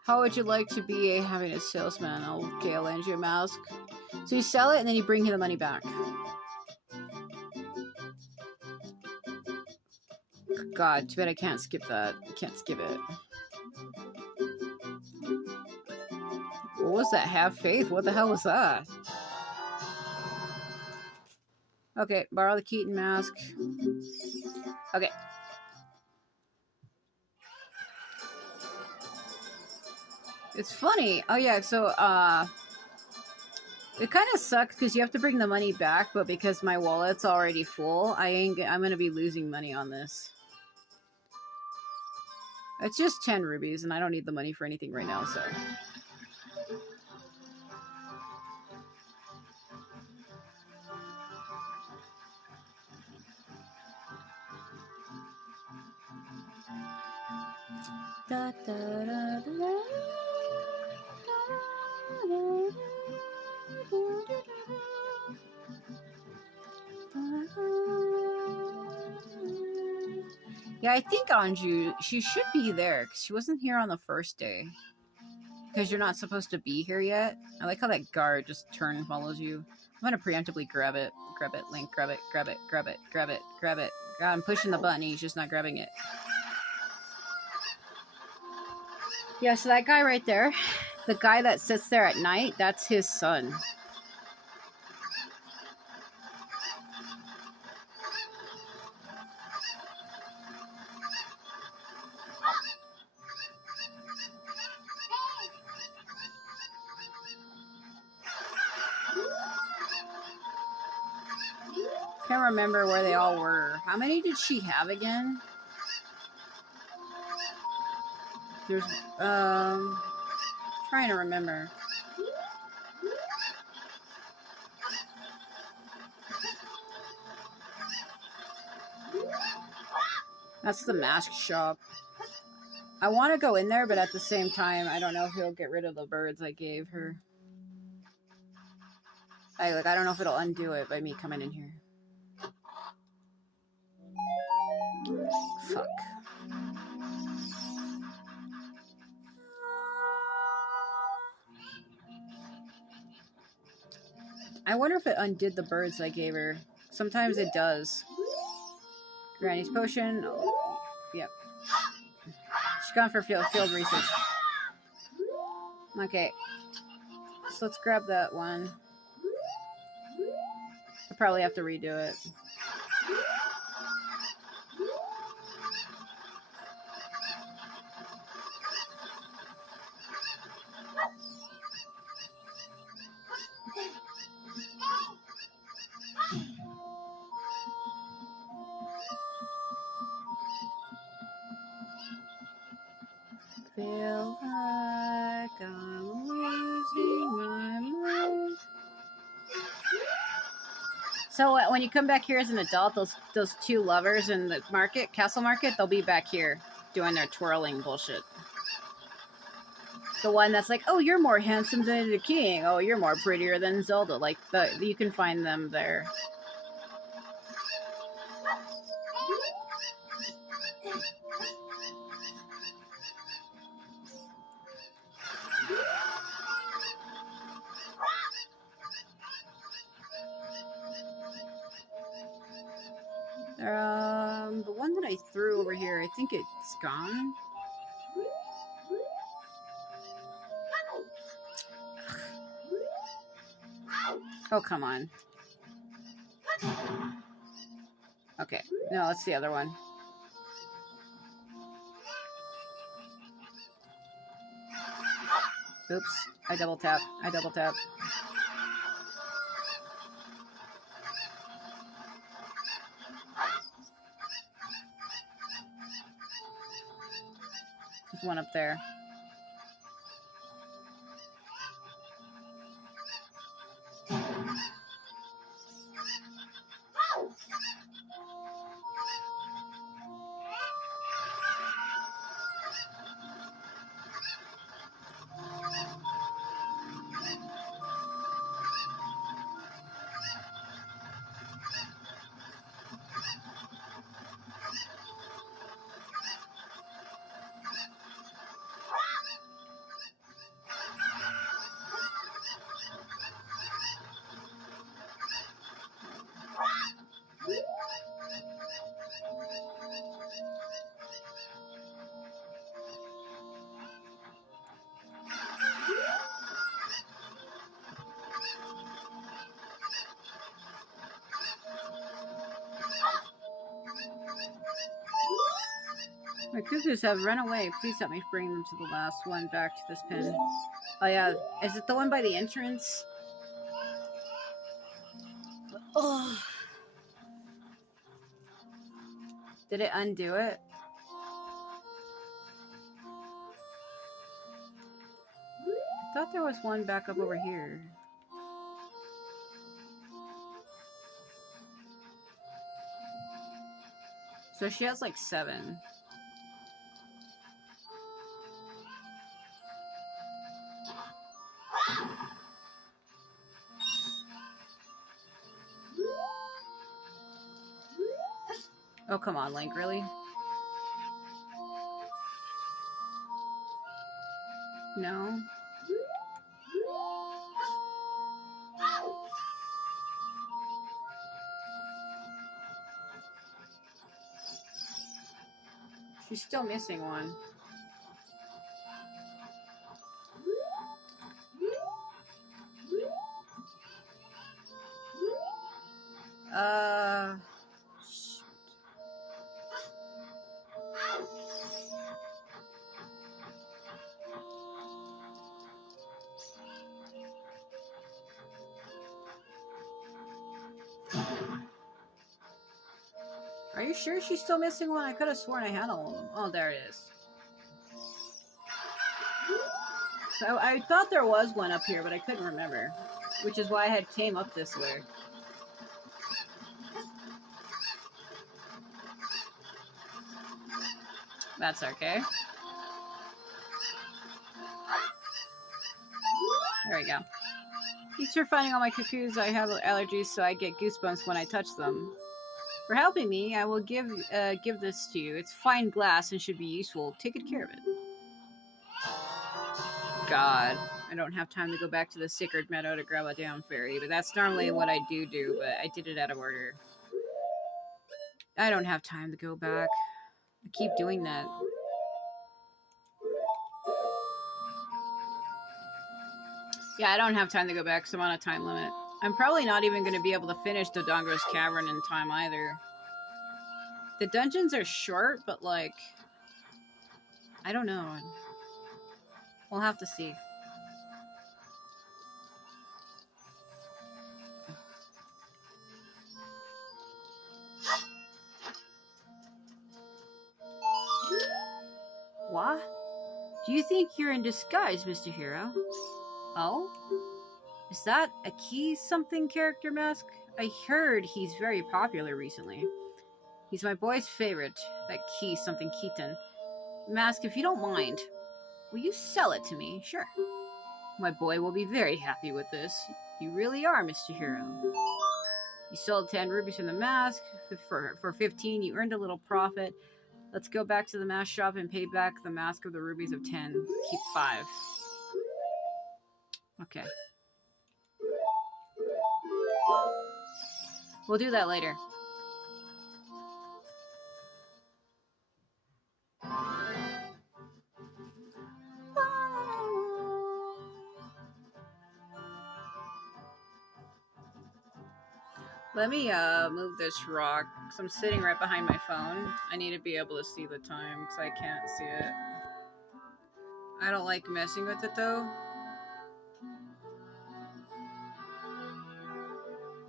How would you like to be having a salesman? Okay, I'll lend you a mask. So you sell it and then you bring him the money back. God, too bad I can't skip that. I can't skip it. What was that? Have faith? What the hell was that? Okay, borrow the Keaton mask. Okay. It's funny. Oh yeah, so it kind of sucks because you have to bring the money back, but because my wallet's already full, I'm gonna be losing money on this. It's just 10 rubies, and I don't need the money for anything right now, so. Da, da, da, da, yeah, I think Anju, she should be there, because she wasn't here on the first day. Because you're not supposed to be here yet. I like how that guard just follows you. I'm gonna preemptively grab it. Grab it, Link, grab it, grab it, grab it, grab it, grab it. God, I'm pushing the button, he's just not grabbing it. Yeah, so that guy right there, the guy that sits there at night, that's his son. Can't remember where they all were. How many did she have again? There's, trying to remember. That's the mask shop. I want to go in there, but at the same time, I don't know if he'll get rid of the birds I gave her. I don't know if it'll undo it by me coming in here. Fuck. I wonder if it undid the birds I gave her. Sometimes it does. Granny's potion. Oh, yep. She's gone for field research. Okay. So let's grab that one. I'll probably have to redo it. feel like I'm losing my mind. So when you come back here as an adult, those two lovers in the market, castle market, they'll be back here doing their twirling bullshit. The one that's like, oh, you're more handsome than the king. Oh, you're more prettier than Zelda. Like, you can find them there. The one that I threw over here, I think it's gone. Oh, come on. Okay, no, it's the other one. Oops, I double tap. There's one up there. My cuckoos have run away. Please help me bring them to the last one back to this pen. Oh yeah, is it the one by the entrance? Oh. Did it undo it? I thought there was one back up over here. So she has like 7. Oh, come on, Link, really? No? She's still missing one. Shoot. Are you sure she's still missing one? I could have sworn I had all of them. Oh, there it is. So I thought there was one up here, but I couldn't remember. Which is why I had came up this way. That's okay. There we go. Thanks for finding all my cuckoos. I have allergies, so I get goosebumps when I touch them. For helping me, I will give this to you. It's fine glass and should be useful. Take good care of it. God, I don't have time to go back to the Sacred Meadow to grab a down fairy, but that's normally what I do, but I did it out of order. I don't have time to go back. I keep doing that. Yeah, I don't have time to go back, so I'm on a time limit. I'm probably not even going to be able to finish Dodongo's Cavern in time either. The dungeons are short, but like, I don't know. We'll have to see. What? Do you think you're in disguise, Mr. Hero? Oh? Is that a Key something character mask? I heard he's very popular recently. He's my boy's favorite, that Key something Keaton. Mask, if you don't mind, will you sell it to me? Sure. My boy will be very happy with this. You really are, Mr. Hero. You sold 10 rubies from the mask. For 15, you earned a little profit. Let's go back to the mask shop and pay back the mask of the rubies of 10. Keep 5. Okay. We'll do that later. Let me move this rock, because I'm sitting right behind my phone. I need to be able to see the time, because I can't see it. I don't like messing with it, though.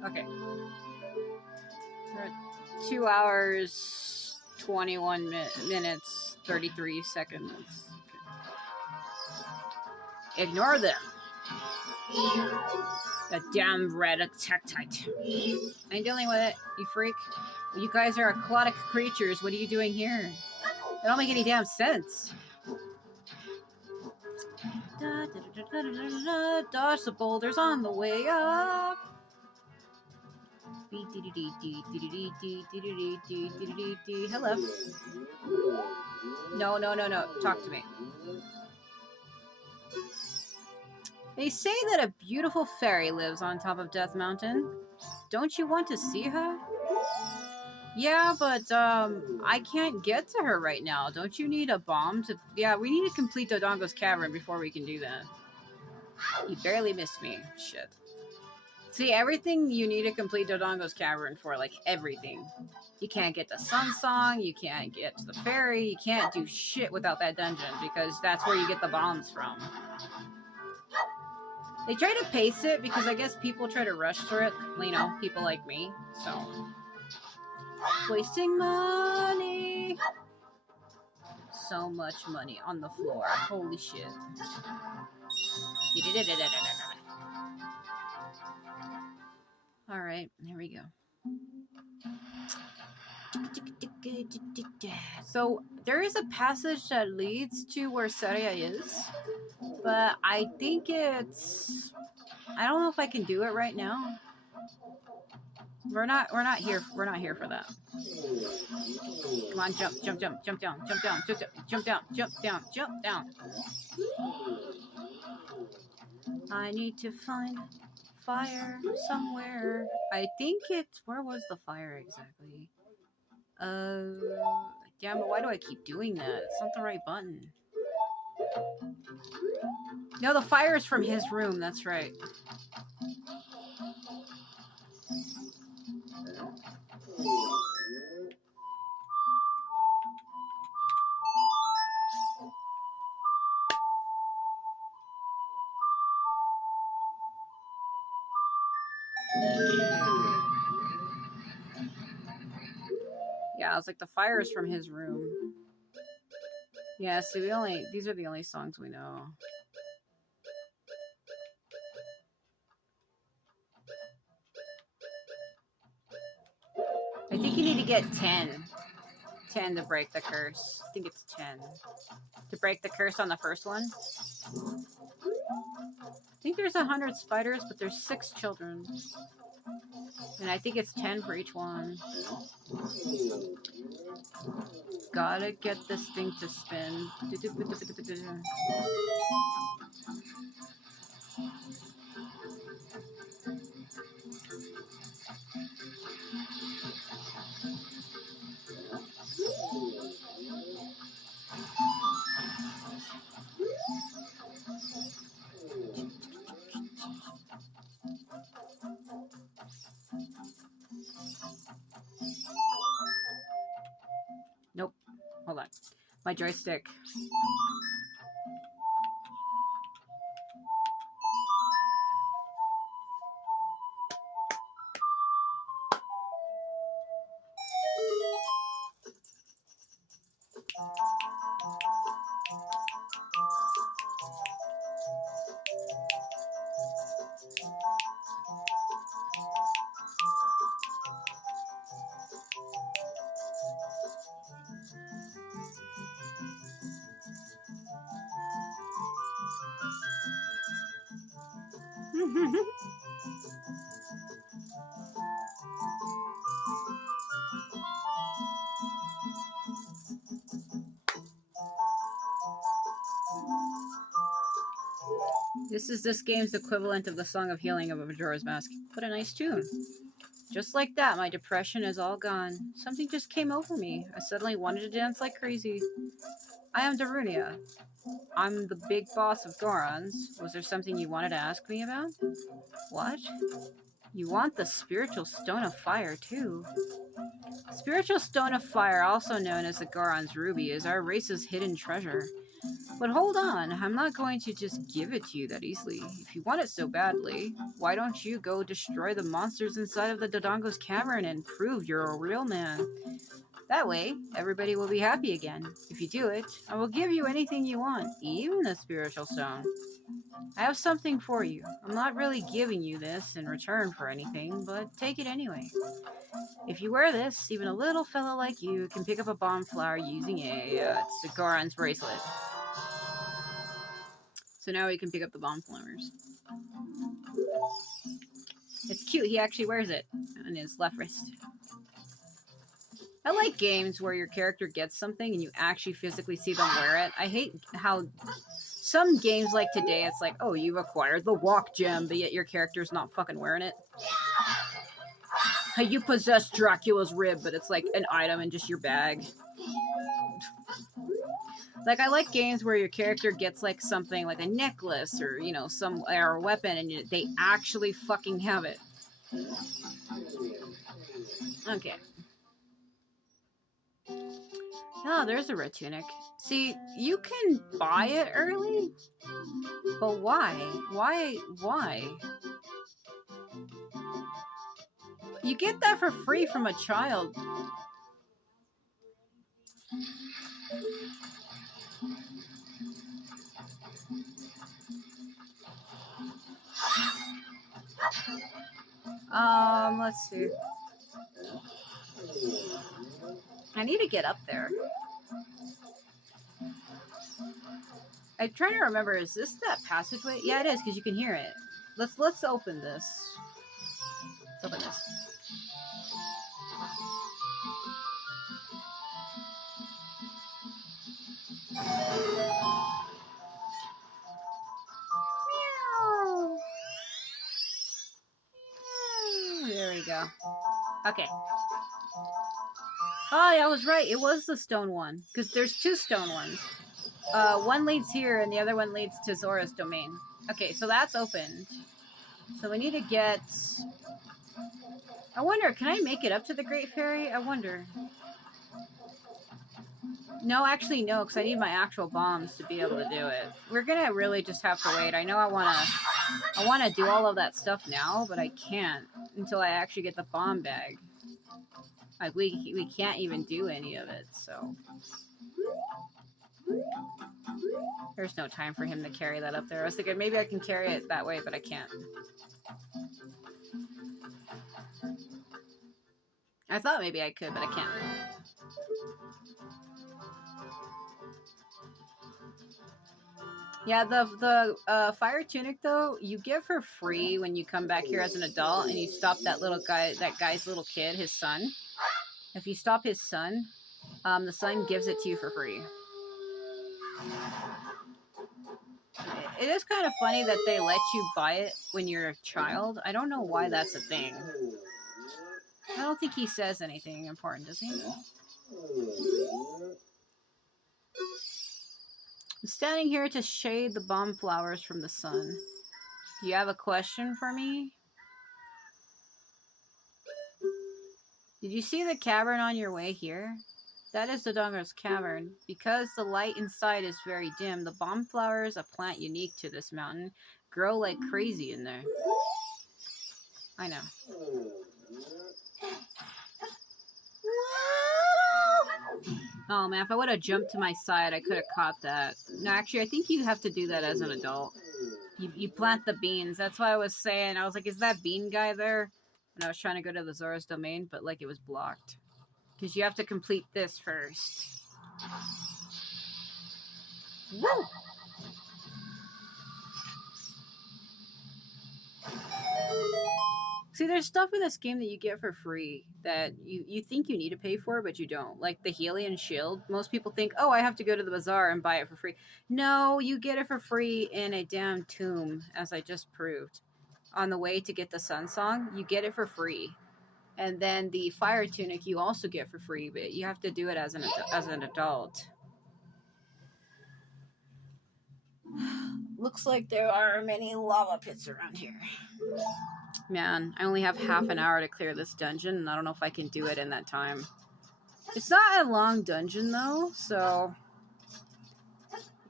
Okay. We're at 2 hours, 21 minutes, 33 seconds. Okay. Ignore them. That damn red Tektite. I ain't dealing with it, you freak. You guys are aquatic creatures. What are you doing here? It don't make any damn sense. Dodge the boulders on the way up. Hello. No. Talk to me. They say that a beautiful fairy lives on top of Death Mountain. Don't you want to see her? Yeah, but I can't get to her right now. Don't you need a bomb to... Yeah, we need to complete Dodongo's cavern before we can do that. You barely missed me. Shit. See, everything you need to complete Dodongo's cavern for, like everything. You can't get the Sun Song, you can't get to the fairy, you can't do shit without that dungeon, because that's where you get the bombs from. They try to pace it because I guess people try to rush through it. You know, people like me. So. Wasting money. So much money on the floor. Holy shit. Alright, here we go. So, there is a passage that leads to where Saria is. But I think it's... I don't know if I can do it right now. We're not here for that. Come on, jump down. I need to find fire somewhere. I think it's... Where was the fire exactly? Damn it, why do I keep doing that? It's not the right button. No, the fire is from his room, that's right. Yeah, I was like, the fire is from his room. Yeah, so these are the only songs we know. I think you need to get 10. 10 to break the curse. I think it's 10. To break the curse on the first one. I think there's 100 spiders, but there's 6 children. And I think it's 10 for each one. Gotta get this thing to spin. Nope. Hold on. My joystick. This game's equivalent of the Song of Healing of a Majora's Mask. What a nice tune. Just like that, my depression is all gone. Something just came over me. I suddenly wanted to dance like crazy. I am Darunia. I'm the big boss of Goron's. Was there something you wanted to ask me about? What? You want the Spiritual Stone of Fire, too. Spiritual Stone of Fire, also known as the Goron's Ruby, is our race's hidden treasure. But hold on, I'm not going to just give it to you that easily. If you want it so badly, why don't you go destroy the monsters inside of the Dodongo's cavern and prove you're a real man? That way, everybody will be happy again. If you do it, I will give you anything you want, even the Spiritual Stone. I have something for you. I'm not really giving you this in return for anything, but take it anyway. If you wear this, even a little fella like you can pick up a bomb flower using a Goron's bracelet. So now we can pick up the bomb flowers. It's cute, he actually wears it on his left wrist. I like games where your character gets something and you actually physically see them wear it. I hate how some games like today, it's like, oh, you've acquired the walk gem, but yet your character's not fucking wearing it. Hey, you possess Dracula's rib, but it's like an item in just your bag. Like, I like games where your character gets, like, something, like a necklace or, you know, or a weapon, and they actually fucking have it. Okay. Oh, there's a red tunic. See, you can buy it early, but why? Why? You get that for free from a child. Let's see. I need to get up there. I'm trying to remember, is this that passageway? Yeah, it is, because you can hear it. Let's open this. Let's open this. There we go. Okay. Oh, yeah, I was right. It was the stone one. Because there's two stone ones. One leads here, and the other one leads to Zora's domain. Okay, so that's opened. So we need to get... I wonder, can I make it up to the Great Fairy? I wonder. No, actually, no, because I need my actual bombs to be able to do it. We're gonna really just have to wait. I know I wanna do all of that stuff now, but I can't until I actually get the bomb bag. Like, we can't even do any of it, so... There's no time for him to carry that up there. I was thinking maybe I can carry it that way, but I can't. I thought maybe I could, but I can't. Yeah, the fire tunic, though, you give for free when you come back here as an adult and you stop that guy's little kid, his son. If you stop his son, the son gives it to you for free. It is kind of funny that they let you buy it when you're a child. I don't know why that's a thing. I don't think he says anything important, does he? I'm standing here to shade the bomb flowers from the sun. Do you have a question for me? Did you see the cavern on your way here? That is the Dodongo's cavern. Because the light inside is very dim, the bomb flowers, a plant unique to this mountain, grow like crazy in there. I know. Oh man, if I would have jumped to my side, I could have caught that. No, actually, I think you have to do that as an adult. You plant the beans. That's why I was saying. I was like, is that bean guy there? When I was trying to go to the Zora's domain, but like it was blocked. Because you have to complete this first. Woo! See, there's stuff in this game that you get for free that you think you need to pay for, but you don't. Like the Hylian shield. Most people think, oh, I have to go to the bazaar and buy it for free. No, you get it for free in a damn tomb, as I just proved. On the way to get the Sun Song, you get it for free. And then the fire tunic you also get for free, but you have to do it as an adult. Looks like there are many lava pits around here. Man, I only have half an hour to clear this dungeon, and I don't know if I can do it in that time. It's not a long dungeon, though, so...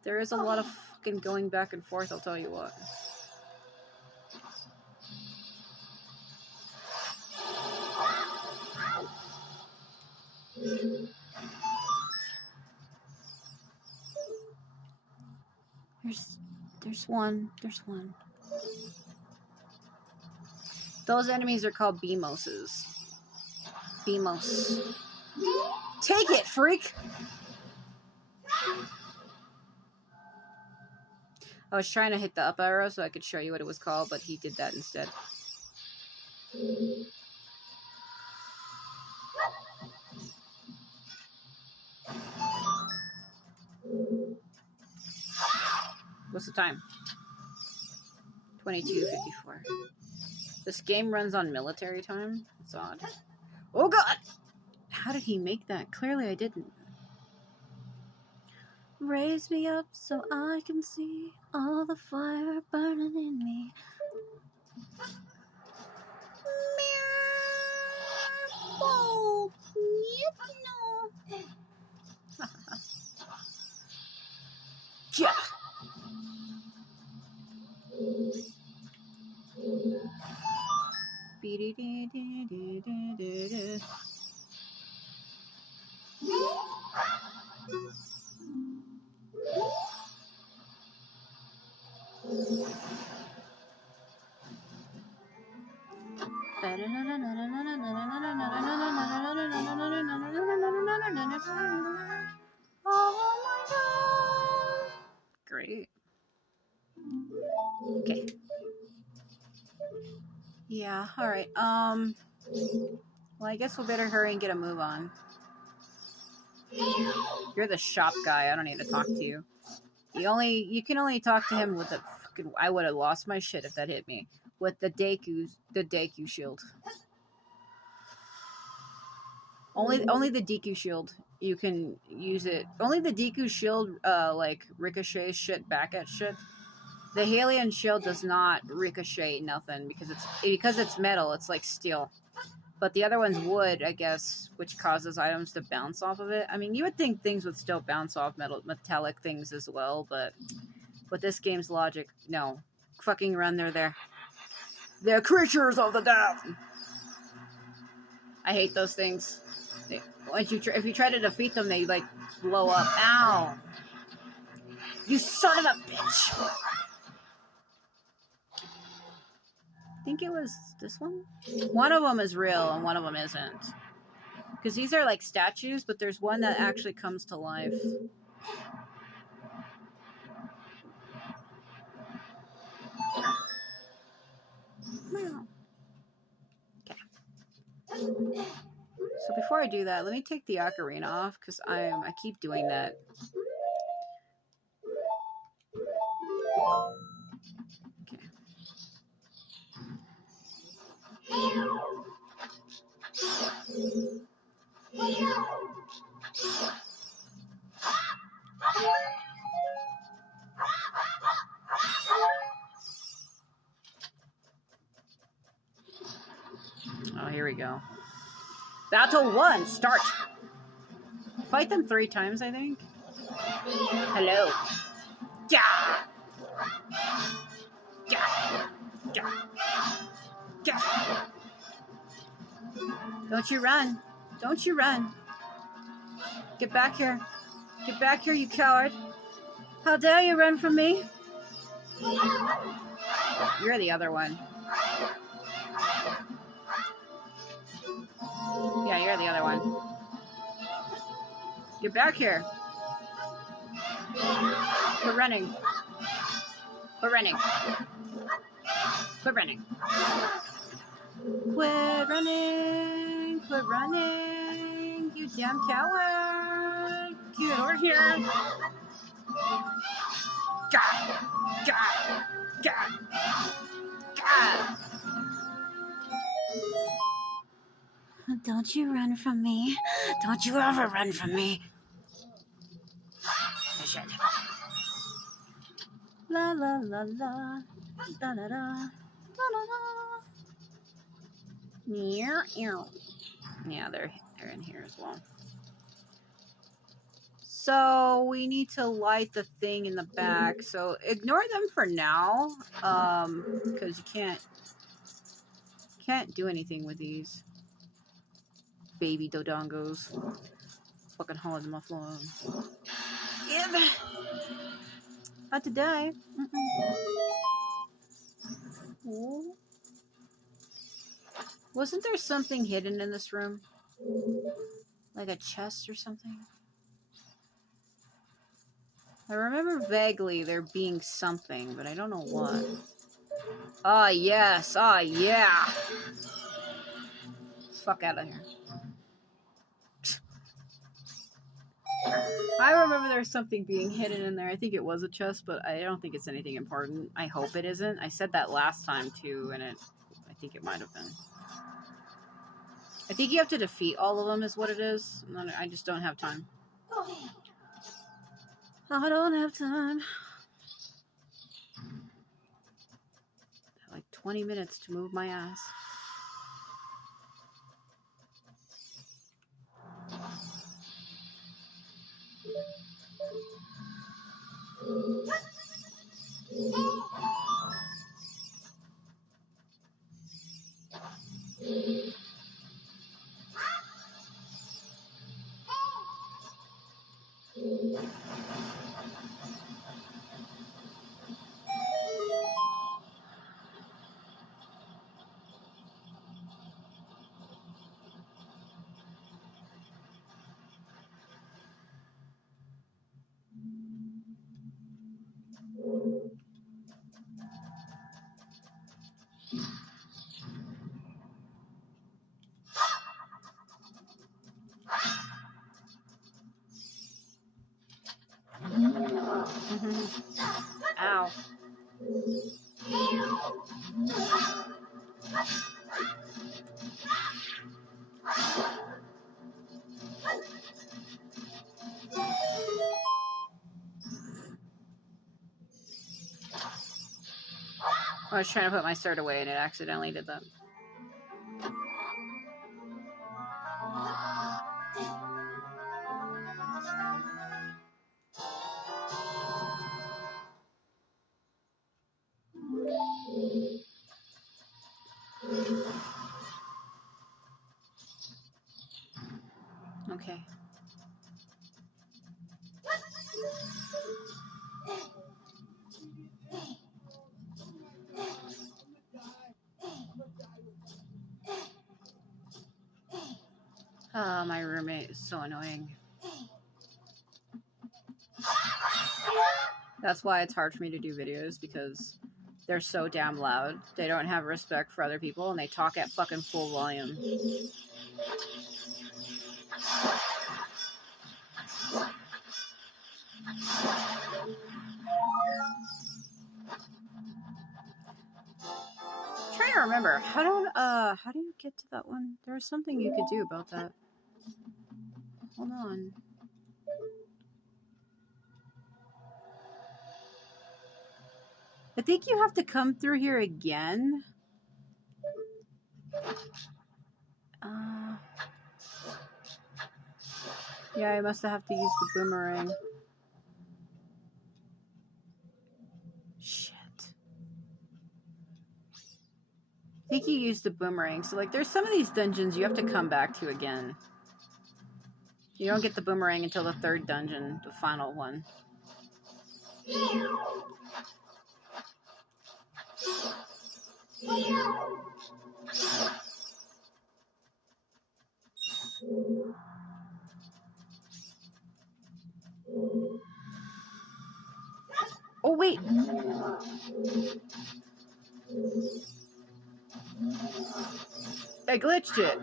there is a lot of fucking going back and forth, I'll tell you what. There's one. Those enemies are called Beamoses. Beamos. Take it, freak! I was trying to hit the up arrow so I could show you what it was called, but he did that instead. What's the time? 22:54. This game runs on military time? It's odd. Oh god! How did he make that? Clearly I didn't. Raise me up so I can see all the fire burning in me. Mirror! Yep, no. Yeah. Great. Okay. Yeah, alright. Well, I guess we'll better hurry and get a move on. You're the shop guy. I don't need to talk to you. You can only talk to him with the fucking... I would have lost my shit if that hit me. With the Deku shield. Only the Deku shield. You can use it. Only the Deku shield, like, ricochets shit back at shit. The Hylian shield does not ricochet nothing because it's metal. It's like steel. But the other one's wood, I guess, which causes items to bounce off of it. I mean, you would think things would still bounce off metallic things as well, but with this game's logic, no. Fucking run, they're there. They're creatures of the damned. I hate those things. If you try to defeat them, they, like, blow up. Ow! You son of a bitch! I think it was this one? One of them is real and one of them isn't. Because these are like statues, but there's one that actually comes to life. Okay. So before I do that, let me take the ocarina off because I keep doing that. Oh, here we go. Battle 1, start! Fight them 3 times, I think. Hello. Ja! Ja! Ja! Ja! Don't you run. Don't you run. Get back here. Get back here, you coward. How dare you run from me? You're the other one. Yeah, you're the other one. Get back here. Quit running. Quit running. Quit running. Quit running! Quit running! You damn coward! Get over here! God! God! God! God! Don't you run from me. Don't you ever run from me. Oh, shit. La la la la. Da da da. Da da da. Yeah, they're in here as well. So we need to light the thing in the back. So ignore them for now, because you can't do anything with these baby dodongos. Fucking hauling them off alone. Yeah, not to die. Oh. Wasn't there something hidden in this room? Like a chest or something? I remember vaguely there being something, but I don't know what. Ah, yes. Ah, yeah. Fuck out of here. I remember there's something being hidden in there. I think it was a chest, but I don't think it's anything important. I hope it isn't. I said that last time, too, and I think it might have been. I think you have to defeat all of them is what it is. I just don't have time. I don't have time. Like 20 minutes to move my ass. Ow. I was trying to put my sword away and it accidentally did that. Okay. Oh, my roommate is so annoying. That's why it's hard for me to do videos, because they're so damn loud. They don't have respect for other people, and they talk at fucking full volume. I'm trying to remember, how do you get to that one? There was something you could do about that. Hold on. I think you have to come through here again. Yeah, I must have to use the boomerang. Shit. I think you used the boomerang. So, like, there's some of these dungeons you have to come back to again. You don't get the boomerang until the third dungeon, the final one. Oh, wait. I glitched it.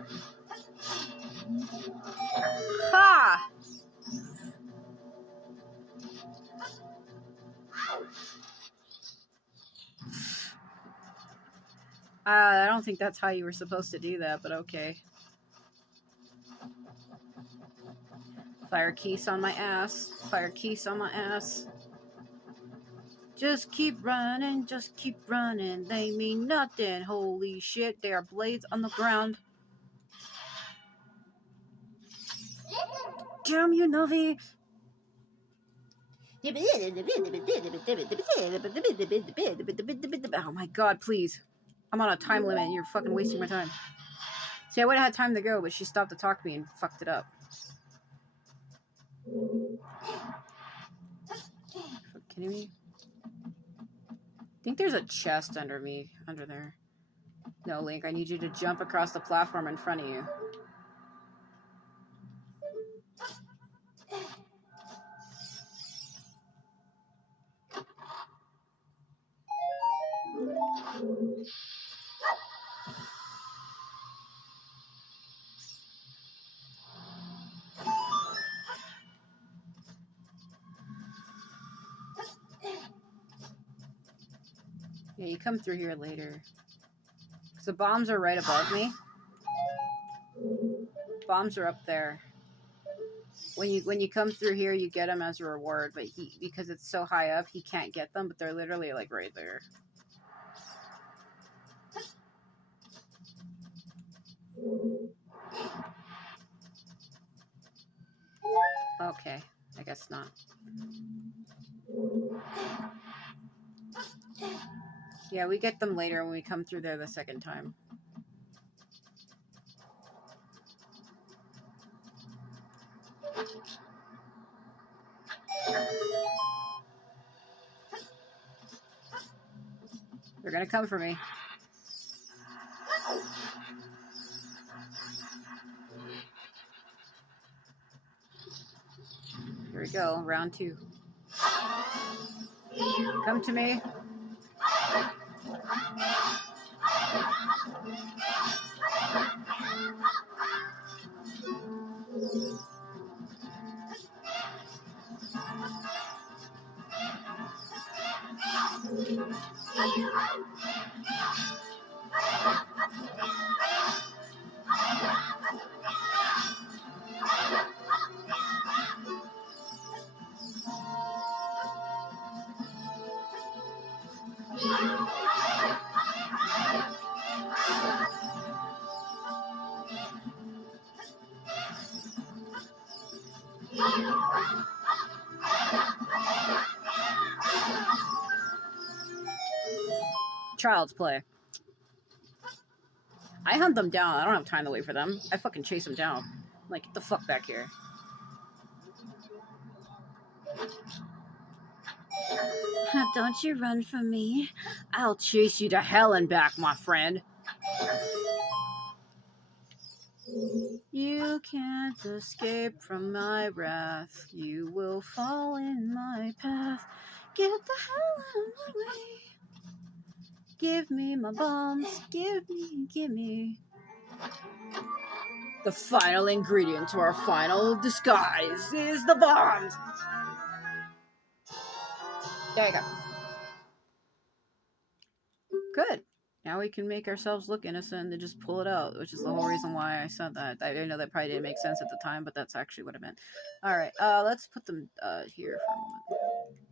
Ha! I don't think that's how you were supposed to do that, but okay. Fire keys on my ass. Fire keys on my ass. Just keep running, just keep running. They mean nothing. Holy shit, they are blades on the ground. Damn you, Novi. Oh my god, please. I'm on a time limit and you're fucking wasting my time. See, I would have had time to go, but she stopped to talk to me and fucked it up. Are you kidding me? I think there's a chest under me, under there. No, Link, I need you to jump across the platform in front of you. Yeah, you come through here later. Because the bombs are right above me. Bombs are up there. When you come through here, you get them as a reward, but because it's so high up, he can't get them, but they're literally like right there. Okay, I guess not. Yeah, we get them later when we come through there the second time. They're gonna come for me. Here we go, round 2. Come to me. Child's play. I hunt them down. I don't have time to wait for them. I fucking chase them down. I'm like, get the fuck back here. Don't you run from me. I'll chase you to hell and back, my friend. You can't escape from my wrath. You will fall in my path. Get the hell out of my way. Give me my bombs. Give me. The final ingredient to our final disguise is the bombs. There you go. Good. Now we can make ourselves look innocent and just pull it out, which is the whole reason why I said that. I didn't know that probably didn't make sense at the time, but that's actually what I meant. Alright, let's put them here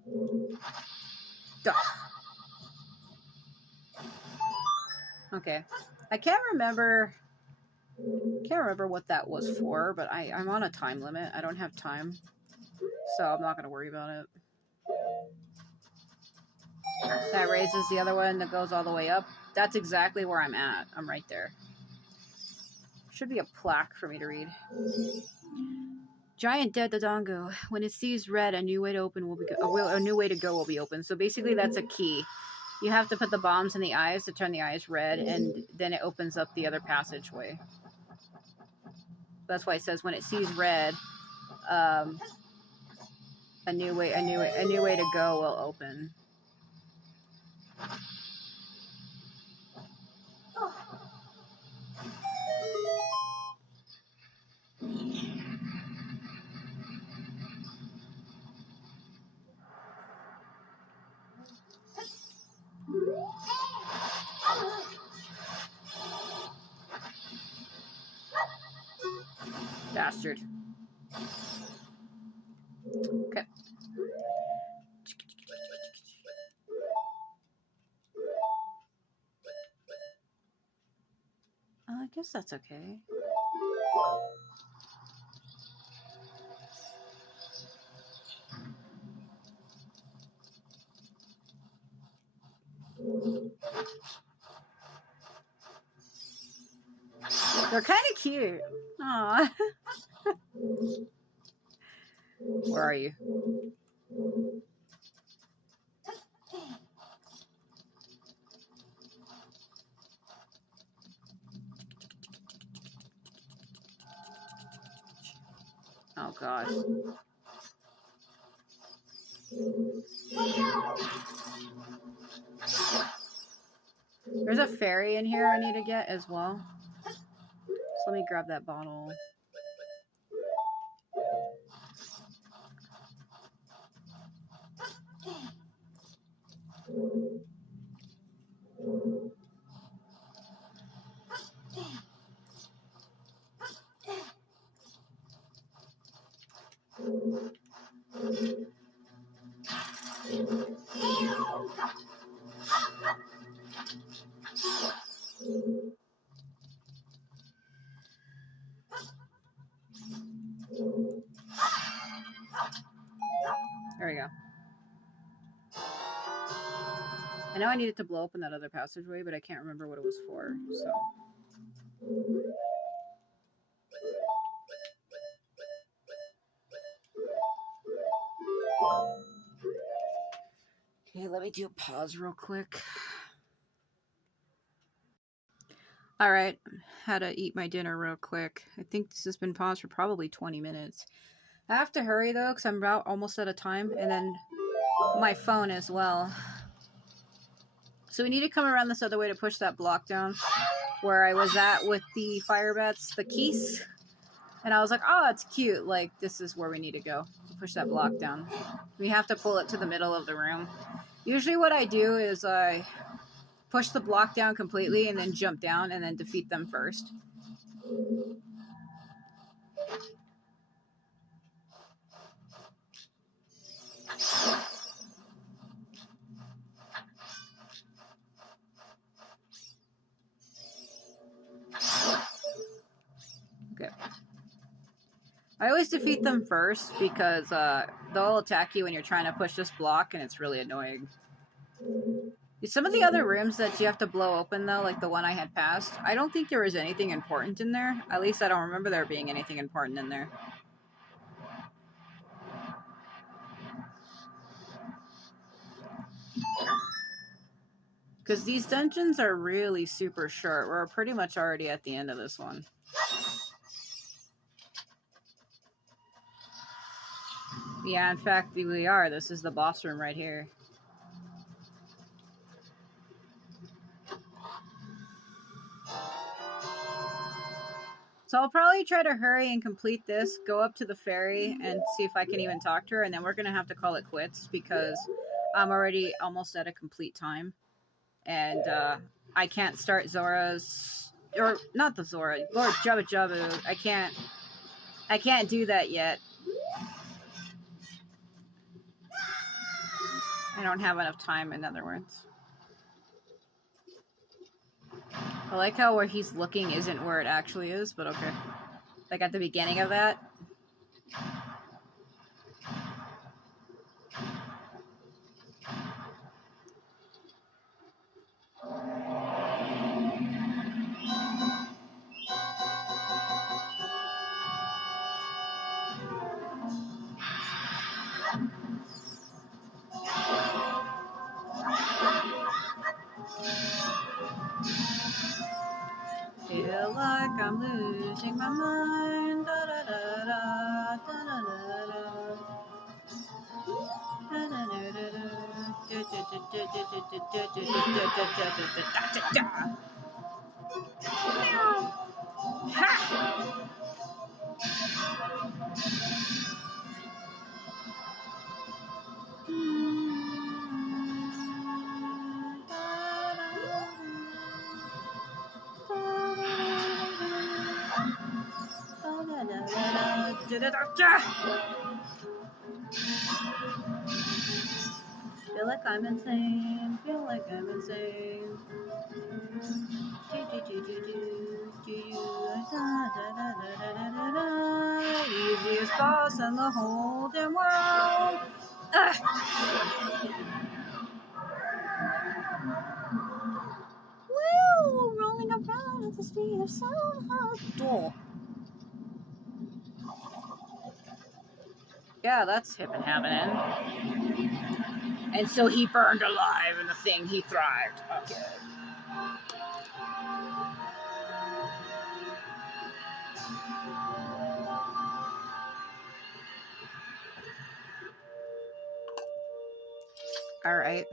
for a moment. Duh. Okay. I can't remember what that was for, but I'm on a time limit. I don't have time, so I'm not going to worry about it. That raises the other one that goes all the way up. That's exactly where I'm at. I'm right there. Should be a plaque for me to read. Giant Dead Dodongo. When it sees red, a new way to open will be a new way to go will be open. So basically, that's a key. You have to put the bombs in the eyes to turn the eyes red, and then it opens up the other passageway. That's why it says when it sees red, a new way to go will open. bastard. Okay. I guess that's okay. They're kind of cute. Aww. Where are you? Oh god. There's a fairy in here I need to get as well. So let me grab that bottle. There we go. I know I needed to blow open that other passageway, but I can't remember what it was for, so. Okay, let me do a pause real quick. Alright, had to eat my dinner real quick. I think this has been paused for probably 20 minutes. I have to hurry though, because I'm about almost out of time, and then my phone as well. So we need to come around this other way to push that block down where I was at with the fire bats, the keys. And I was like, oh, that's cute. Like, this is where we need to go to push that block down. We have to pull it to the middle of the room. Usually what I do is I push the block down completely and then jump down and then defeat them first. Okay. I always defeat them first because they'll attack you when you're trying to push this block and it's really annoying. Some of the other rooms that you have to blow open though, like the one I had passed, I don't think there was anything important in there. At least I don't remember there being anything important in there. Because these dungeons are really super short. We're pretty much already at the end of this one. Yeah, in fact, we are. This is the boss room right here. So I'll probably try to hurry and complete this, go up to the fairy, and see if I can even talk to her, and then we're going to have to call it quits because I'm already almost at a complete time. And I can't start Zora's... Or, not the Zora, Lord Jabba Jabba. I can't do that yet. I don't have enough time, in other words. I like how where he's looking isn't where it actually is, but okay. Like at the beginning of that. Feel like I'm losing my mind. Da, da, da, da, da, da, da, da. Da, da, da, da, da. Da, da, da, da, da, da, da, da, da, da. Ha! Feel like I'm insane. Feel like I'm insane. Easiest boss in the whole damn world. Woo! Rolling around at the speed of sound. Door. Yeah, that's hip and happening. And so he burned alive in the thing he thrived. Okay. All right.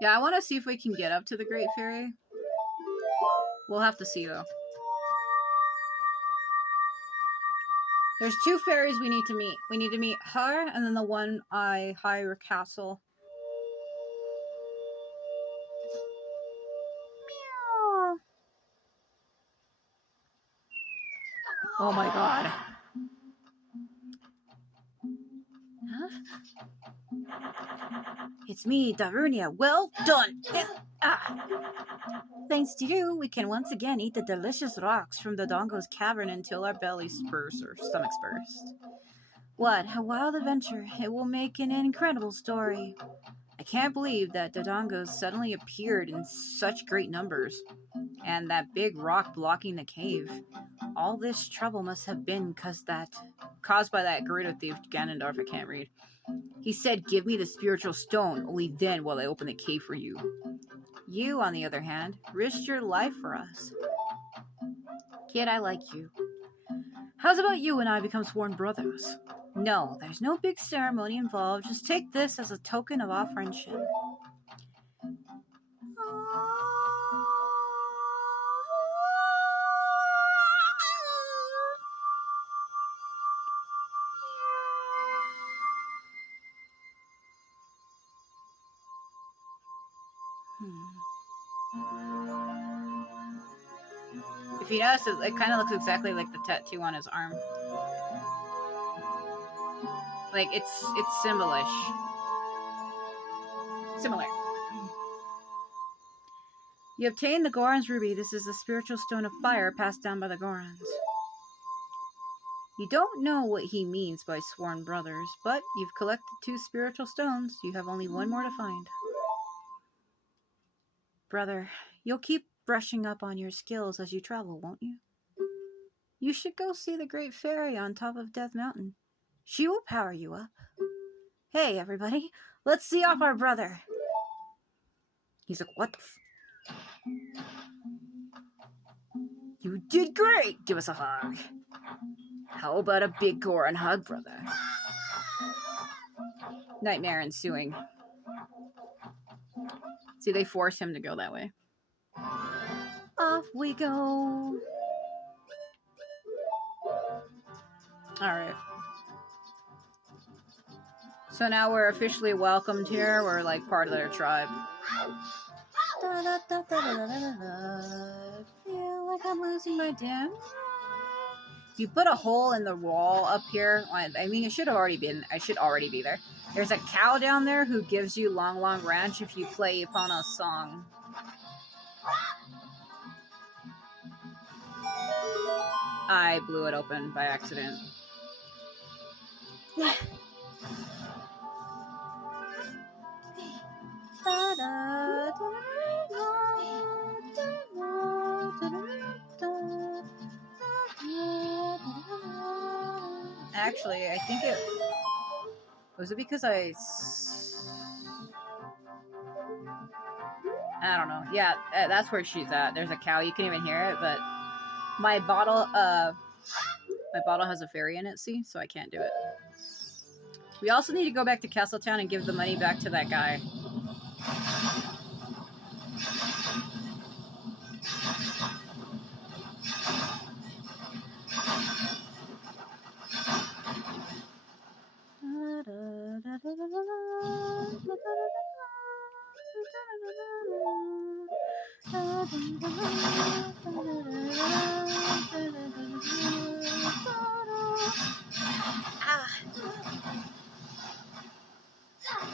Yeah, I want to see if we can get up to the Great Fairy. We'll have to see, though. There's 2 fairies we need to meet. We need to meet her, and then the one I hire castle. Meow. Oh my god. Huh? It's me, Darunia. Well done! Thanks to you, we can once again eat the delicious rocks from the Dongo's cavern until our bellies burst or stomachs burst. What a wild adventure. It will make an incredible story. I can't believe that the Dongos suddenly appeared in such great numbers. And that big rock blocking the cave. All this trouble must have been caused by that Gerudo thief Ganondorf. I can't read. He said, "Give me the spiritual stone, only then will I open the cave for you." You, on the other hand, risked your life for us. Kid, I like you. How's about you and I become sworn brothers? No, there's no big ceremony involved. Just take this as a token of our friendship. If you notice, it kind of looks exactly like the tattoo on his arm. Like, it's symbolish. Similar. You obtained the Goron's ruby. This is the spiritual stone of fire passed down by the Gorons. You don't know what he means by sworn brothers, but you've collected 2 spiritual stones. You have only 1 more to find. Brother, you'll keep brushing up on your skills as you travel, won't you? You should go see the Great Fairy on top of Death Mountain. She will power you up. Hey, everybody, let's see off our brother. He's like, what the f... You did great! Give us a hug. How about a big Goron hug, brother? Nightmare ensuing. See, they force him to go that way. Off we go. Alright. So now we're officially welcomed here. We're like part of their tribe. I feel like I'm losing my damn mind. You put a hole in the wall up here. I mean, it should have already been. I should already be there. There's a cow down there who gives you Long Long Ranch if you play upon a song. I blew it open by accident. Actually, I think it was it because I don't know. Yeah, that's where she's at. There's a cow. You can even hear it, but my bottle has a fairy in it, see? So I can't do it. We also need to go back to Castletown and give the money back to that guy. Ah.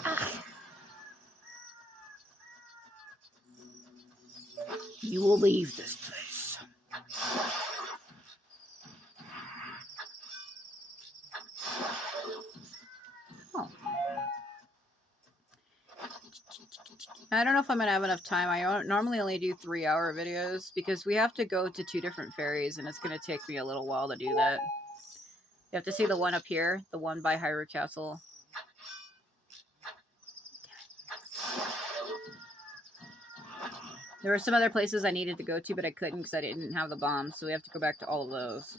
Ah. You will leave this place. Oh. I don't know if I'm gonna have enough time. I normally only do 3-hour videos because we have to go to 2 different ferries and it's gonna take me a little while to do that. You have to see the one up here, the one by Hyrule Castle. There were some other places I needed to go to, but I couldn't because I didn't have the bombs, so we have to go back to all of those.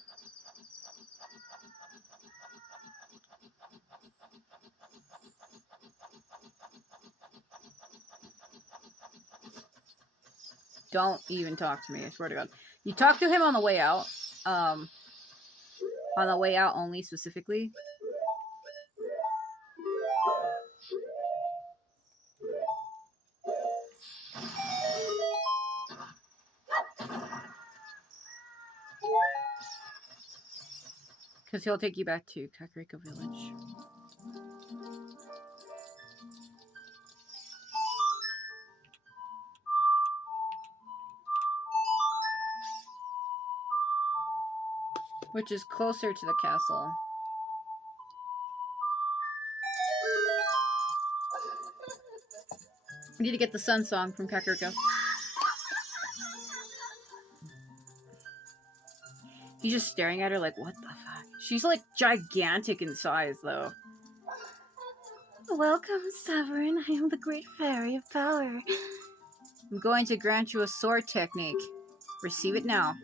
Don't even talk to me, I swear to God. You talk to him on the way out. On the way out only, specifically. Because he'll take you back to Kakariko Village. Which is closer to the castle. I need to get the sun song from Kakariko. He's just staring at her like, what the fuck? She's like gigantic in size, though. Welcome, Sovereign. I am the Great Fairy of Power. I'm going to grant you a sword technique. Receive it now.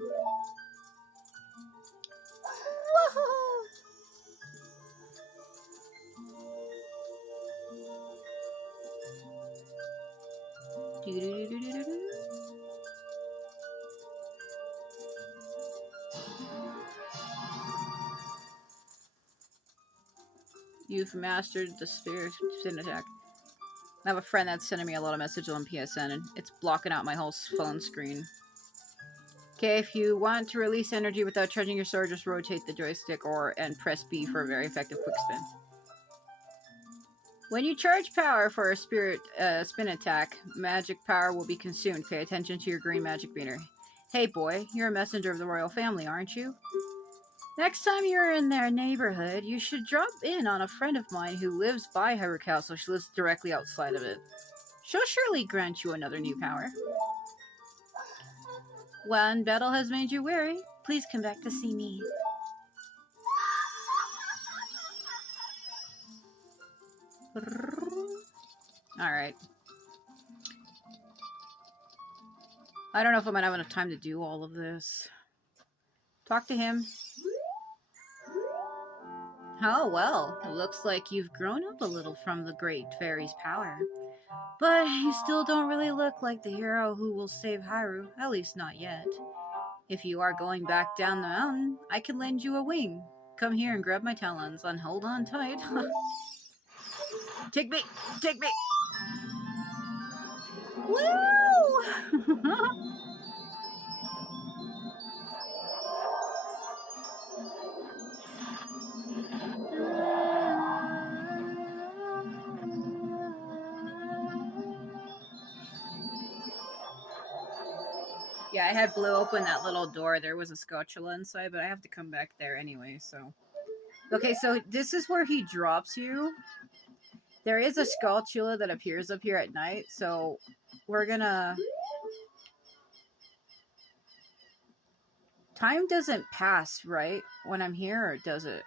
You've mastered the spirit spin attack. I have a friend that's sending me a lot of messages on PSN and it's blocking out my whole phone screen. Okay, if you want to release energy without charging your sword, just rotate the joystick and press B for a very effective quick spin. When you charge power for a spirit spin attack, magic power will be consumed. Pay attention to your green magic meter. Hey boy, you're a messenger of the royal family, aren't you? Next time you're in their neighborhood, you should drop in on a friend of mine who lives by Hyrule Castle. She lives directly outside of it. She'll surely grant you another new power. When battle has made you weary, please come back to see me. Alright. I don't know if I'm gonna have enough time to do all of this. Talk to him. Oh, well, it looks like you've grown up a little from the Great Fairy's power. But you still don't really look like the hero who will save Hyrule, at least not yet. If you are going back down the mountain, I can lend you a wing. Come here and grab my talons and hold on tight. Take me! Take me! Woo! Yeah, I had blew open that little door. There was a Scotchula inside, but I have to come back there anyway, so... Okay, so this is where he drops you. There is a Scotchula that appears up here at night, so we're gonna... Time doesn't pass, right? When I'm here, or does it?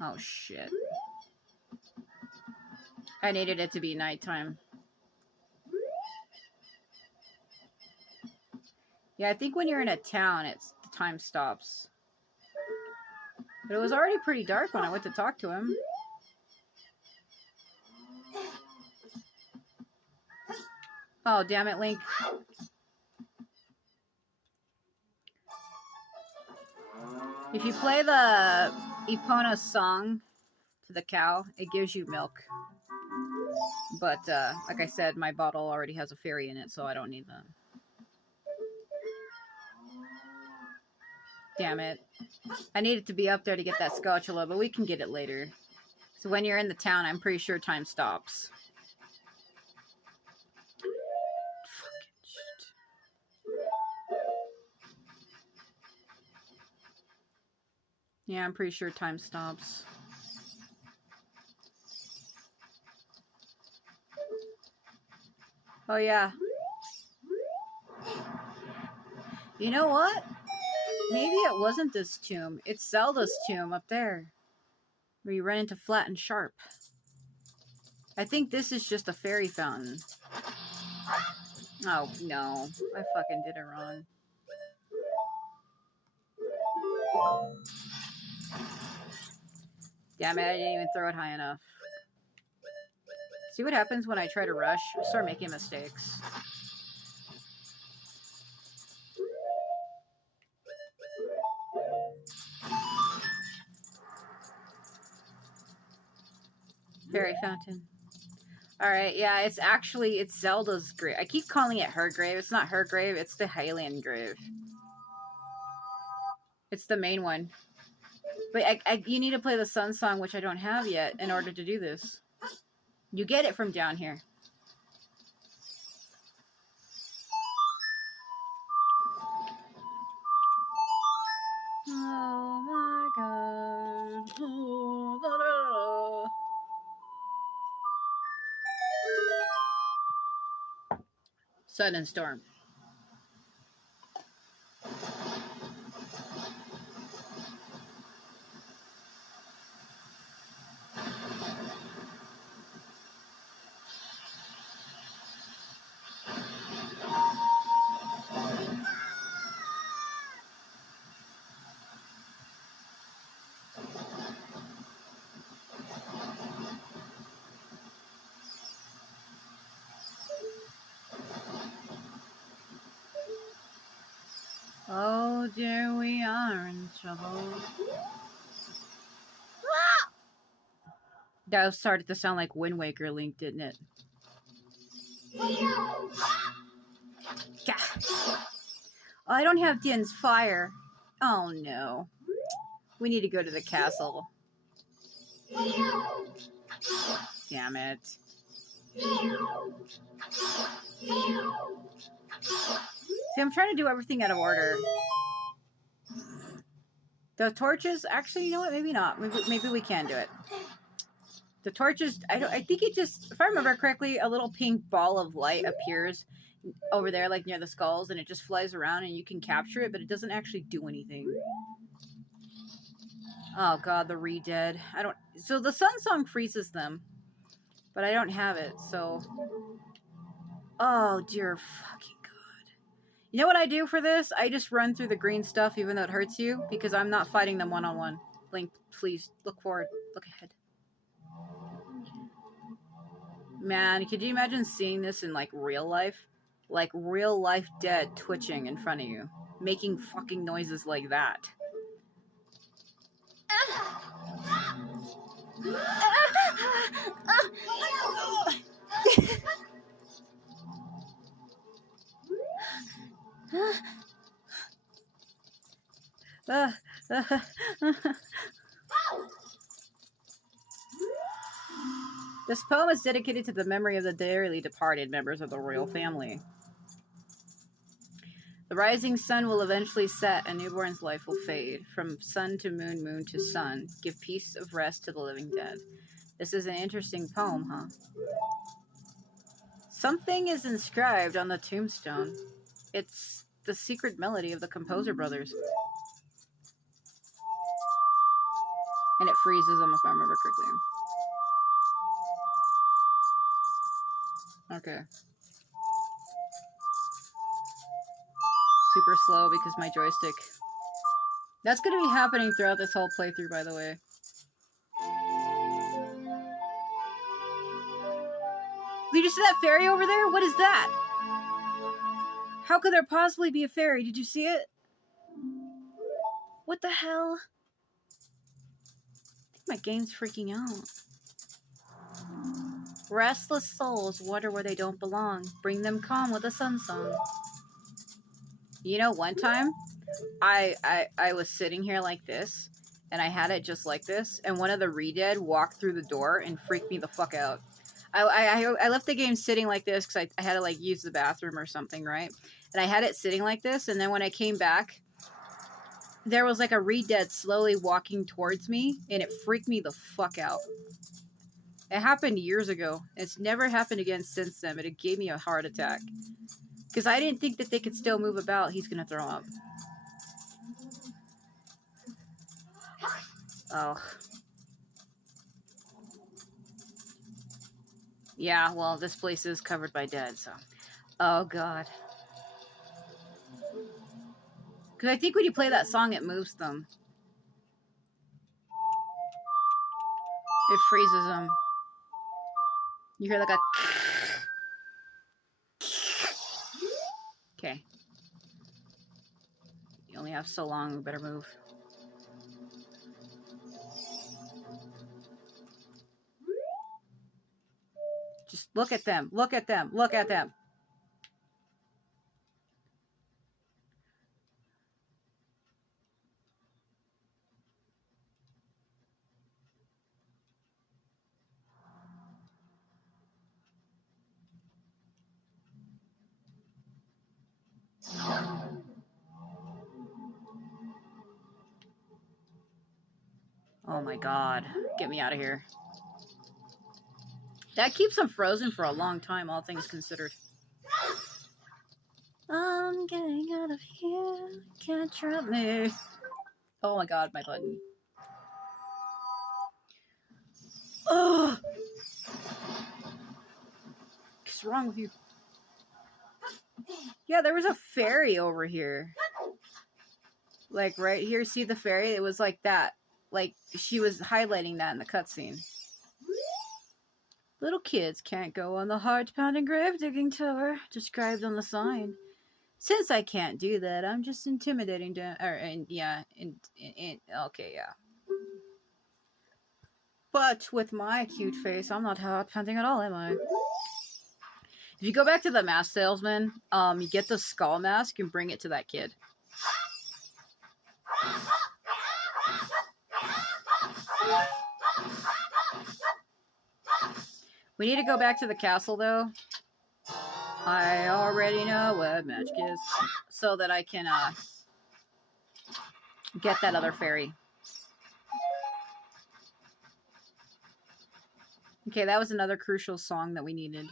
Oh, shit. I needed it to be nighttime. Yeah, I think when you're in a town, the time stops. But it was already pretty dark when I went to talk to him. Oh, damn it, Link. If you play the Epona song to the cow, it gives you milk. But, like I said, my bottle already has a fairy in it, so I don't need that. Damn it. I need it to be up there to get that Scotchula, but we can get it later. So when you're in the town, I'm pretty sure time stops. Fucking shit. Yeah, I'm pretty sure time stops. Oh, yeah. You know what? Maybe it wasn't this tomb. It's Zelda's tomb up there. Where you run into Flat and Sharp. I think this is just a fairy fountain. Oh, no. I fucking did it wrong. Damn it, I didn't even throw it high enough. See what happens when I try to rush? I start making mistakes. Fairy fountain. Alright, yeah, it's Zelda's grave. I keep calling it her grave. It's not her grave, it's the Hylian grave. It's the main one. But you need to play the Sun Song, which I don't have yet, in order to do this. You get it from down here. Oh my god. Oh, da, da, da. Sudden storm. Oh dear, we are in trouble. That started to sound like Wind Waker Link, didn't it? Oh, I don't have Din's fire. Oh no. We need to go to the castle. Damn it. See, I'm trying to do everything out of order. The torches, actually, you know what? Maybe not. Maybe we can do it. The torches, I think it just, if I remember correctly, a little pink ball of light appears over there, like near the skulls, and it just flies around and you can capture it, but it doesn't actually do anything. Oh god, the re-dead. So the Sun Song freezes them, but I don't have it, so. Oh dear fucking god. You know what I do for this? I just run through the green stuff even though it hurts you, because I'm not fighting them one-on-one. Link, please, look forward, look ahead. Man, could you imagine seeing this in, like, real life? Like, real life dead twitching in front of you. Making fucking noises like that. This poem is dedicated to the memory of the dearly departed members of the royal family. The rising sun will eventually set, a newborn's life will fade. From sun to moon, moon to sun, give peace of rest to the living dead. This is an interesting poem, huh? Something is inscribed on the tombstone. It's the secret melody of the Composer Brothers. And it freezes them, if I remember correctly. Okay. Super slow because my joystick. That's going to be happening throughout this whole playthrough, by the way. Did you see that fairy over there? What is that? How could there possibly be a fairy? Did you see it? What the hell? I think my game's freaking out. Restless souls wonder where they don't belong. Bring them calm with a sun song. You know, one time, I was sitting here like this, and I had it just like this, and one of the Re-Dead walked through the door and freaked me the fuck out. I left the game sitting like this because I had to like use the bathroom or something, right? And I had it sitting like this, and then when I came back, there was like a Re-Dead slowly walking towards me, and it freaked me the fuck out. It happened years ago. It's never happened again since then, but it gave me a heart attack. Because I didn't think that they could still move about. He's gonna throw up. Oh. Yeah, well, this place is covered by dead, so... Oh, God. Because I think when you play that song, it moves them. It freezes them. You hear like a... Okay. You only have so long, we better move. Just look at them. Look at them. Look at them. Oh my God. Get me out of here. That keeps them frozen for a long time, all things considered. I'm getting out of here. Can't trap me. Oh my God, my button. Oh! What's wrong with you? Yeah, there was a fairy over here. Like right here, see the fairy? It was like that. Like she was highlighting that in the cutscene. Little kids can't go on the heart-pounding grave-digging tour described on the sign. Since I can't do that, I'm just intimidating to... okay, yeah. But with my cute face, I'm not heart-pounding at all, am I? If you go back to the mask salesman, you get the skull mask and bring it to that kid. We need to go back to the castle, though. I already know what magic is. So that I can, get that other fairy. Okay, that was another crucial song that we needed.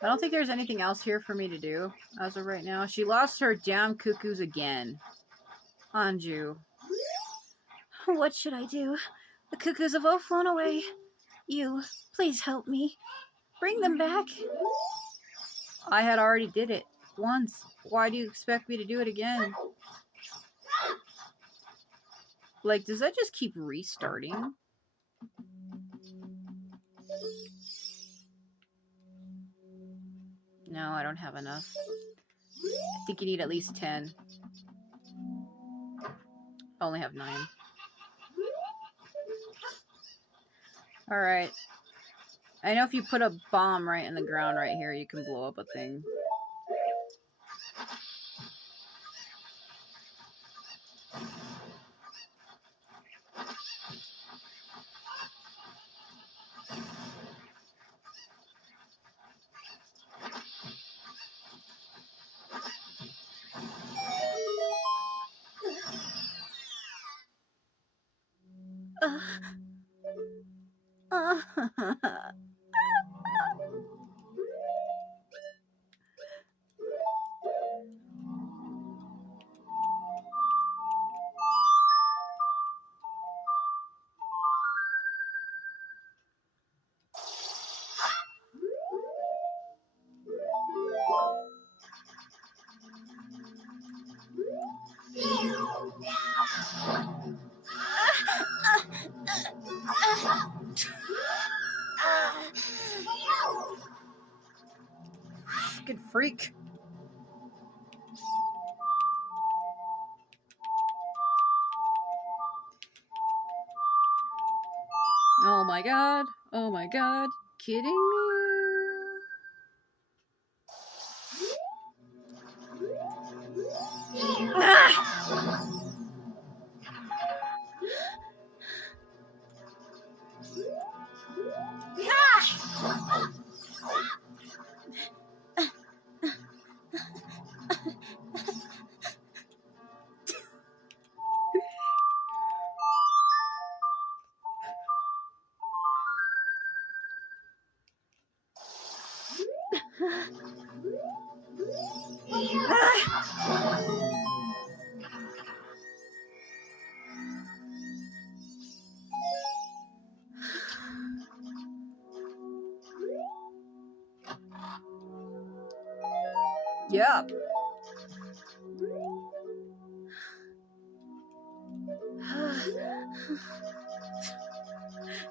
I don't think there's anything else here for me to do as of right now. She lost her damn cuckoos again. Anju. What should I do? The cuckoos have all flown away. You, please help me. Bring them back. I had already did it once. Why do you expect me to do it again? Like, does that just keep restarting? No, I don't have enough. I think you need at least 10. I only have 9. Alright. I know if you put a bomb right in the ground right here, you can blow up a thing. Fucking freak. Oh my god. Oh my god. kidding me? Ah! Yeah.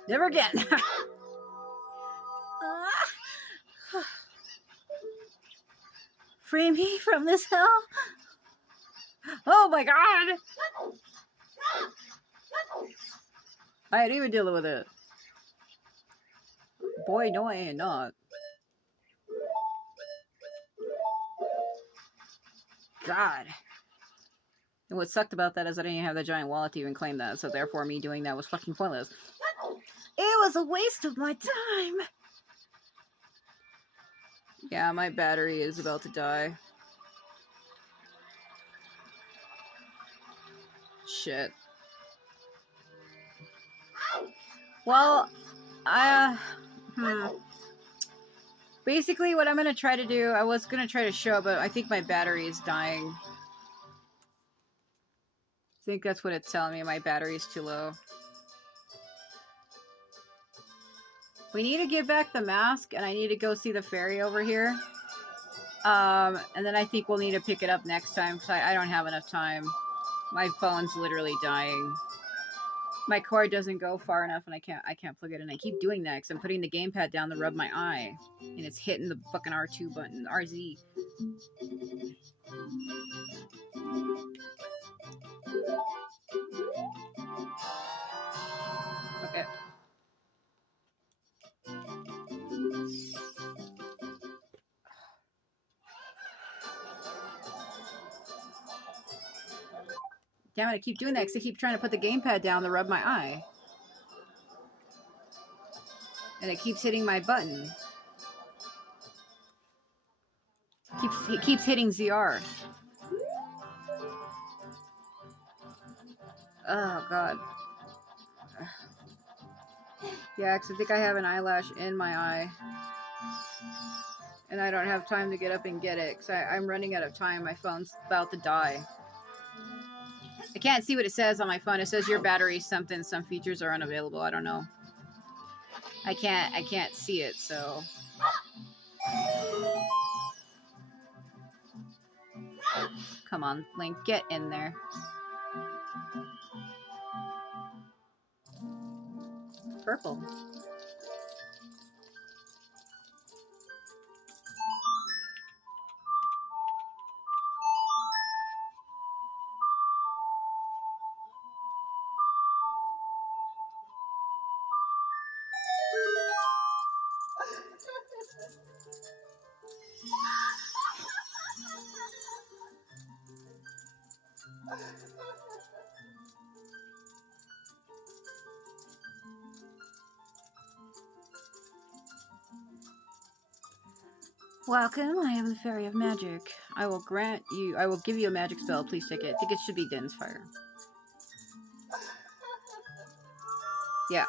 Never again. Free me from this hell. Oh my god. I ain't even dealing with it. Boy, no I ain't not. God. And what sucked about that is I didn't have the giant wallet to even claim that, so therefore me doing that was fucking pointless. It was a waste of my time! Yeah, my battery is about to die. Shit. Well, basically what I'm gonna try to do, I was gonna try to show, but I think my battery is dying. I think that's what it's telling me, my battery's too low. We need to get back the mask, and I need to go see the fairy over here. And then I think we'll need to pick it up next time, because I don't have enough time. My phone's literally dying. My cord doesn't go far enough, and I can't plug it in. I keep doing that, because I'm putting the gamepad down to rub my eye. And it's hitting the fucking R2 button. RZ. Okay. Damn it, I keep doing that because I keep trying to put the gamepad down to rub my eye. And it keeps hitting my button. It keeps hitting ZR. Oh, God. Yeah, because I think I have an eyelash in my eye. And I don't have time to get up and get it because I'm running out of time. My phone's about to die. I can't see what it says on my phone. It says your battery something, some features are unavailable. I don't know. I can't see it, so. Come on, Link, get in there. Purple. Welcome, I am the Fairy of Magic. I will give you a magic spell. Please take it. I think it should be Din's Fire. Yeah.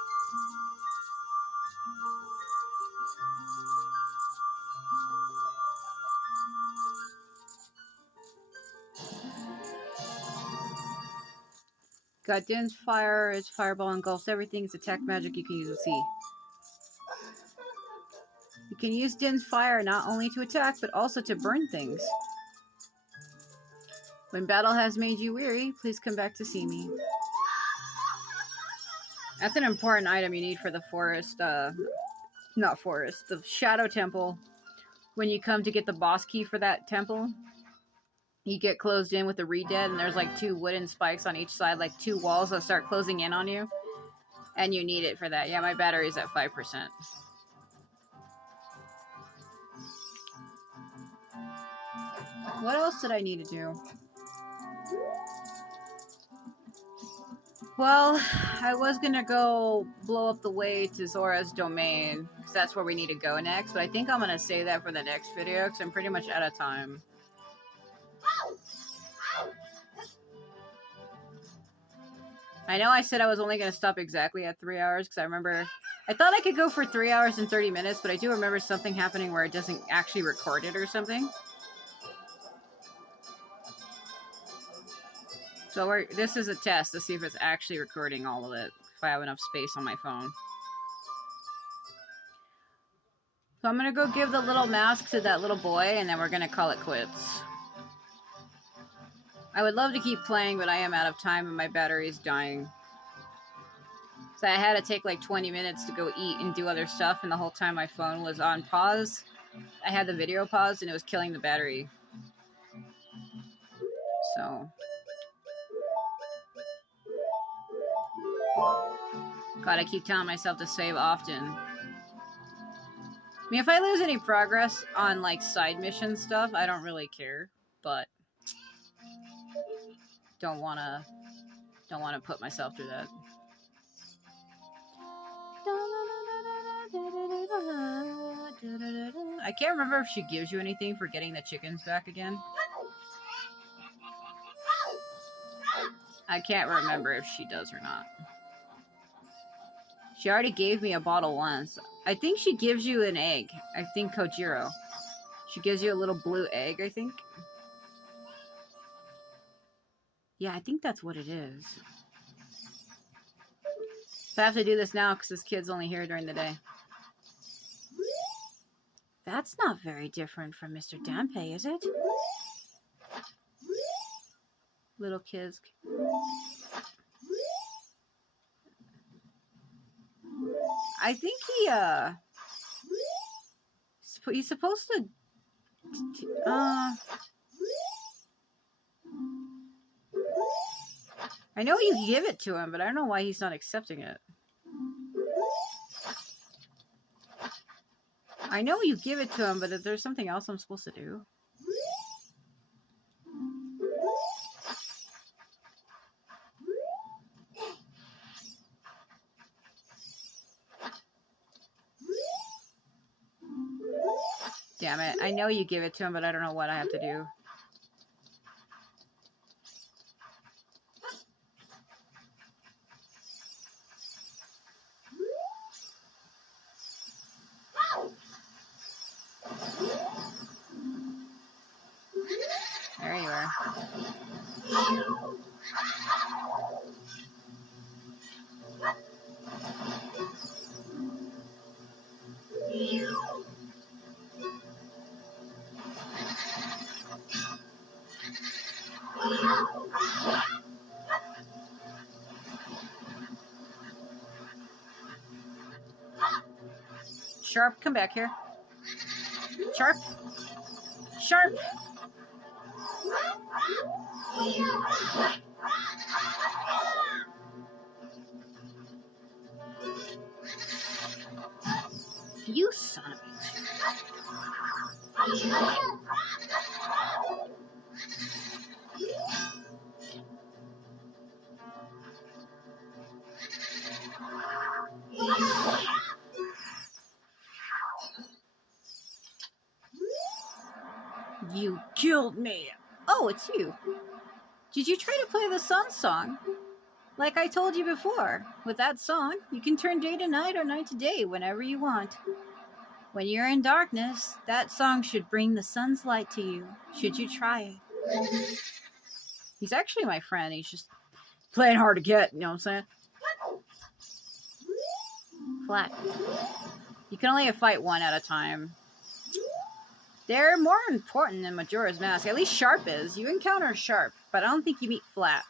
Got Din's Fire, its fireball engulfs everything. It's attack magic you can use with C. You can use Din's Fire not only to attack, but also to burn things. When battle has made you weary, please come back to see me. That's an important item you need for the forest, the Shadow Temple. When you come to get the boss key for that temple, you get closed in with the Redead, and there's like 2 wooden spikes on each side, like 2 walls that start closing in on you. And you need it for that. Yeah, my battery's at 5%. What else did I need to do? Well, I was gonna go blow up the way to Zora's domain, because that's where we need to go next, but I think I'm gonna save that for the next video, because I'm pretty much out of time. I know I said I was only gonna stop exactly at 3 hours, because I thought I could go for 3 hours and 30 minutes, but I do remember something happening where it doesn't actually record it or something. So this is a test to see if it's actually recording all of it, if I have enough space on my phone. So I'm gonna go give the little mask to that little boy, and then we're gonna call it quits. I would love to keep playing, but I am out of time and my battery is dying. So I had to take like 20 minutes to go eat and do other stuff, and the whole time my phone was on pause. I had the video paused and it was killing the battery. So... gotta keep telling myself to save often. I mean, if I lose any progress on, like, side mission stuff, I don't really care, but don't wanna put myself through that. I can't remember if she gives you anything for getting the chickens back again. I can't remember if she does or not. She already gave me a bottle once. I think she gives you an egg. I think Kojiro. She gives you a little blue egg, I think. Yeah, I think that's what it is. So I have to do this now because this kid's only here during the day. That's not very different from Mr. Dampe, is it? Little kids. I think he's supposed to... I know you give it to him, but I don't know why he's not accepting it. I know you give it to him, but if there's something else I'm supposed to do. Damn it. I know you give it to him, but I don't know what I have to do. There you are. Sharp, come back here. Sharp. Sharp. You son of a bitch. You killed me. Oh, it's you. Did you try to play the sun song? Like I told you before, with that song, you can turn day to night or night to day whenever you want. When you're in darkness, that song should bring the sun's light to you. Should you try it? He's actually my friend. He's just playing hard to get, you know what I'm saying? Flat. You can only fight one at a time. They're more important than Majora's Mask. At least Sharp is. You encounter Sharp, but I don't think you meet Flat.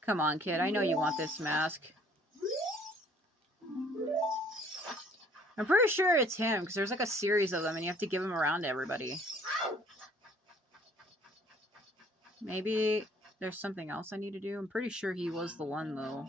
Come on, kid. I know you want this mask. I'm pretty sure it's him, because there's like a series of them, and you have to give them around to everybody. Maybe there's something else I need to do. I'm pretty sure he was the one, though.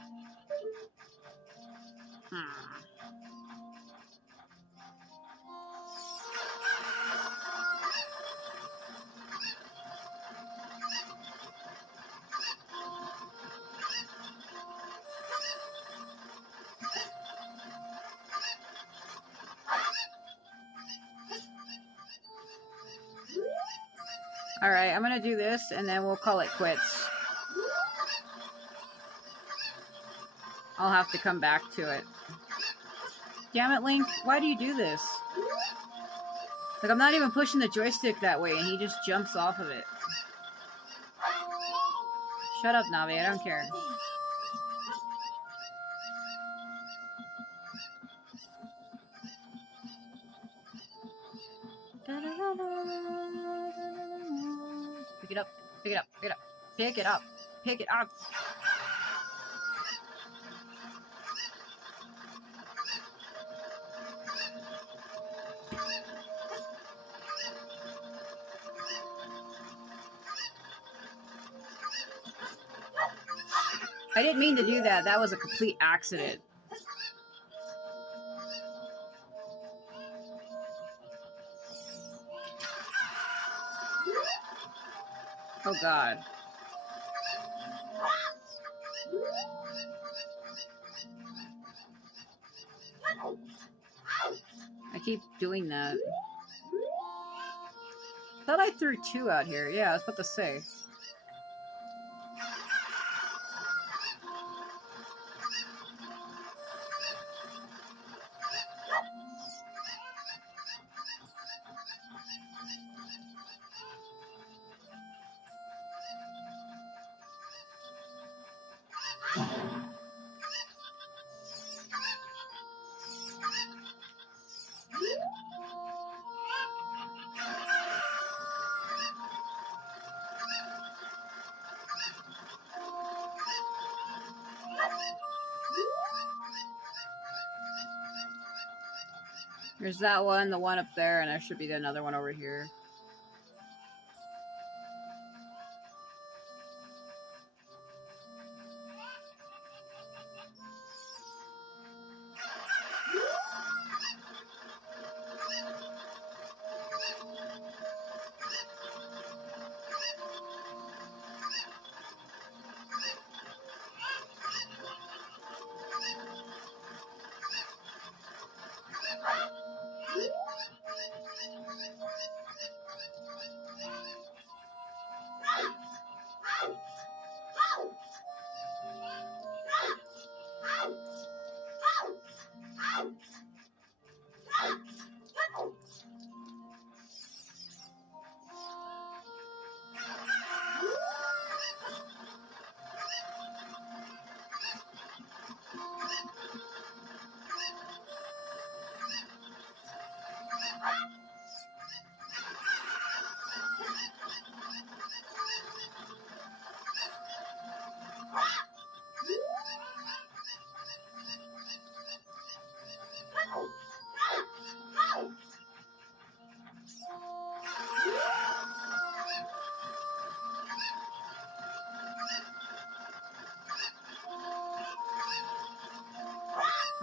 Alright, I'm gonna do this, and then we'll call it quits. I'll have to come back to it. Damn it, Link. Why do you do this? Like, I'm not even pushing the joystick that way, and he just jumps off of it. Shut up, Navi. I don't care. Pick it up. Pick it up. Pick it up. Pick it up. Pick it up. I didn't mean to do that. That was a complete accident. Oh god. I keep doing that. Thought I threw 2 out here. Yeah, I was about to say. There's that one, the one up there, and there should be another one over here.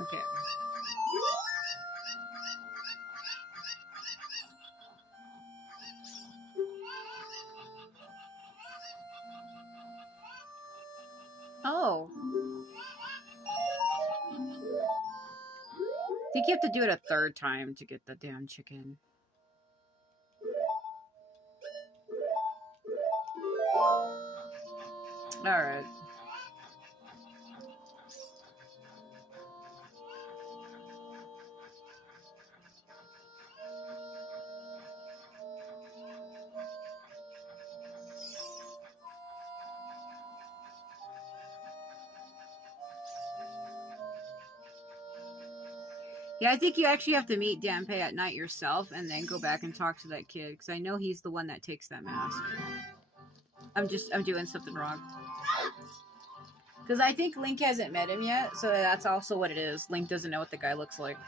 Okay. Oh. I think you have to do it a 3rd time to get the damn chicken. Alright. Yeah, I think you actually have to meet Danpei at night yourself and then go back and talk to that kid, because I know he's the one that takes that mask. I'm doing something wrong. Because I think Link hasn't met him yet, so that's also what it is. Link doesn't know what the guy looks like.